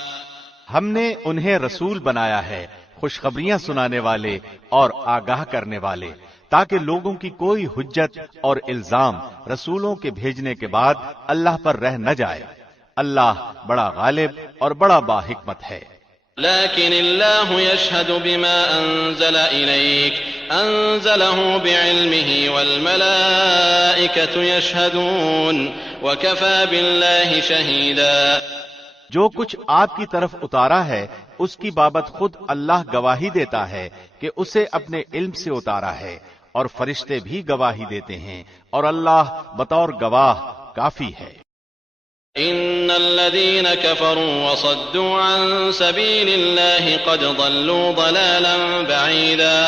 ہم نے انہیں رسول بنایا ہے، خوشخبریاں سنانے والے اور آگاہ کرنے والے، تاکہ لوگوں کی کوئی حجت اور الزام رسولوں کے بھیجنے کے بعد اللہ پر رہ نہ جائے. اللہ بڑا غالب اور بڑا با حکمت ہے. لكن الله يشهد بما أنزل إليك أنزله بعلمه والملائكة يشهدون وكفى بالله شهيدا. جو کچھ آپ کی طرف اتارا ہے اس کی بابت خود اللہ گواہی دیتا ہے کہ اسے اپنے علم سے اتارا ہے، اور فرشتے بھی گواہی دیتے ہیں، اور اللہ بطور گواہ کافی ہے. ان الذين كفروا وصدوا عن سبيل الله قد ضلوا ضلالا بعيدا.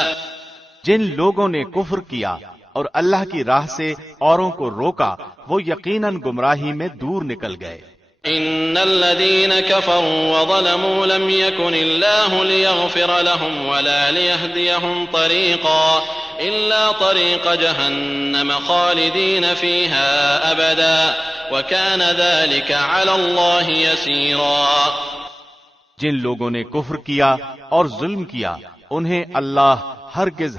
جن لوگوں نے کفر کیا اور اللہ کی راہ سے اوروں کو روکا وہ یقیناً گمراہی میں دور نکل گئے. ان الذين كفروا وظلموا لم يكن الله ليغفر لهم ولا ليهديهم طريقا الا طريق جهنم خالدين فيها ابدا وَكَانَ ذَلِكَ عَلَى اللَّهِ يَسِيرًا. جن لوگوں نے کفر کیا اور ظلم کیا انہیں اللہ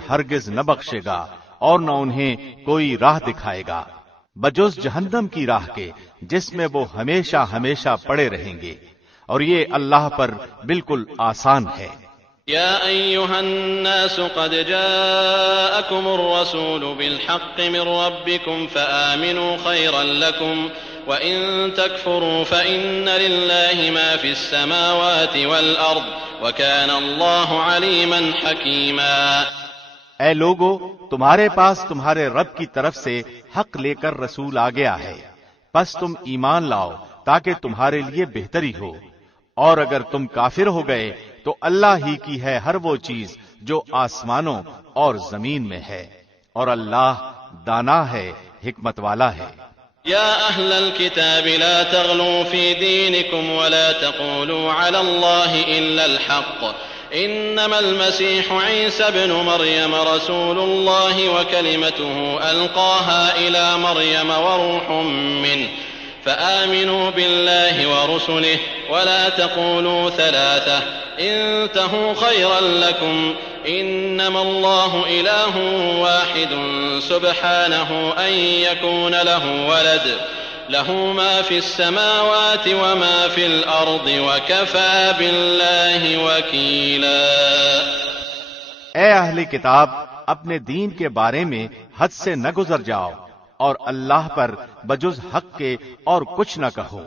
ہرگز نہ بخشے گا اور نہ انہیں کوئی راہ دکھائے گا بجز جہنم کی راہ کے، جس میں وہ ہمیشہ ہمیشہ پڑے رہیں گے، اور یہ اللہ پر بالکل آسان ہے. يا أيها الناس قد جاءكم الرسول بالحق من ربكم فآمنوا خيرا لكم وإن تكفروا فإن لله ما في السماوات والأرض وكان الله عليما حكيما. اے لوگو، تمہارے پاس تمہارے رب کی طرف سے حق لے کر رسول آ گیا ہے، پس تم ایمان لاؤ تاکہ تمہارے لیے بہتری ہو، اور اگر تم کافر ہو گئے تو اللہ ہی کی ہے ہر وہ چیز جو آسمانوں اور زمین میں ہے، اور اللہ دانا ہے، حکمت والا ہے. يا أهل الكتاب لا تغلوا في دينكم ولا تقولوا على الله إلا الحق إنما المسيح عيسى ابن مريم رسول الله وكلمته ألقاها إلى مريم وروح منه فآمنوا بالله ورسله ولا تقولوا ثلاثة انتهوا خيرا لكم إنما الله إله واحد سبحانه أن يكون له ولد له ما في السماوات وما في الأرض وكفى بالله وكيلا. اے اہل کتاب، اپنے دین کے بارے میں حد سے نہ گزر جاؤ اور اللہ پر بجز حق کے اور کچھ نہ کہو.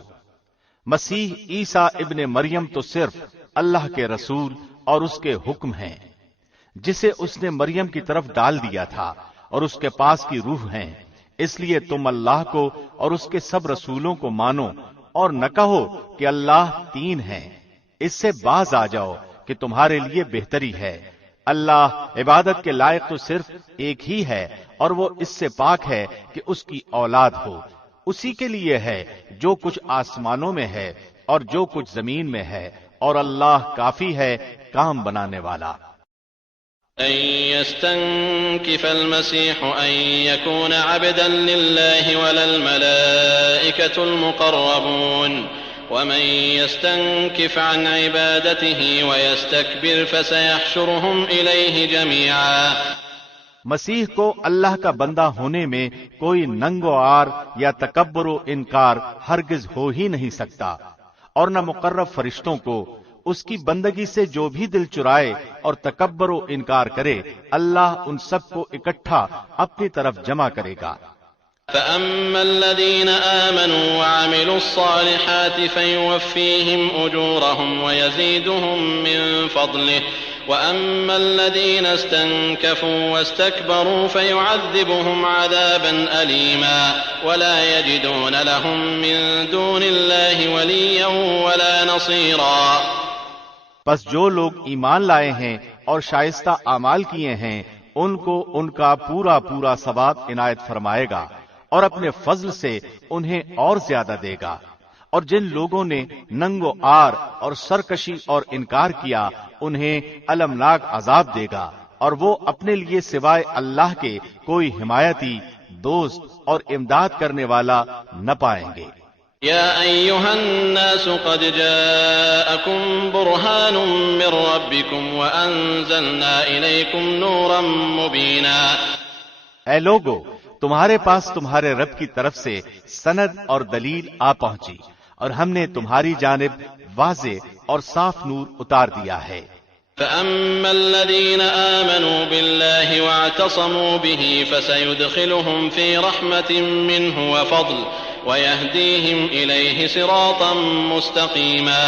مسیح عیسیٰ ابن مریم تو صرف اللہ کے رسول اور اس کے حکم ہیں، جسے اس نے مریم کی طرف ڈال دیا تھا، اور اس کے پاس کی روح ہیں. اس لیے تم اللہ کو اور اس کے سب رسولوں کو مانو اور نہ کہو کہ اللہ تین ہیں. اس سے باز آ جاؤ کہ تمہارے لیے بہتری ہے. اللہ عبادت کے لائق تو صرف ایک ہی ہے، اور وہ اس سے پاک ہے کہ اس کی اولاد ہو. اسی کے لیے ہے جو کچھ آسمانوں میں ہے اور جو کچھ زمین میں ہے، اور اللہ کافی ہے کام بنانے والا. أن يستنكف المسيح أن يكون عبدا لله ولا الملائكة المقربون ومن يستنكف عن عبادته ويستكبر فسيحشرهم إليه جميعا۔ مسیح کو اللہ کا بندہ ہونے میں کوئی ننگ و عار یا تکبر و انکار ہرگز ہو ہی نہیں سکتا، اور نہ مقرب فرشتوں کو۔ اس کی بندگی سے جو بھی دل چرائے اور تکبر و انکار کرے، اللہ ان سب کو اکٹھا اپنی طرف جمع کرے گا۔ فأما الذين آمنوا وعملوا الصالحات فيوفيهم أجورهم ويزيدهم من فضله وأما الذين استنكفوا واستكبروا فيعذبهم عذابا أليما ولا يجدون لهم من دون الله وليا ولا نصيرا۔ پس جو لوگ ایمان لائے ہیں اور شائستہ اعمال کیے ہیں، ان کو ان کا پورا پورا ثواب عنایت فرمائے گا اور اپنے فضل سے انہیں اور زیادہ دے گا۔ اور جن لوگوں نے ننگ و عار اور سرکشی اور انکار کیا، انہیں المناک عذاب دے گا، اور وہ اپنے لیے سوائے اللہ کے کوئی حمایتی، دوست اور امداد کرنے والا نہ پائیں گے۔ يا أيها الناس قد جاءكم برهان من ربكم وأنزلنا إليكم نورا مبينا۔ اے لوگو، تمہارے پاس تمہارے رب کی طرف سے سند اور دلیل آ پہنچی، اور ہم نے تمہاری جانب واضح اور صاف نور اتار دیا ہے۔ فأما الذين آمنوا بالله واعتصموا به فسيدخلهم في رحمة منه وفضل ويهديهم إليه صراطا مستقيما۔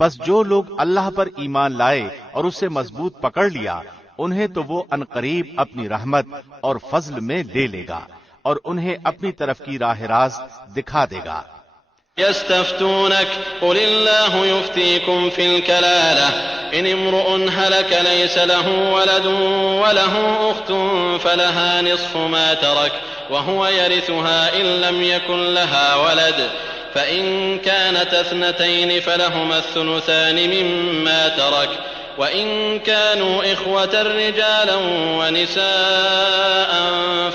پس جو لوگ اللہ پر ایمان لائے اور اسے مضبوط پکڑ لیا، انہیں تو وہ عنقریب اپنی رحمت اور فضل میں لے لے گا اور انہیں اپنی طرف کی راہ راست دکھا دے گا۔ يستفتونك قل الله يفتيكم في الكلالة إن امرؤ هلك ليس له ولد وله أخت فلها نصف ما ترك وهو يرثها إن لم يكن لها ولد فإن كانت اثنتين فلهما الثلثان مما ترك وإن كانوا إخوة رجالا ونساء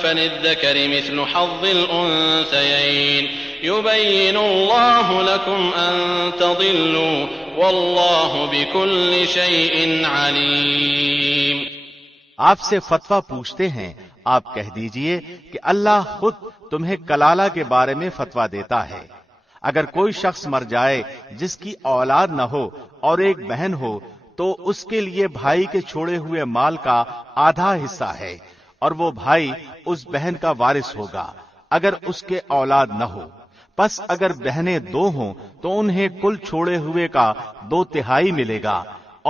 فللذكر مثل حظ الأنثيين يبين الله لكم أن تضلوا والله بكل شيء عليم۔ آپ سے فتویٰ پوچھتے ہیں، آپ کہہ دیجئے کہ اللہ خود تمہیں کلالہ کے بارے میں فتویٰ دیتا ہے۔ اگر کوئی شخص مر جائے جس کی اولاد نہ ہو اور ایک بہن ہو، تو اس کے لیے بھائی کے چھوڑے ہوئے مال کا آدھا حصہ ہے، اور وہ بھائی اس بہن کا وارث ہوگا اگر اس کے اولاد نہ ہو۔ پس اگر بہنیں دو ہوں تو انہیں کل چھوڑے ہوئے کا 2/3 ملے گا،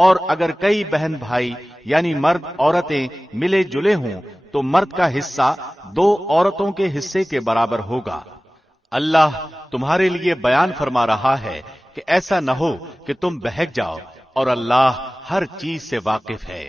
اور اگر کئی بہن بھائی یعنی مرد عورتیں ملے جلے ہوں تو مرد کا حصہ 2 عورتوں کے حصے کے برابر ہوگا۔ اللہ تمہارے لیے بیان فرما رہا ہے کہ ایسا نہ ہو کہ تم بہک جاؤ، اور اللہ ہر چیز سے واقف ہے۔